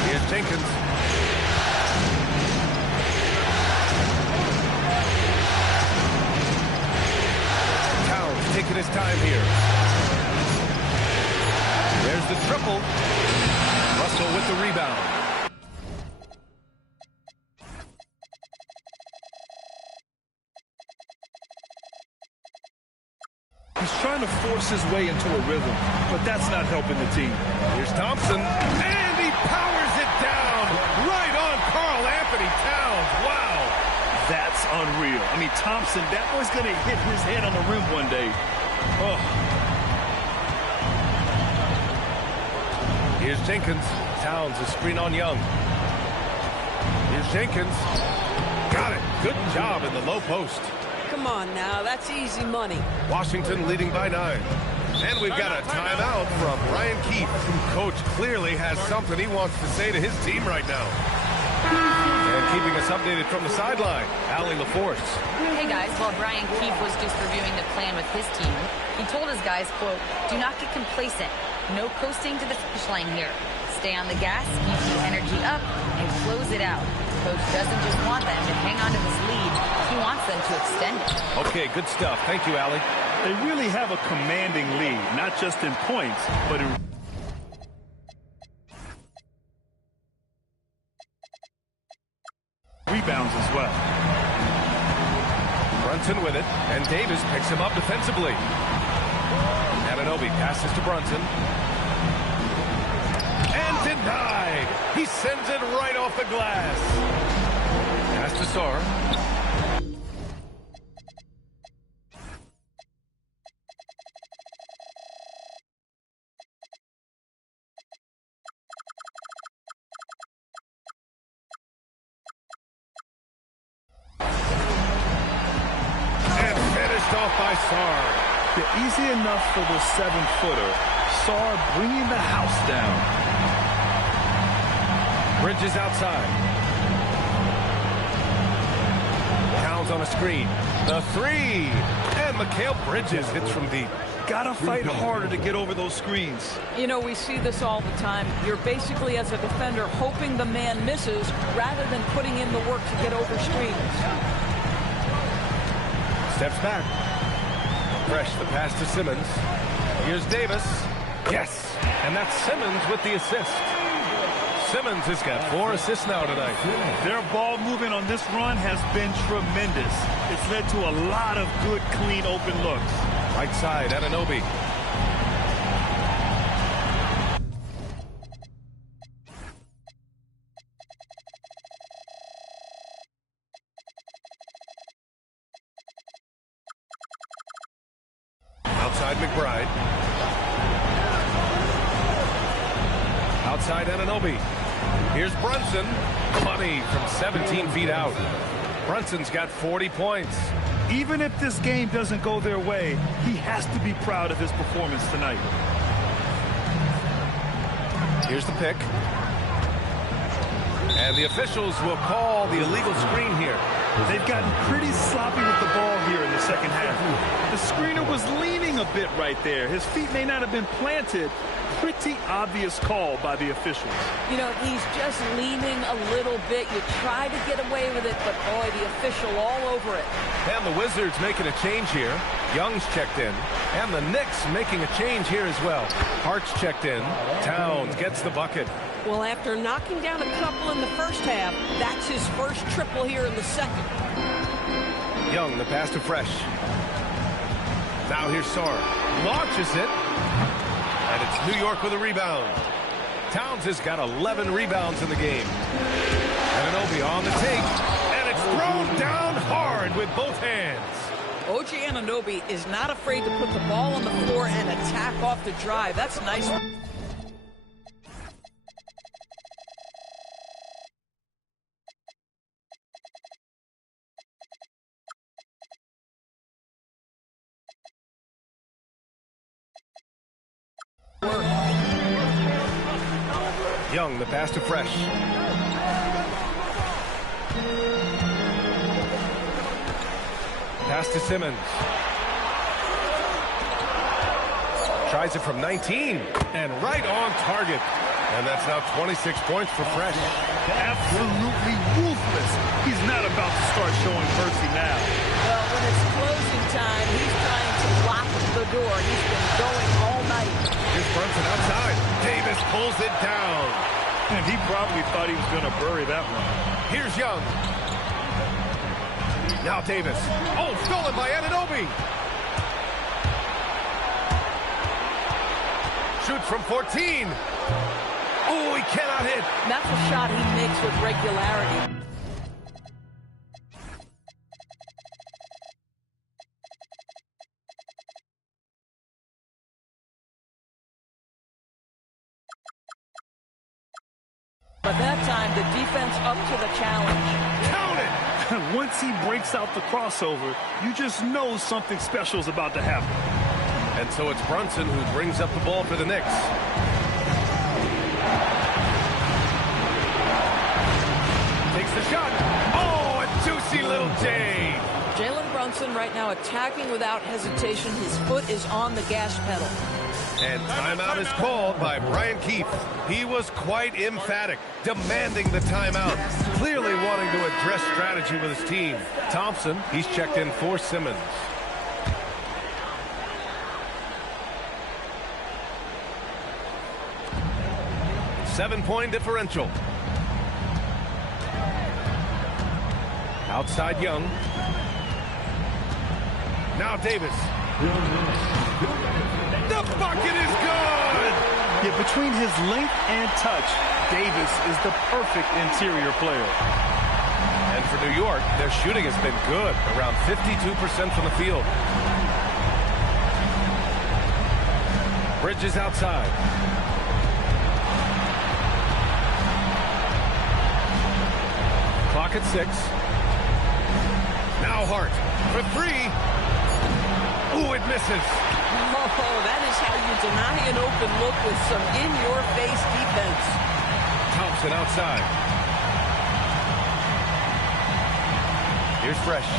Here's Jenkins. Towns taking his time here. There's the triple. Russell with the rebound. He's trying to force his way into a rhythm, but that's not helping the team. Here's Thompson, and he powers it down right on Karl Anthony Towns. Wow. That's unreal. I mean, Thompson, that boy's going to hit his head on the rim one day. Oh. Here's Jenkins. Towns, a screen on Young. Here's Jenkins. Got it. Good job in the low post. Come on now, that's easy money. Washington leading by 9. And we've got a timeout from Brian Keefe. Coach clearly has something he wants to say to his team right now. And keeping us updated from the sideline, Allie LaForce. Hey guys, while Brian Keefe was just reviewing the plan with his team, he told his guys, quote, "Do not get complacent. No coasting to the finish line here. Stay on the gas, keep the energy up, and close it out. Coach doesn't just want them to hang on to this lead. He wants them to extend it. Okay, good stuff. Thank you, Allie. They really have a commanding lead, not just in points, but in rebounds as well. Brunson with it, and Davis picks him up defensively. Anunoby passes to Brunson. And denied. He sends it right off the glass. Pass to Sar. And finished off by Sar. Yeah, easy enough for the 7-footer. Sar bringing the house down. Bridges outside. Towns on a screen. The three. And Mikal Bridges hits from deep. Gotta fight harder to get over those screens. You know, we see this all the time. You're basically, as a defender, hoping the man misses rather than putting in the work to get over screens. Steps back. Fresh, the pass to Simmons. Here's Davis. Yes, and that's Simmons with the assist. Simmons has got 4 assists now tonight. Their ball movement on this run has been tremendous. It's led to a lot of good, clean, open looks. Right side, Anunoby. Outside McBride. Outside Anunoby. Here's Brunson. Money from 17 feet out. Brunson's got 40 points. Even if this game doesn't go their way, he has to be proud of his performance tonight. Here's the pick. And the officials will call the illegal screen here. They've gotten pretty sloppy with the ball here in the second half. The screener was leaning a bit right there. His feet may not have been planted. Pretty obvious call by the officials. You know, he's just leaning a little bit. You try to get away with it, but boy, the official all over it. And the Wizards making a change here. Young's checked in. And the Knicks making a change here as well. Hart's checked in. Towns gets the bucket. Well, after knocking down a couple in the first half, that's his first triple here in the second. Young, the pass to Fresh. Now here's Sar. Launches it. And it's New York with a rebound. Towns has got 11 rebounds in the game. Anunoby on the take. And it's thrown down hard with both hands. OG Anunoby is not afraid to put the ball on the floor and attack off the drive. That's nice. Young, the pass to Fresh. Pass to Simmons. Tries it from 19 and right on target. And that's now 26 points for Fresh. Absolutely ruthless. He's not about to start showing mercy now. Well, when it's closing time, he's trying to lock the door. He's been going all night. Here's Brunson outside. Davis pulls it down. And he probably thought he was going to bury that one. Here's Young. Now Davis. Oh, stolen by Anunoby. Shoots from 14. Oh, he cannot hit. That's a shot he makes with regularity. But that time, the defense up to the challenge. Count it! Once he breaks out the crossover, you just know something special is about to happen. And so it's Brunson who brings up the ball for the Knicks. Takes the shot. Oh, a juicy little J. Jalen Brunson right now attacking without hesitation. His foot is on the gas pedal. And timeout is called by Brian Keefe. He was quite emphatic, demanding the timeout, clearly wanting to address strategy with his team. Thompson, he's checked in for Simmons. Seven-point differential. Outside Young. Now Davis. The bucket is good! Yeah, between his length and touch, Davis is the perfect interior player. And for New York, their shooting has been good, around 52% from the field. Bridges outside. Clock at 6. Now Hart for 3. Ooh, it misses. Oh, that is how you deny an open look with some in-your-face defense. Thompson outside. Here's Fresh.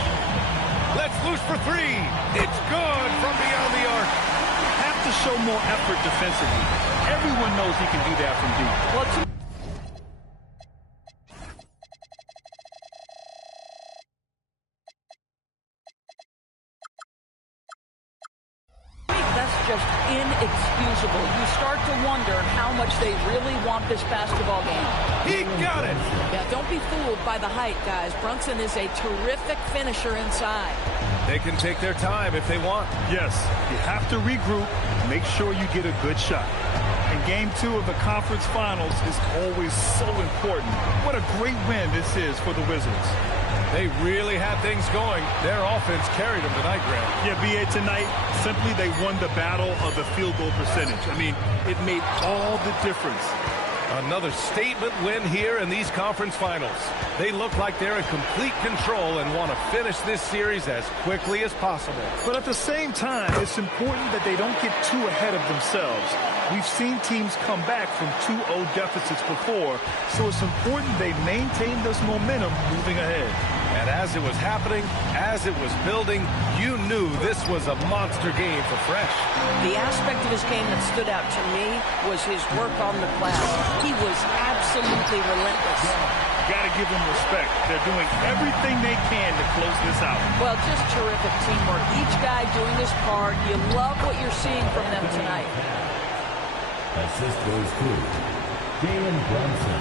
Let's loose for 3. It's good from beyond the arc. Have to show more effort defensively. Everyone knows he can do that from deep. Well, that's just inexcusable. You start to wonder how much they really want this basketball game. He got it! Yeah, don't be fooled by the height, guys. Brunson is a terrific finisher inside. They can take their time if they want. Yes, you have to regroup, make sure you get a good shot. And Game 2 of the conference finals is always so important. What a great win this is for the Wizards. They really had things going. Their offense carried them tonight, Graham. Yeah, B.A., tonight, simply they won the battle of the field goal percentage. I mean, it made all the difference. Another statement win here in these conference finals. They look like they're in complete control and want to finish this series as quickly as possible. But at the same time, it's important that they don't get too ahead of themselves. We've seen teams come back from 2-0 deficits before, so it's important they maintain this momentum moving ahead. And as it was happening, as it was building, you knew this was a monster game for Fresh. The aspect of his game that stood out to me was his work on the glass. He was absolutely relentless. Got to give them respect. They're doing everything they can to close this out. Well, just terrific teamwork. Each guy doing his part. You love what you're seeing from them tonight. Assist goes to Jalen Brunson.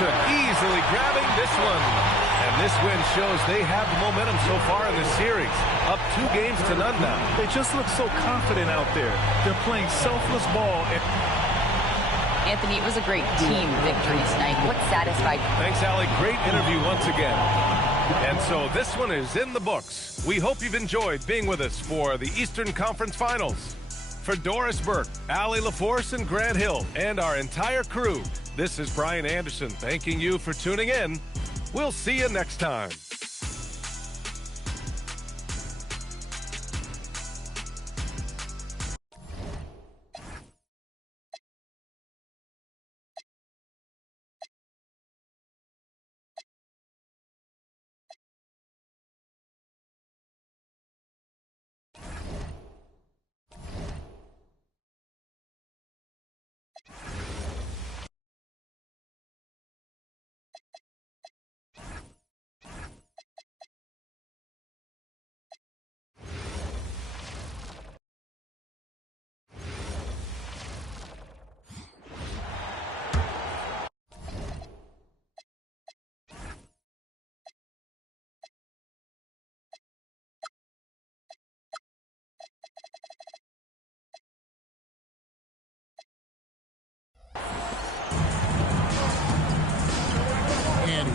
Easily grabbing this one. And this win shows they have the momentum so far in this series. Up 2-0 now. They just look so confident out there. They're playing selfless ball. Anthony, it was a great team victory tonight. What satisfied you? Thanks, Allie. Great interview once again. And so this one is in the books. We hope you've enjoyed being with us for the Eastern Conference Finals. For Doris Burke, Allie LaForce, and Grant Hill, and our entire crew, this is Brian Anderson thanking you for tuning in. We'll see you next time.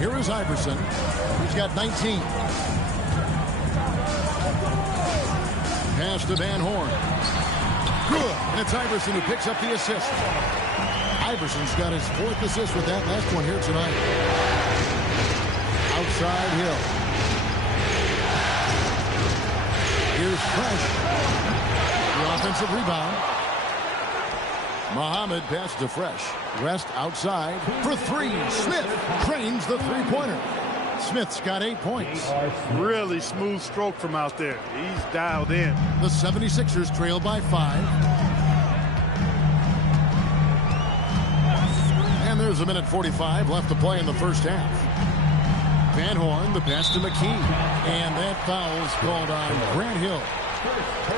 Here is Iverson. He's got 19. Pass to Van Horn. Good. And it's Iverson who picks up the assist. Iverson's got his 4th assist with that last one here tonight. Outside Hill. Here's Fresh. The offensive rebound. Muhammad passes to Fresh. West outside for 3. Smith drains the three-pointer. Smith's got 8 points. Really smooth stroke from out there. He's dialed in. The 76ers trail by 5. And there's a minute 45 left to play in the first half. Van Horn, the pass to McKee. And that foul's called on Grant Hill.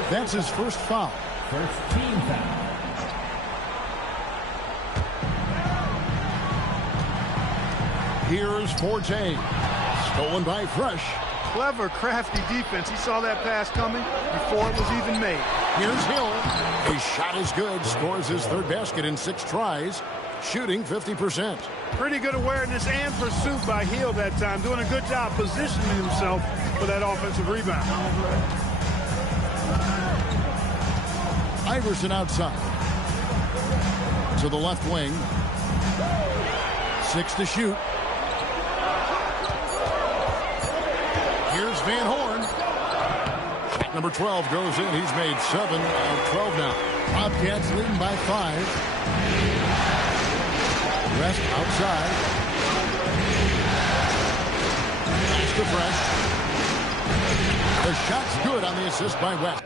That's his first foul. First team foul. Here's Forte. Stolen by Fresh. Clever, crafty defense. He saw that pass coming before it was even made. Here's Hill. His shot is good. Scores his 3rd basket in 6 tries. Shooting 50%. Pretty good awareness and pursuit by Hill that time. Doing a good job positioning himself for that offensive rebound. Iverson outside. To the left wing. 6 to shoot. Here's Van Horn. Shot number 12 goes in. He's made 7 out of 12 now. Bobcats leading by 5. Rest outside. Pass to Fresh. The shot's good on the assist by West.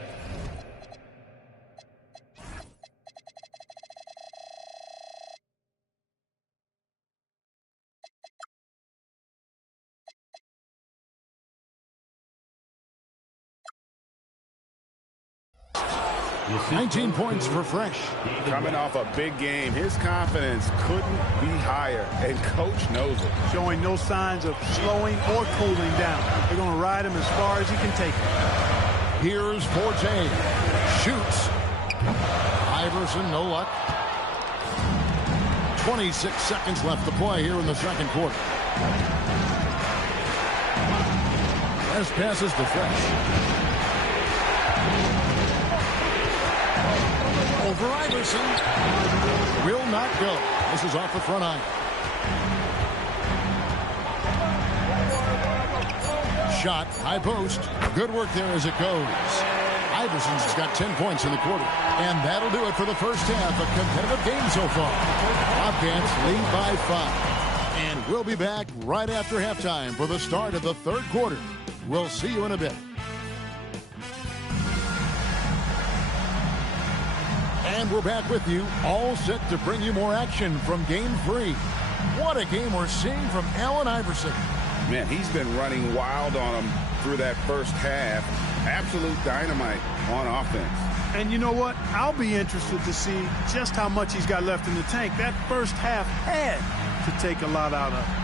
This 19 points for Fresh. Coming off a big game, his confidence couldn't be higher, and Coach knows it. Showing no signs of slowing or cooling down. They're going to ride him as far as he can take him. Here's Forte. Shoots. Iverson, no luck. 26 seconds left to play here in the second quarter. West passes to Fresh. Over Iverson. Will not go. This is off the front iron. Shot, high post. Good work there as it goes. Iverson's got 10 points in the quarter. And that'll do it for the first half. A competitive game so far. Bobcats lead by 5. And we'll be back right after halftime for the start of the third quarter. We'll see you in a bit. And we're back with you, all set to bring you more action from Game 3. What a game we're seeing from Allen Iverson. Man, he's been running wild on him through that first half. Absolute dynamite on offense. And you know what? I'll be interested to see just how much he's got left in the tank. That first half had to take a lot out of him.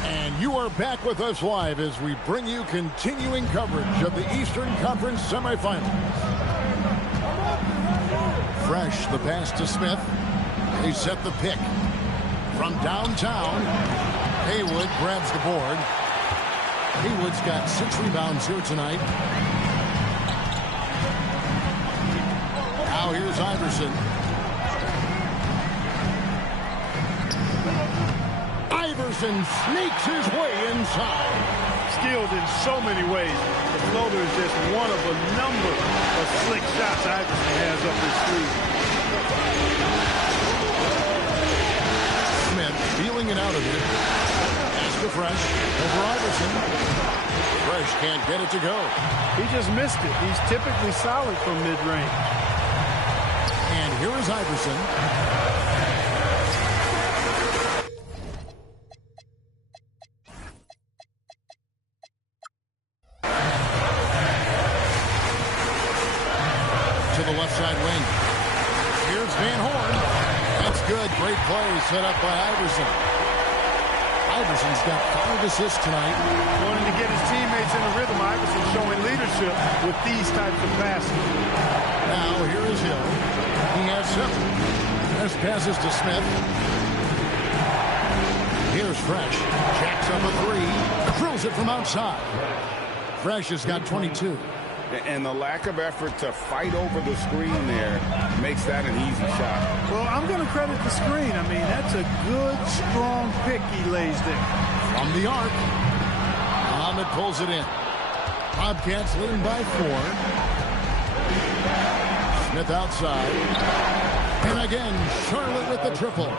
And you are back with us live as we bring you continuing coverage of the Eastern Conference semifinals. Fresh, the pass to Smith. They set the pick. From downtown, Haywood grabs the board. Haywood's got 6 rebounds here tonight. Now here's Iverson. Iverson sneaks his way inside. Skilled in so many ways. The floater is just one of a number of slick shots Iverson has up his sleeve. Smith feeling it out of it. Pass to Fresh. Over Iverson. Fresh can't get it to go. He just missed it. He's typically solid from mid-range. And here is Iverson. To the left side wing. Here's Van Horn. That's good. Great play set up by Iverson. Iverson's got 5 assists tonight. Wanting to get his teammates in the rhythm. Iverson showing leadership with these types of passes. Now here is Hill. He has 7. This passes to Smith. Here's Fresh. Jacks up a three. Drills it from outside. Fresh has got 22. And the lack of effort to fight over the screen there makes that an easy shot. Well, I'm going to credit the screen. I mean, that's a good, strong pick he lays there. From the arc, Muhammad pulls it in. Bobcats leading by 4. Smith outside. And again, Charlotte with the triple.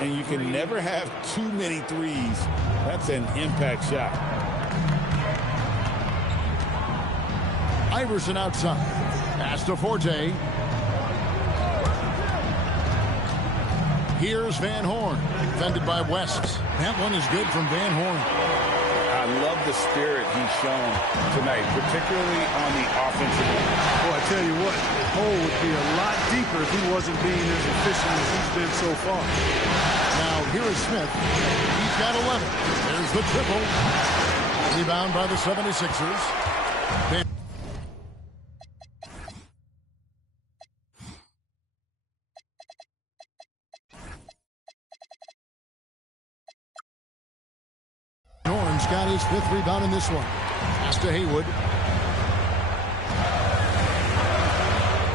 And you can never have too many threes. That's an impact shot. Iverson outside. Pass to Forte. Here's Van Horn. Defended by West. That one is good from Van Horn. I love the spirit he's shown tonight, particularly on the offensive end. Boy, I tell you what, the hole would be a lot deeper if he wasn't being as efficient as he's been so far. Now, here is Smith. He's got 11. There's the triple. Rebound by the 76ers. Norton's got his 5th rebound in this one. Pass to Haywood.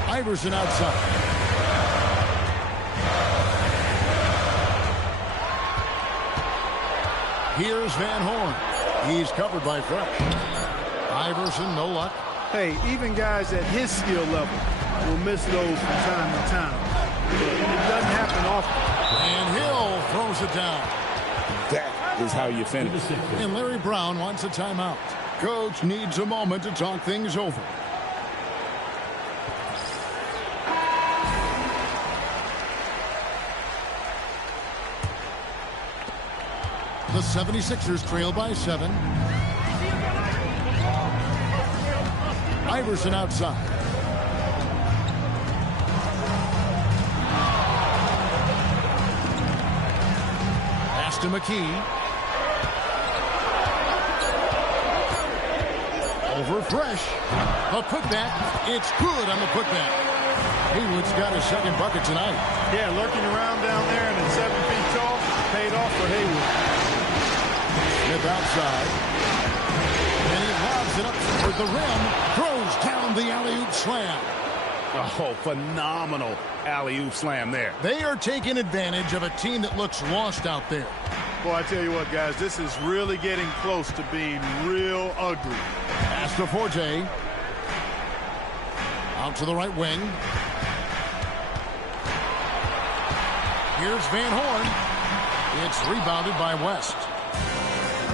Iverson outside. Here's Van Horn. He's covered by Fresh. Iverson, no luck. Hey, even guys at his skill level will miss those from time to time. But it doesn't happen often. And Hill throws it down. That is how you finish. And Larry Brown wants a timeout. Coach needs a moment to talk things over. The 76ers trail by 7. Iverson outside. Pass to McKee. Over Fresh. A putback. It's good on the putback. Haywood's got his 2nd bucket tonight. Yeah, lurking around down there and at 7 feet tall, paid off for Haywood. Smith outside. And he lobs it up toward the rim. Throws down the alley-oop slam. Oh, phenomenal alley-oop slam there. They are taking advantage of a team that looks lost out there. Boy, I tell you what, guys, this is really getting close to being real ugly. Pass to Forte. Out to the right wing. Here's Van Horn. It's rebounded by West.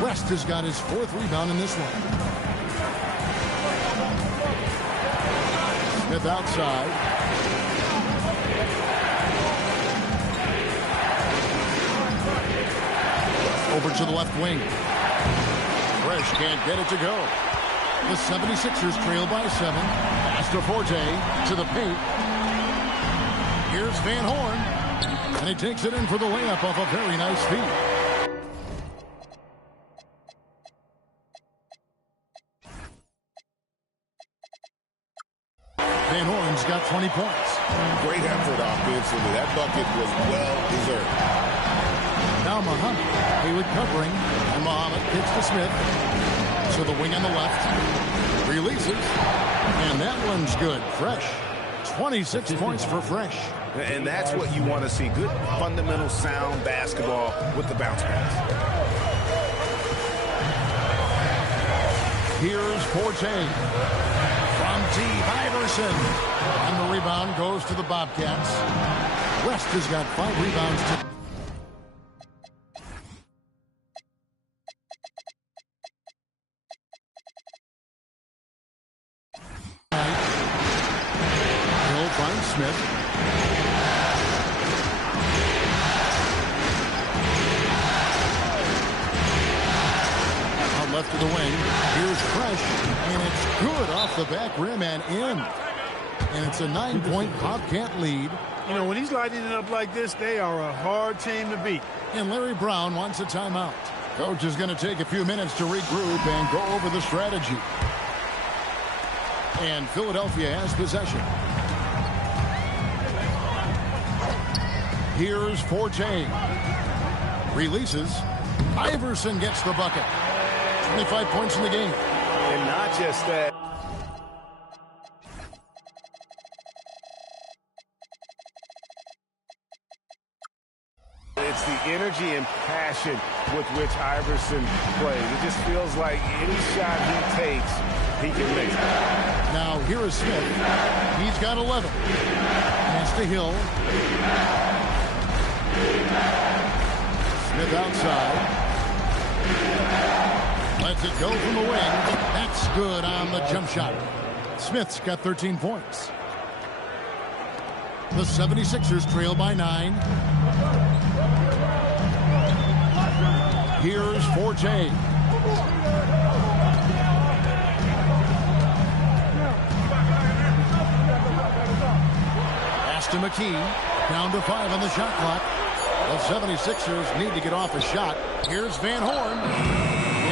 West has got his 4th rebound in this one. Smith outside. Over to the left wing. Fresh can't get it to go. The 76ers trail by 7. Pass to Forte to the paint. Here's Van Horn. And he takes it in for the layup off a very nice feed. Van Horn's got 20 points. Great effort offensively. That bucket was well deserved. Now Muhammad. Haywood covering. And Muhammad kicks to Smith. To the wing on the left. Releases. And that one's good. Fresh. 26 points for Fresh. And that's what you want to see. Good fundamental sound basketball with the bounce pass. Here's Forte. From deep, Iverson. And the rebound goes to the Bobcats. West has got 5 rebounds. Hill finds Smith. Out left to the wing. Here's Fresh. And it's good off the back rim and in. And it's a 9-point Bobcat lead. You know, when he's lighting it up like this, they are a hard team to beat. And Larry Brown wants a timeout. Coach is going to take a few minutes to regroup and go over the strategy. And Philadelphia has possession. Here's Forte. Releases. Iverson gets the bucket. 25 points in the game. And not just that. It's the energy and passion with which Iverson plays. It just feels like any shot he takes, he can make. Now here is Smith. He's got 11. Pass to Hill. Smith outside. Lets it go from the wing. That's good on the jump shot. Smith's got 13 points. The 76ers trail by 9. Here's Forte. Pass to McKee. Down to 5 on the shot clock. The 76ers need to get off a shot. Here's Van Horn.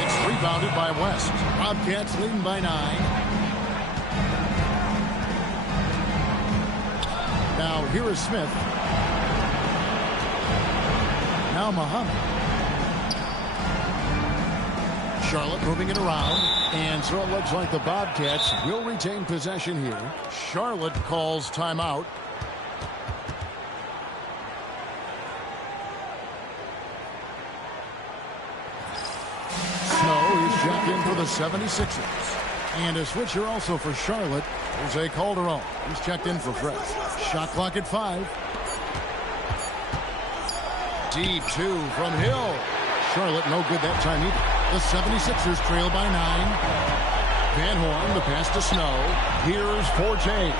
It's rebounded by West. Bobcats leading by 9. Now here is Smith. Now Muhammad. Charlotte moving it around. And so it looks like the Bobcats will retain possession here. Charlotte calls timeout. Snow is checked in for the 76ers. And a switcher also for Charlotte, Jose Calderon. He's checked in for Fresh. Shot clock at 5. Deep 2 from Hill. Charlotte no good that time either. The 76ers trail by 9. Van Horn, the pass to Snow. Here's Forte.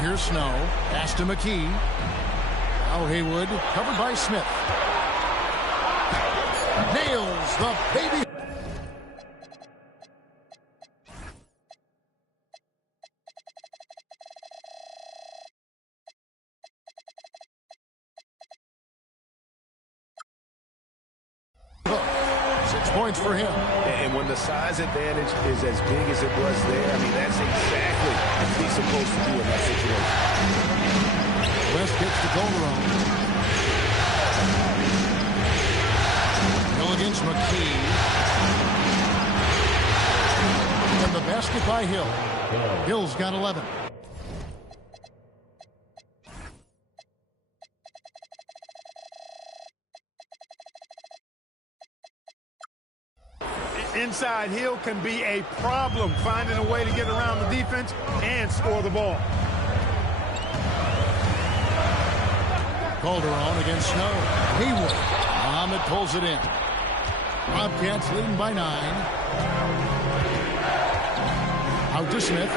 Here's Snow. Pass to McKee. Now Haywood, covered by Smith. Nails the baby. Points for him. And when the size advantage is as big as it was there, I mean, that's exactly what he's supposed to do in that situation. West gets to Calderon. Hill against McKee. And the basket by Hill. Hill's got 11. Inside, Hill can be a problem, finding a way to get around the defense and score the ball. Calderon against Snow. Haywood. Muhammad pulls it in. Bobcats leading by 9. Out to Smith.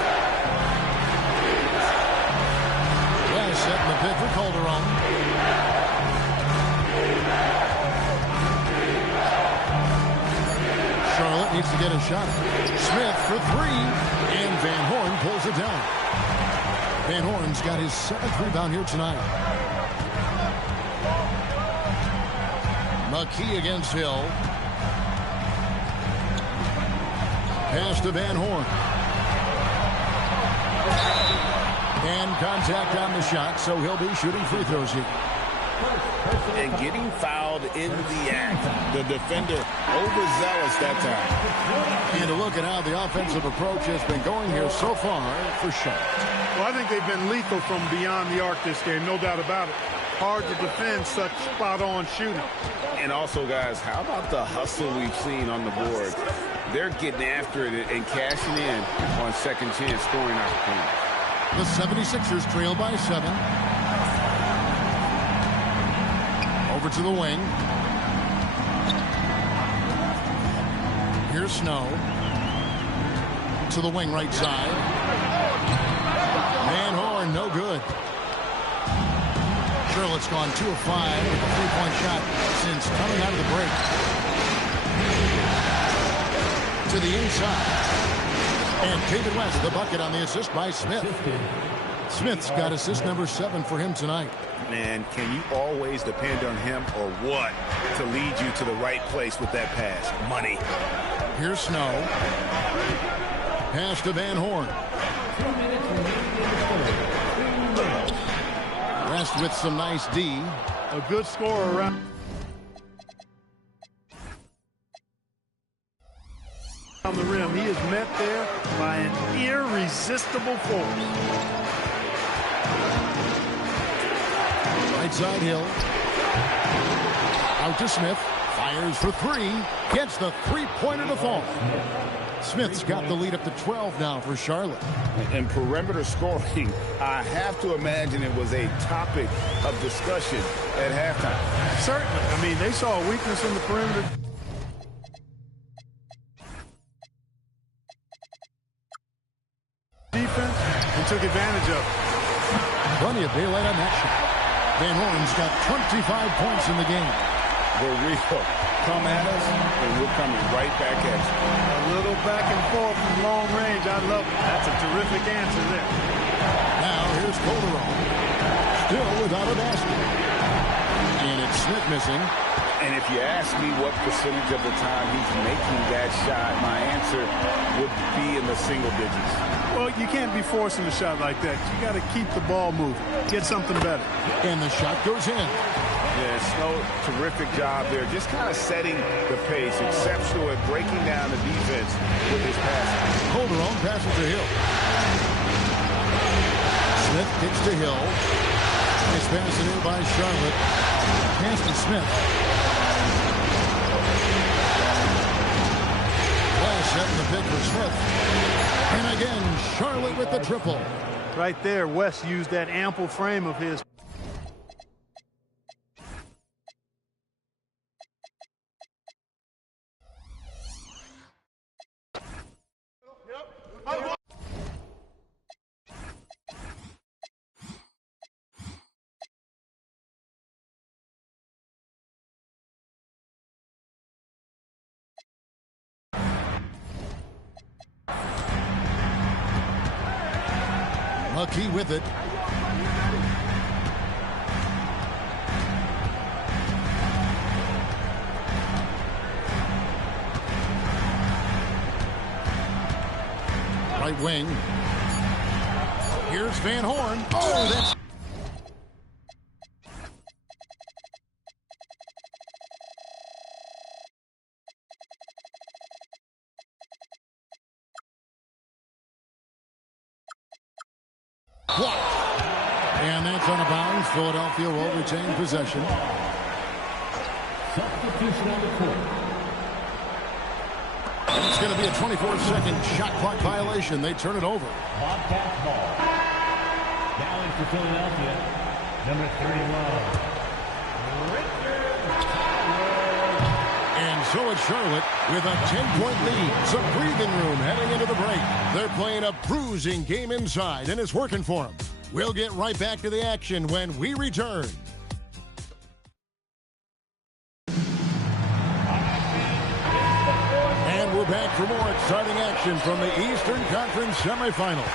West setting the pick for Calderon. Charlotte needs to get a shot. Smith for 3. And Van Horn pulls it down. Van Horn's got his 7th rebound here tonight. McKee against Hill. Pass to Van Horn. And contact on the shot, so he'll be shooting free throws here. And getting fouled in the act. The defender overzealous that time. And to look at how the offensive approach has been going here so far for Charlotte. Well, I think they've been lethal from beyond the arc this game, no doubt about it. Hard to defend such spot-on shooting. And also, guys, how about the hustle we've seen on the board? They're getting after it and cashing in on second chance scoring opportunities. The 76ers trail by 7. Over to the wing. Here's Snow. To the wing right side. Van Horn, no good. Charlotte's gone 2 of 5 with a 3-point shot since coming out of the break. To the inside. And David West, the bucket on the assist by Smith. Smith's got assist number 7 for him tonight. Man, can you always depend on him or what to lead you to the right place with that pass? Money. Here's Snow. Pass to Van Horn. West with some nice D. A good score around the rim. He is met there by an irresistible force. Right side Hill. Out to Smith. Fires for three. Gets the three-pointer to fall. Smith's got the lead up to 12 now for Charlotte. And perimeter scoring, I have to imagine it was a topic of discussion at halftime. Certainly. I mean, they saw a weakness in the perimeter. Defense and took advantage of it. Plenty of daylight on that shot. Van Horn's got 25 points in the game. Real. Come at us, and we're coming right back at you. A little back and forth from long range. I love it. That's a terrific answer there. Now here's Calderon. Still without a basket. And it's Smith missing. And if you ask me what percentage of the time he's making that shot, my answer would be in the single digits. Well, you can't be forcing a shot like that. You got to keep the ball moving. Get something better. And the shot goes in. Yeah, Snow, terrific job there. Just kind of setting the pace. Exceptional at breaking down the defense with his passing. Calderon passes to Hill. Smith kicks to Hill. Nice pass it in by Charlotte. Pass to Smith. Well, setting the pick for Smith. And again, Charlotte with the triple. Right there, West used that ample frame of his. Lucky with it. Right wing. Here's Van Horn. Oh, that's... And that's on a bounce. Philadelphia will retain possession. Substitution on the court. And it's going to be a 24-second shot clock violation. They turn it over. Contact ball. Down for Philadelphia. Number 31. And so it's Charlotte with a 10-point lead. Some breathing room heading into the break. They're playing a bruising game inside, and it's working for them. We'll get right back to the action when we return. And we're back for more exciting action from the Eastern Conference semifinals.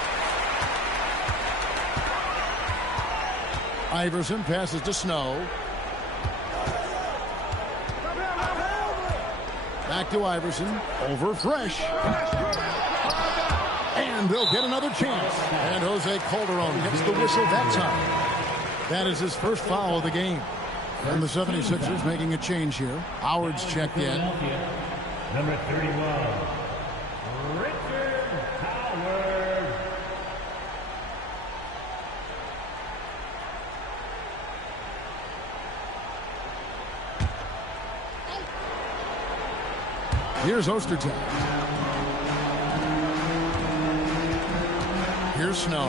Iverson passes to Snow. Back to Iverson. Over Fresh. And they'll get another chance. And Jose Calderon gets the whistle that time. That is his first foul of the game. And the 76ers making a change here. Howard's checked in. Number 31. Richard Howard. Here's Ostertag. Here's Snow.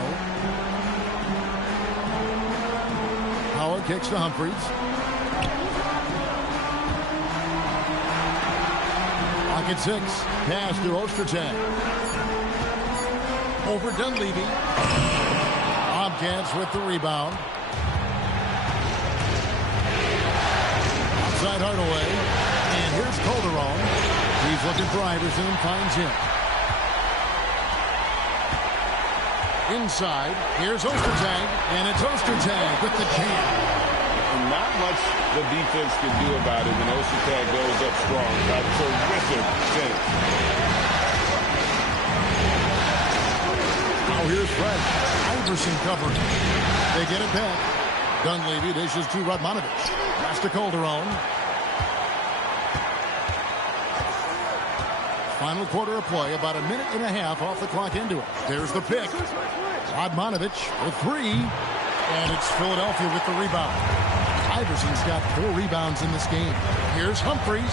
Howard kicks to Humphries. Pocket 6. Pass to Ostertag. Over Dunleavy. Bobcats with the rebound. Outside Hardaway. And here's Calderon. He's looking for Iverson and finds him. Inside, here's Ostertag, and it's Ostertag with the jam. Not much the defense can do about it when Ostertag goes up strong. A terrific finish. Now here's Fresh. Iverson covered. They get it back. Dunleavy dishes to Radmanovich. Pass to Calderon. Final quarter of play, about a minute and a half off the clock into it. There's the pick. Radmanovich for three. And it's Philadelphia with the rebound. Iverson's got 4 rebounds in this game. Here's Humphries.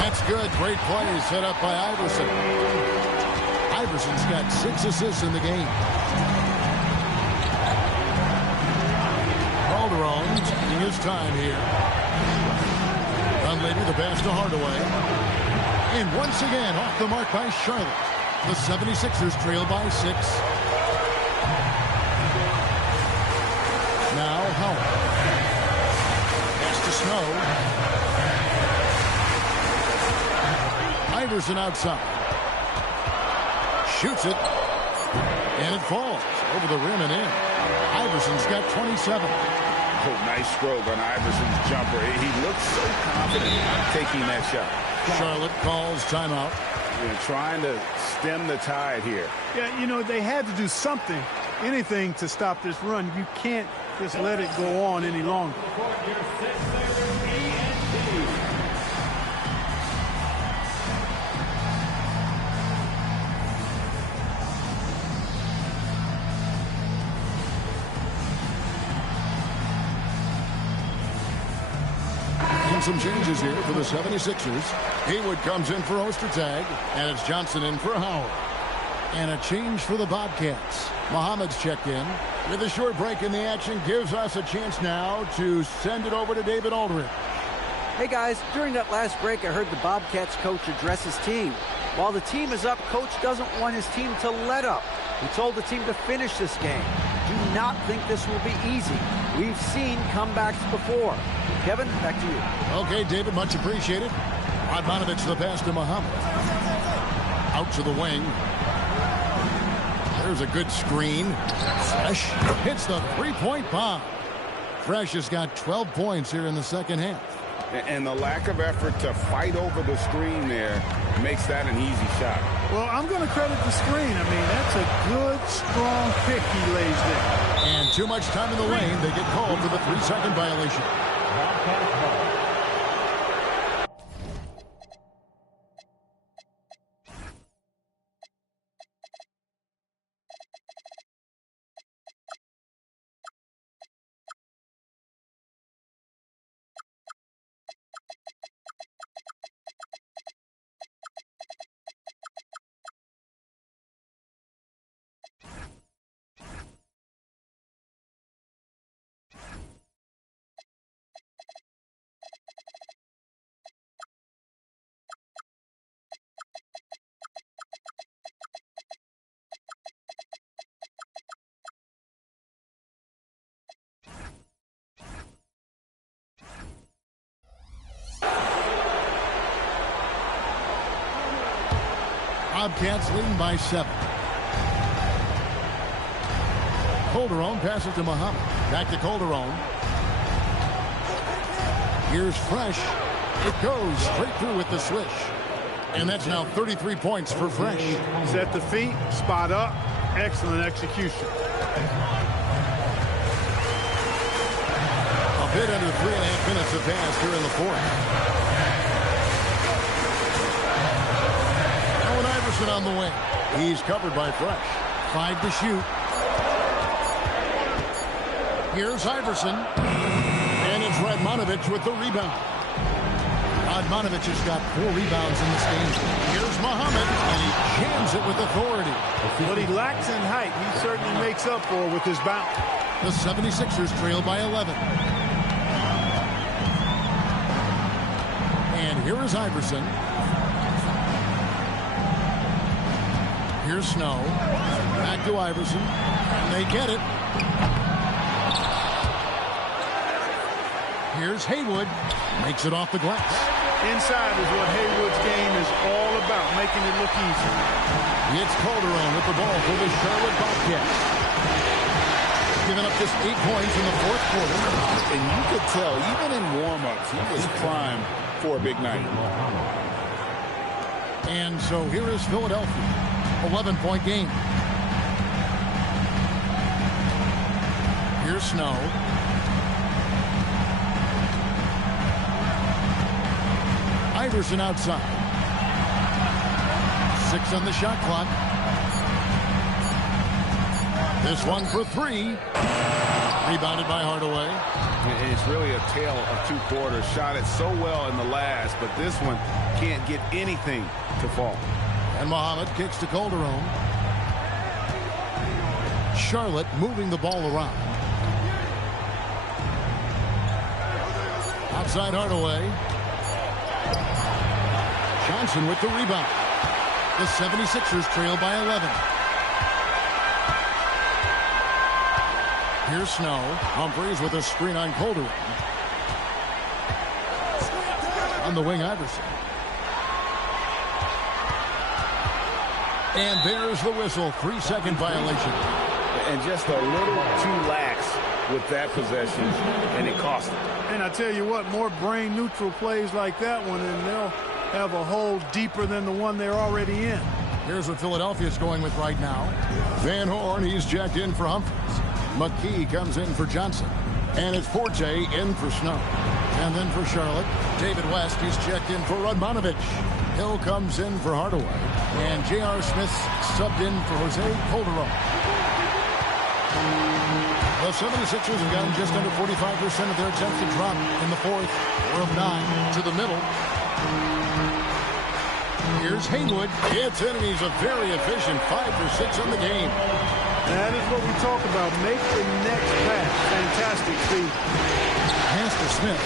That's good. Great play set up by Iverson. Iverson's got 6 assists in the game. Calderon taking his time here. Dunleavy the pass to Hardaway. And once again off the mark by Charlotte. The 76ers trail by 6. Now Howard. Pass to Snow. Iverson outside. Shoots it. And it falls over the rim and in. Iverson's got 27. Oh, nice stroke on Iverson's jumper. He looks so confident taking that shot. Charlotte calls timeout. Trying to stem the tide here. Yeah, you know, they had to do something, anything to stop this run. You can't just let it go on any longer. Some changes here for the 76ers. Haywood comes in for Ostertag, and it's Johnson in for Howard. And a change for the Bobcats. Muhammad's checked in. With a short break in the action, gives us a chance now to send it over to David Aldridge. Hey guys, during that last break, I heard the Bobcats coach address his team. While the team is up, coach doesn't want his team to let up. He told the team to finish this game. Do not think this will be easy. We've seen comebacks before. Kevin, back to you. Okay, David, much appreciated. Radmanovich the pass to Muhammad. Out to the wing. There's a good screen. Fresh hits the three-point bomb. Fresh has got 12 points here in the second half. And the lack of effort to fight over the screen there makes that an easy shot. Well, I'm going to credit the screen. I mean, that's a good, strong pick he lays there. And too much time in the lane. They get called for the 3-second violation. Bobcats leading by 7. Calderon passes to Muhammad. Back to Calderon. Here's Fresh. It goes straight through with the swish. And that's now 33 points for Fresh. Set the feet, spot up, excellent execution. A bit under 3.5 minutes have passed here in the fourth. Iverson on the wing. He's covered by Fresh. 5 to shoot. Here's Iverson. And it's Radmanovich with the rebound. Radmanovich has got 4 rebounds in this game. Here's Muhammad, and he jams it with authority. What he lacks in height, he certainly makes up for with his bounce. The 76ers trail by 11. And here is Iverson. Here's Snow. Back to Iverson. And they get it. Here's Haywood. Makes it off the glass. Inside is what Haywood's game is all about, making it look easy. It's Calderon with the ball for the Charlotte Bobcats. Giving up just 8 points in the fourth quarter. And you could tell, even in warm-ups, he was primed for a big night. And so here is Philadelphia. 11-point game. Here's Snow. Iverson outside. 6 on the shot clock. This one for 3. Rebounded by Hardaway. It's really a tale of 2 quarters. Shot it so well in the last, but this one can't get anything to fall. And Muhammad kicks to Calderon. Charlotte moving the ball around. Outside Hardaway. Johnson with the rebound. The 76ers trail by 11. Here's Snow. Humphries with a screen on Calderon. On the wing, Iverson. And there's the whistle. 3-second violation. And just a little too lax with that possession, and it cost them. And I tell you what, more brain-neutral plays like that one, and they'll have a hole deeper than the one they're already in. Here's what Philadelphia's going with right now. Van Horn, he's jacked in for Humphries. McKee comes in for Johnson. And it's Forte in for Snow. And then for Charlotte, David West, he's checked in for Radmanovich. Hill comes in for Hardaway. And J.R. Smith subbed in for Jose Calderon. The 76ers have gotten just under 45% of their attempts to drop in the 4th. 4 of 9 to the middle. Here's Haywood. Gets in, and he's a very efficient 5 for 6 on the game. That is what we talk about. Make the next pass. Fantastic speed. Pass to Smith.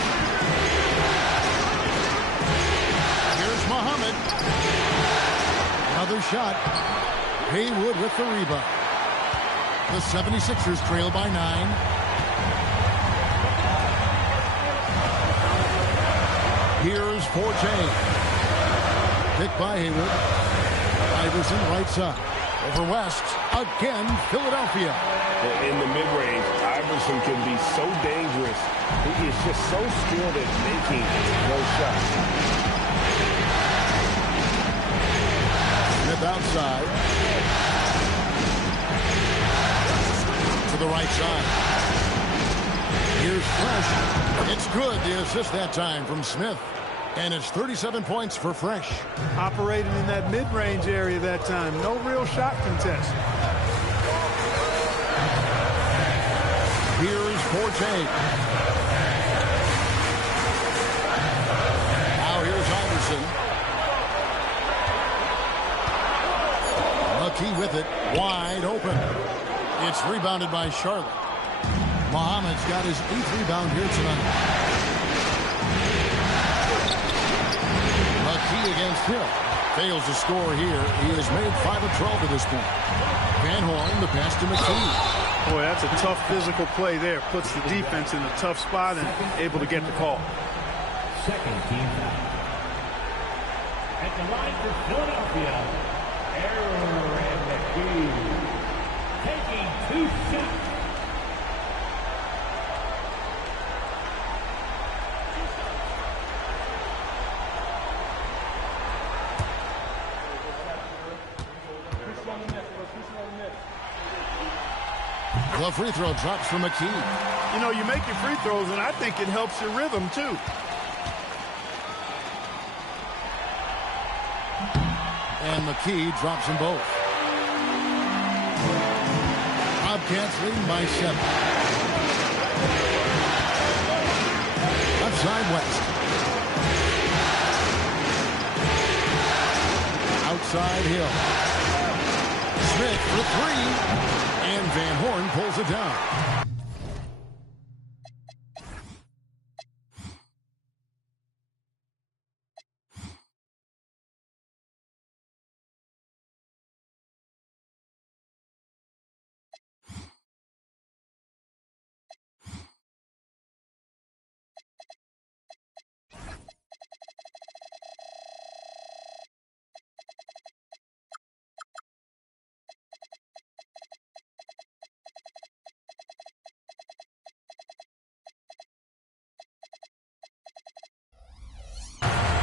Here's Muhammad. Another shot. Haywood with the rebound. The 76ers trail by 9. Here's Forte. Picked by Haywood. Iverson right side. Over West. Again, Philadelphia. In the mid-range, Iverson can be so dangerous. He is just so skilled at making those shots. Smith outside. To the right side. Here's Fresh. It's good. The assist that time from Smith. And it's 37 points for Fresh. Operating in that mid-range area that time. No real shot contest. Here's Forte. Now here's Iverson. McKee with it. Wide open. It's rebounded by Charlotte. Muhammad's got his 8th rebound here tonight. Against Hill. Fails to score here. He has made 5 of 12 at this point. Van Horn, the pass to McKee. Boy, that's a tough physical play there. Puts the defense in a tough spot and able to get the call. Second team foul. At the line for Philadelphia, Aaron McKee. Taking 2 shots. The free throw drops for McKee. You know, you make your free throws, and I think it helps your rhythm, too. And McKee drops them both. Bobcats leading by 7. Left side, West. Outside, Hill. Smith for 3. And Van Horn pulls it down.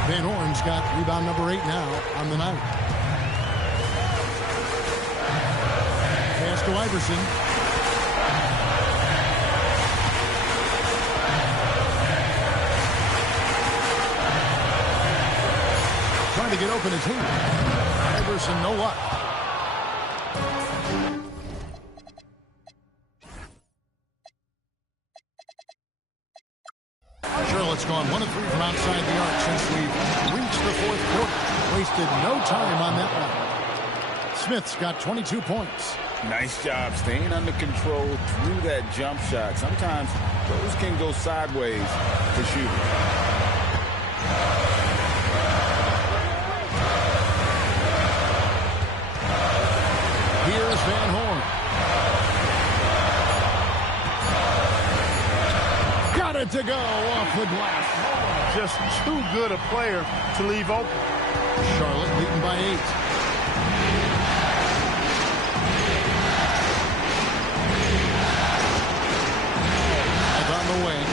Van Horn's got rebound number 8 now on the night. Pass to Iverson. get open as he. Iverson, no luck. Charlotte's gone 1 of 3 from outside the arc since we've reached the fourth quarter. Wasted no time on that one. Smith's got 22 points. Nice job staying under control through that jump shot. Sometimes those can go sideways for shooting. Here's Van Horn. Got it to go off the glass. Just too good a player to leave open. Charlotte leading by 8. On the wing.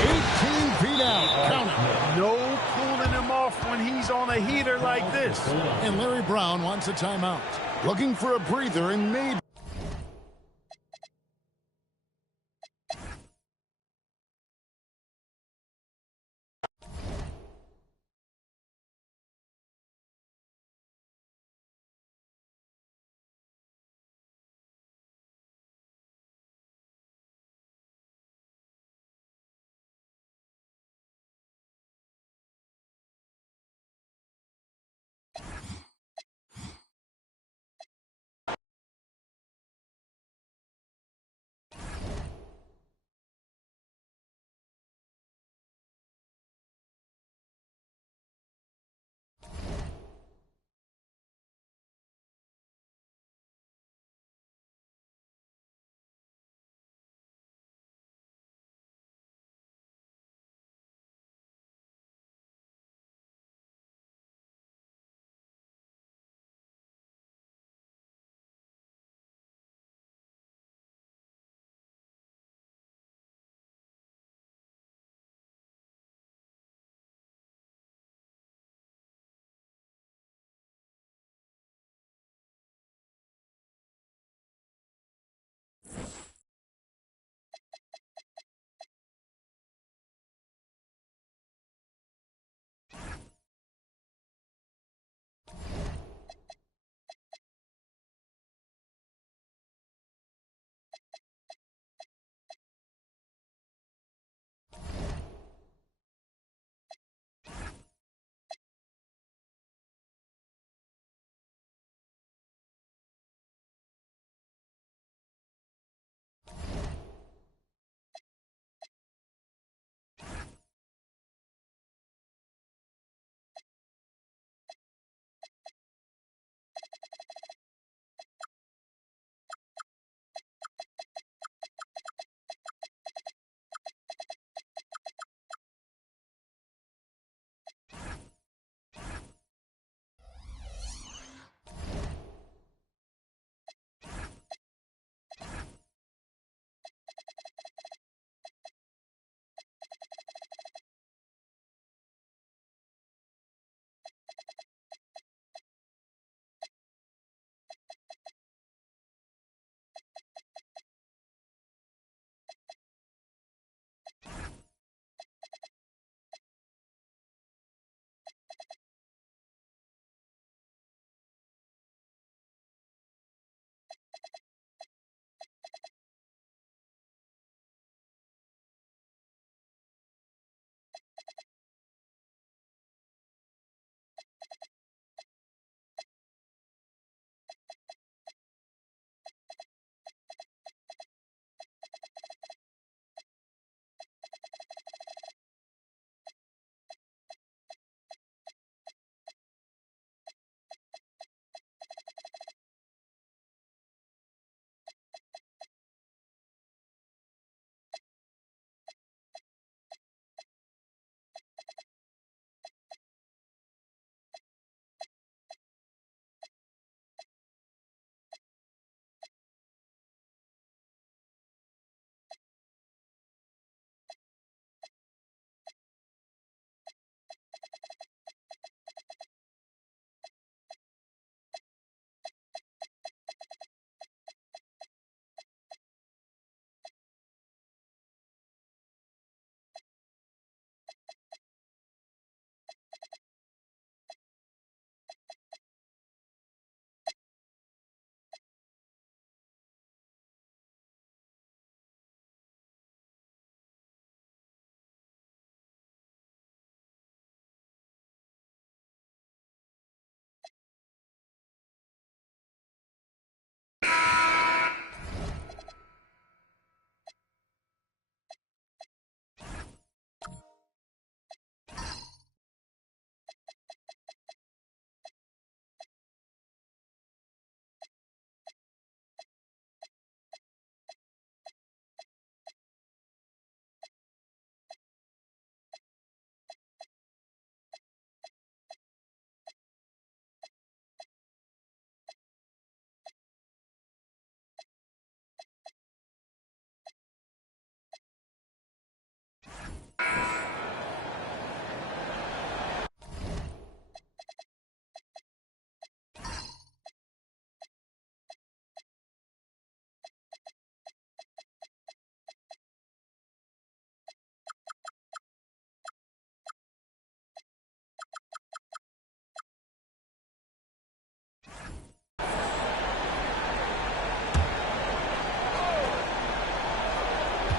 18 feet out. Count it. No cooling him off when he's on a heater like this. And Larry Brown wants a timeout. Looking for a breather and maybe.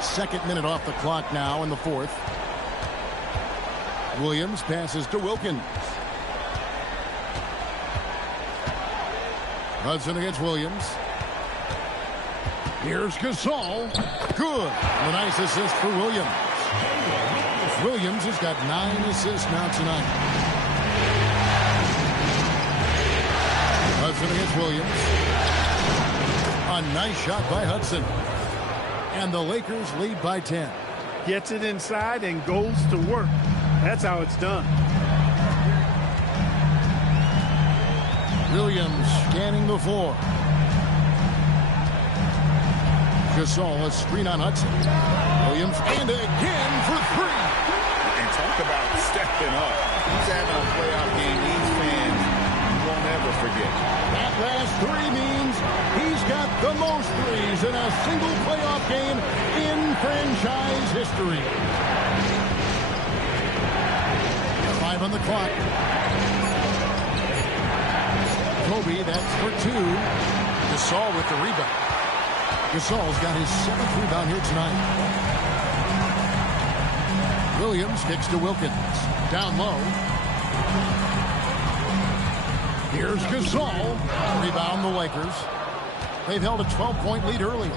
Second minute off the clock now in the fourth. Williams passes to Wilkins. Hudson against Williams. Here's Gasol. Good. A nice assist for Williams. Williams has got 9 assists now tonight. Hudson against Williams. A nice shot by Hudson. And the Lakers lead by 10. Gets it inside and goes to work. That's how it's done. Williams scanning the floor. Gasol, a screen on Hudson. Williams, and again for 3. And talk about stepping up. He's having a playoff game these fans won't ever forget. That last 3 means he's got the most threes in a single playoff game in franchise history. 5 on the clock. Kobe, that's for 2. Gasol with the rebound. Gasol's got his 7th rebound here tonight. Williams kicks to Wilkins. Down low. Here's Gasol. Rebound the Lakers. They've held a 12-point lead earlier.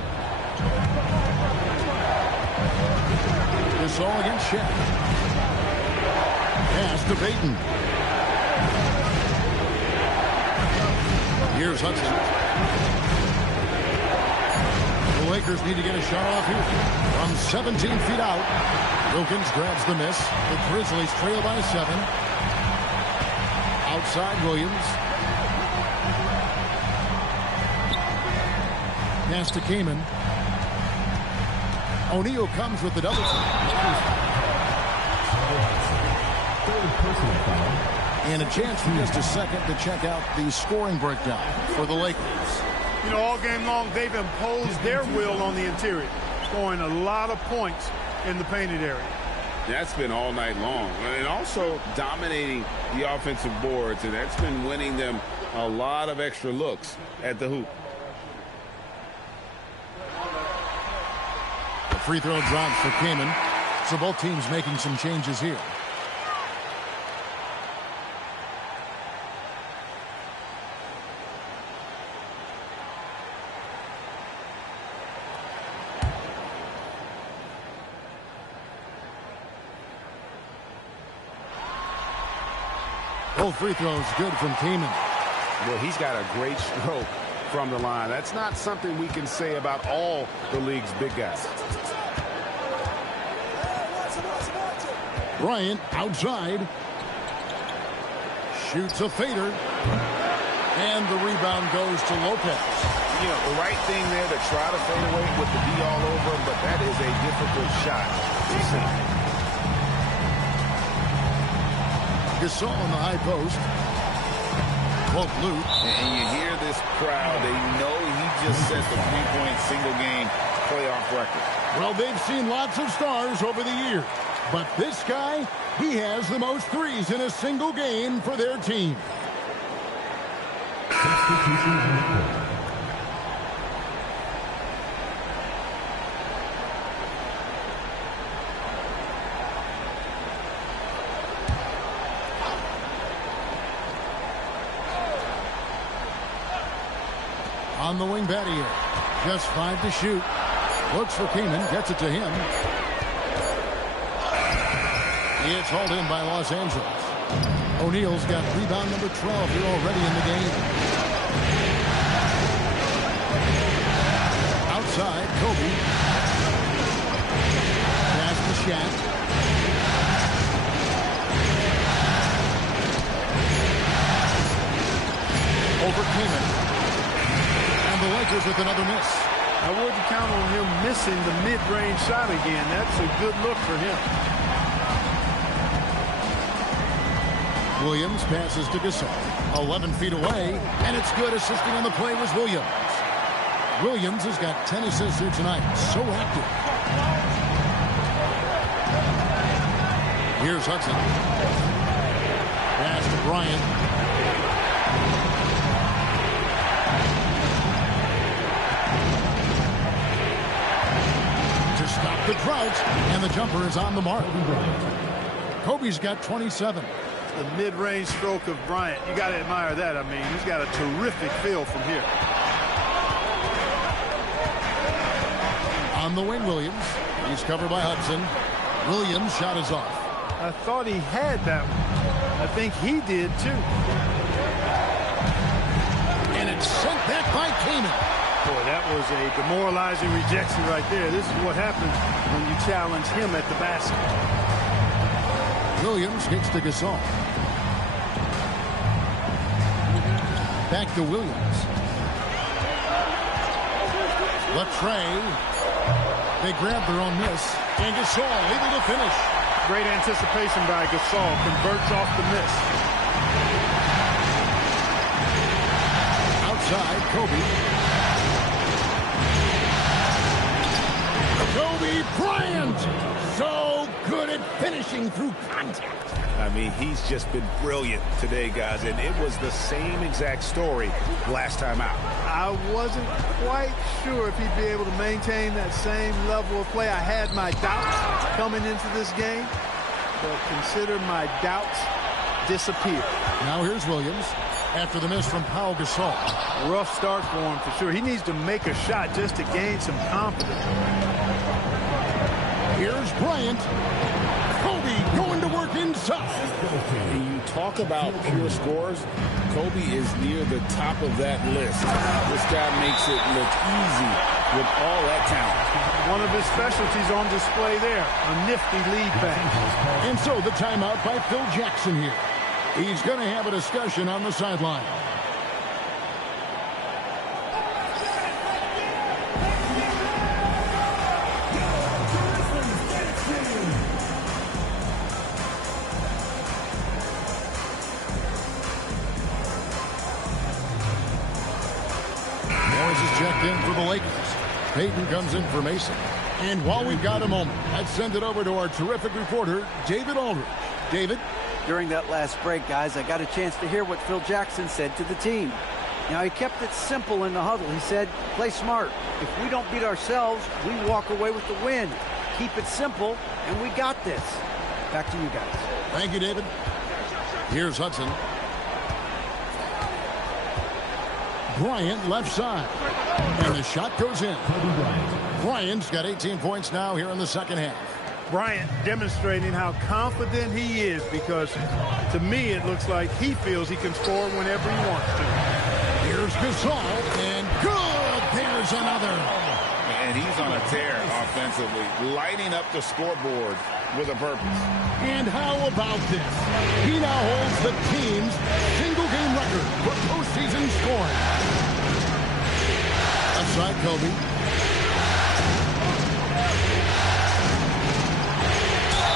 Gasol against Shaq. Pass to Payton. Here's Hudson. The Lakers need to get a shot off here. From 17 feet out. Wilkins grabs the miss. The Grizzlies trail by 7. Outside Williams. Pass to Kaman. O'Neal comes with the double team. And a chance for just a second to check out the scoring breakdown for the Lakers. You know, all game long, they've imposed their will on the interior, scoring a lot of points in the painted area. That's been all night long. And also dominating the offensive boards, and that's been winning them a lot of extra looks at the hoop. The free throw drops for Kaman. So both teams making some changes here. Both free throws good from Kaman. Well, he's got a great stroke from the line. That's not something we can say about all the league's big guys. Bryant outside. Shoots a fader. And the rebound goes to Lopez. You know, the right thing there to try to fade away with the D all over him, but that is a difficult shot to see. Gasol on the high post. Quote Luke. And you hear this crowd. They know he just set the three-point single game playoff record. Well, they've seen lots of stars over the years. But this guy, he has the most threes in a single game for their team. On the wing, Battier. Just 5 to shoot. Looks for Kaman. Gets it to him. It's hauled in by Los Angeles. O'Neal's got rebound number 12 here already in the game. Outside, Kobe. Pass to Shaq. Over Kaman. The Lakers with another miss. I wouldn't count on him missing the mid-range shot again. That's a good look for him. Williams passes to Gasol. 11 feet away, and it's good. Assisting on the play was Williams. Williams has got 10 assists here tonight. So active. Here's Hudson. Pass to Bryant. Stop the crouch, and the jumper is on the mark. Kobe's got 27. The mid-range stroke of Bryant, you got to admire that. I mean, he's got a terrific feel from here. On the wing, Williams. He's covered by Hudson. Williams' shot is off. I thought he had that one. I think he did, too. And it's sent back by Kaman. Boy, that was a demoralizing rejection right there. This is what happens when you challenge him at the basket. Williams kicks to Gasol. Back to Williams. Latrey. They grab their own miss. And Gasol able to finish. Great anticipation by Gasol. Converts off the miss. Outside, Kobe. Kobe Bryant! So good at finishing through contact. I mean, he's just been brilliant today, guys, and it was the same exact story last time out. I wasn't quite sure if he'd be able to maintain that same level of play. I had my doubts coming into this game, but consider my doubts disappear. Now here's Williams after the miss from Pau Gasol. Rough start for him for sure. He needs to make a shot just to gain some confidence. Here's Bryant. Kobe going to work inside. When you talk about pure scores, Kobe is near the top of that list. This guy makes it look easy with all that talent. One of his specialties on display there, a nifty lead pass. And so the timeout by Phil Jackson here. He's going to have a discussion on the sideline. Checked in for the Lakers. Peyton comes in for Mason. And while we've got a moment, let's send it over to our terrific reporter, David Aldridge. David? During that last break, guys, I got a chance to hear what Phil Jackson said to the team. Now, he kept it simple in the huddle. He said, play smart. If we don't beat ourselves, we walk away with the win. Keep it simple, and we got this. Back to you guys. Thank you, David. Here's Hudson. Bryant left side. And the shot goes in. Bryant's got 18 points now here in the second half. Bryant demonstrating how confident he is, because to me it looks like he feels he can score whenever he wants to. Here's Gasol, and good! There's another. And he's on a tear offensively, lighting up the scoreboard with a purpose. And how about this? He now holds the team's single-game record for postseason scoring. Outside Kobe.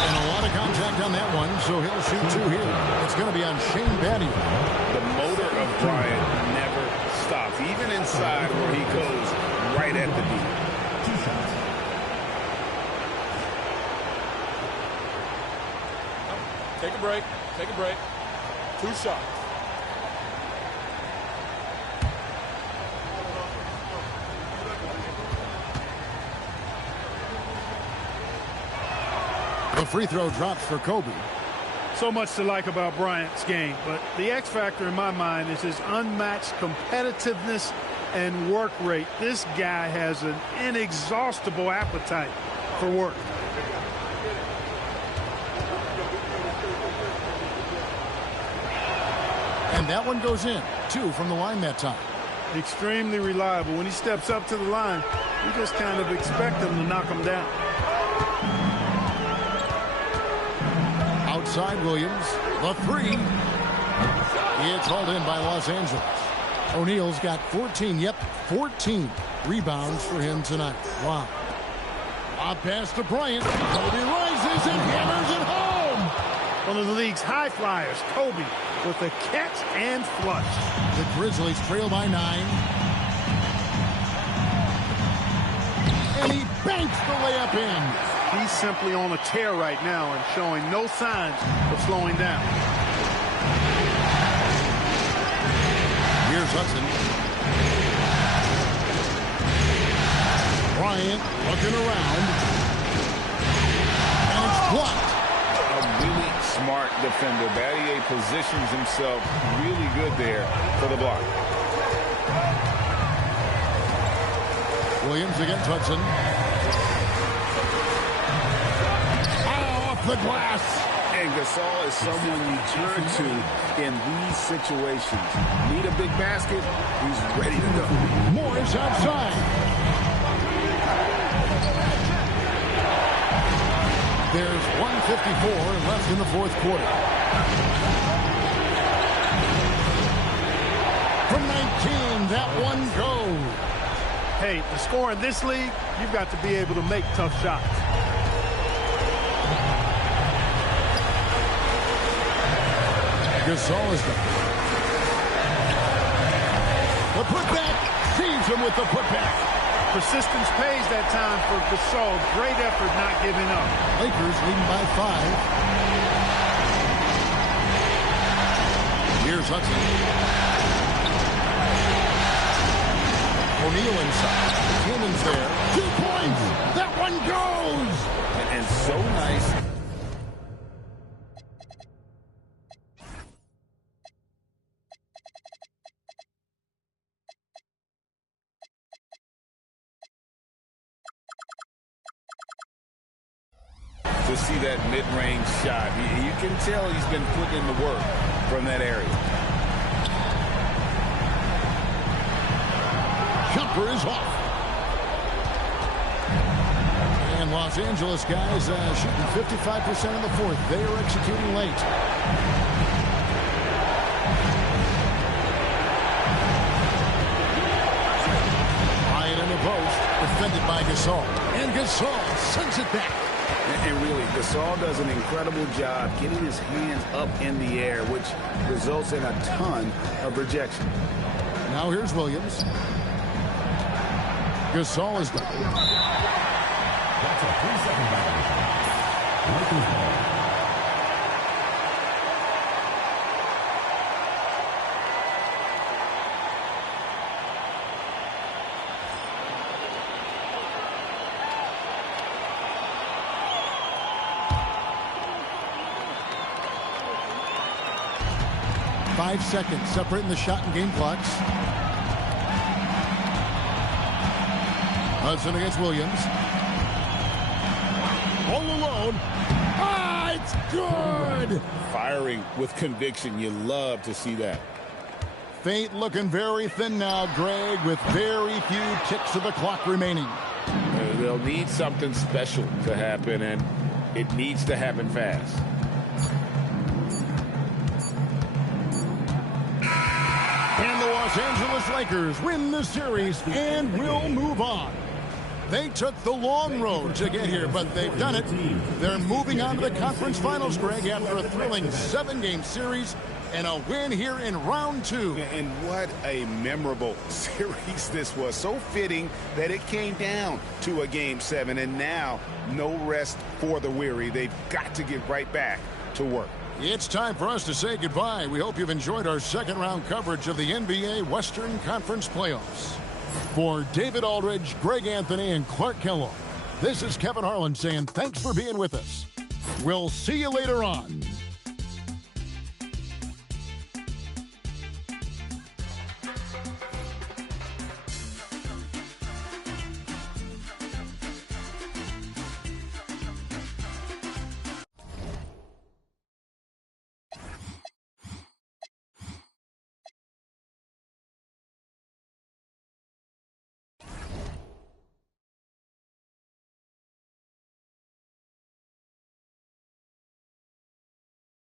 And a lot of contact on that one, so he'll shoot two here. It's going to be on Shane Battier. The motor of Bryant never stops, even inside where he goes right at the D. Take a break. Take a break. 2 shots. The free throw drops for Kobe. So much to like about Bryant's game, but the X factor in my mind is his unmatched competitiveness and work rate. This guy has an inexhaustible appetite for work. And that one goes in. 2 from the line that time. Extremely reliable. When he steps up to the line, you just kind of expect him to knock him down. Outside Williams, the 3. It's hauled in by Los Angeles. O'Neal's got 14, 14 rebounds for him tonight. Wow. A pass to Bryant. Kobe rises and hammers it home. One of the league's high flyers, Kobe, with a catch and flush. The Grizzlies trail by 9. And he banks the layup in. He's simply on a tear right now and showing no signs of slowing down. Here's Hudson. Bryant looking around. Blocked. A really smart defender. Battier positions himself really good there for the block. Williams against Hudson. Off the glass. And Gasol is someone you turn to in these situations. Need a big basket, he's ready to go. Morris outside. There's 1:54 left in the fourth quarter. From 19, that one goes. Hey, to score in this league, you've got to be able to make tough shots. Gasol is done. The putback sees him with the putback. Persistence pays that time for Gasol. Great effort not giving up. Lakers leading by 5. Here's Hudson. O'Neal inside. Cannon's there. 2 points. That one goes. And so nice. To see that mid-range shot. You can tell he's been putting in the work from that area. Jumper is off. And Los Angeles guys shooting 55% in the fourth. They are executing late. Bryant in the post. Defended by Gasol. And Gasol sends it back. And really, Gasol does an incredible job getting his hands up in the air, which results in a ton of rejection. Now here's Williams. Gasol is done. That's a 3-second violation. Lakers ball. Five seconds separating the shot and game clocks. Hudson against Williams. All alone. Ah, it's good. Firing with conviction. You love to see that. Fate looking very thin now, Greg, with very few ticks of the clock remaining. They'll need something special to happen, and it needs to happen fast. And the Los Angeles Lakers win the series and will move on. They took the long road to get here, but they've done it. They're moving on to the conference finals, Greg, after a thrilling 7-game series and a win here in round 2. And what a memorable series this was. So fitting that it came down to a Game 7, and now no rest for the weary. They've got to get right back to work. It's time for us to say goodbye. We hope you've enjoyed our second-round coverage of the NBA Western Conference Playoffs. For David Aldridge, Greg Anthony, and Clark Kellogg, this is Kevin Harlan saying thanks for being with us. We'll see you later on.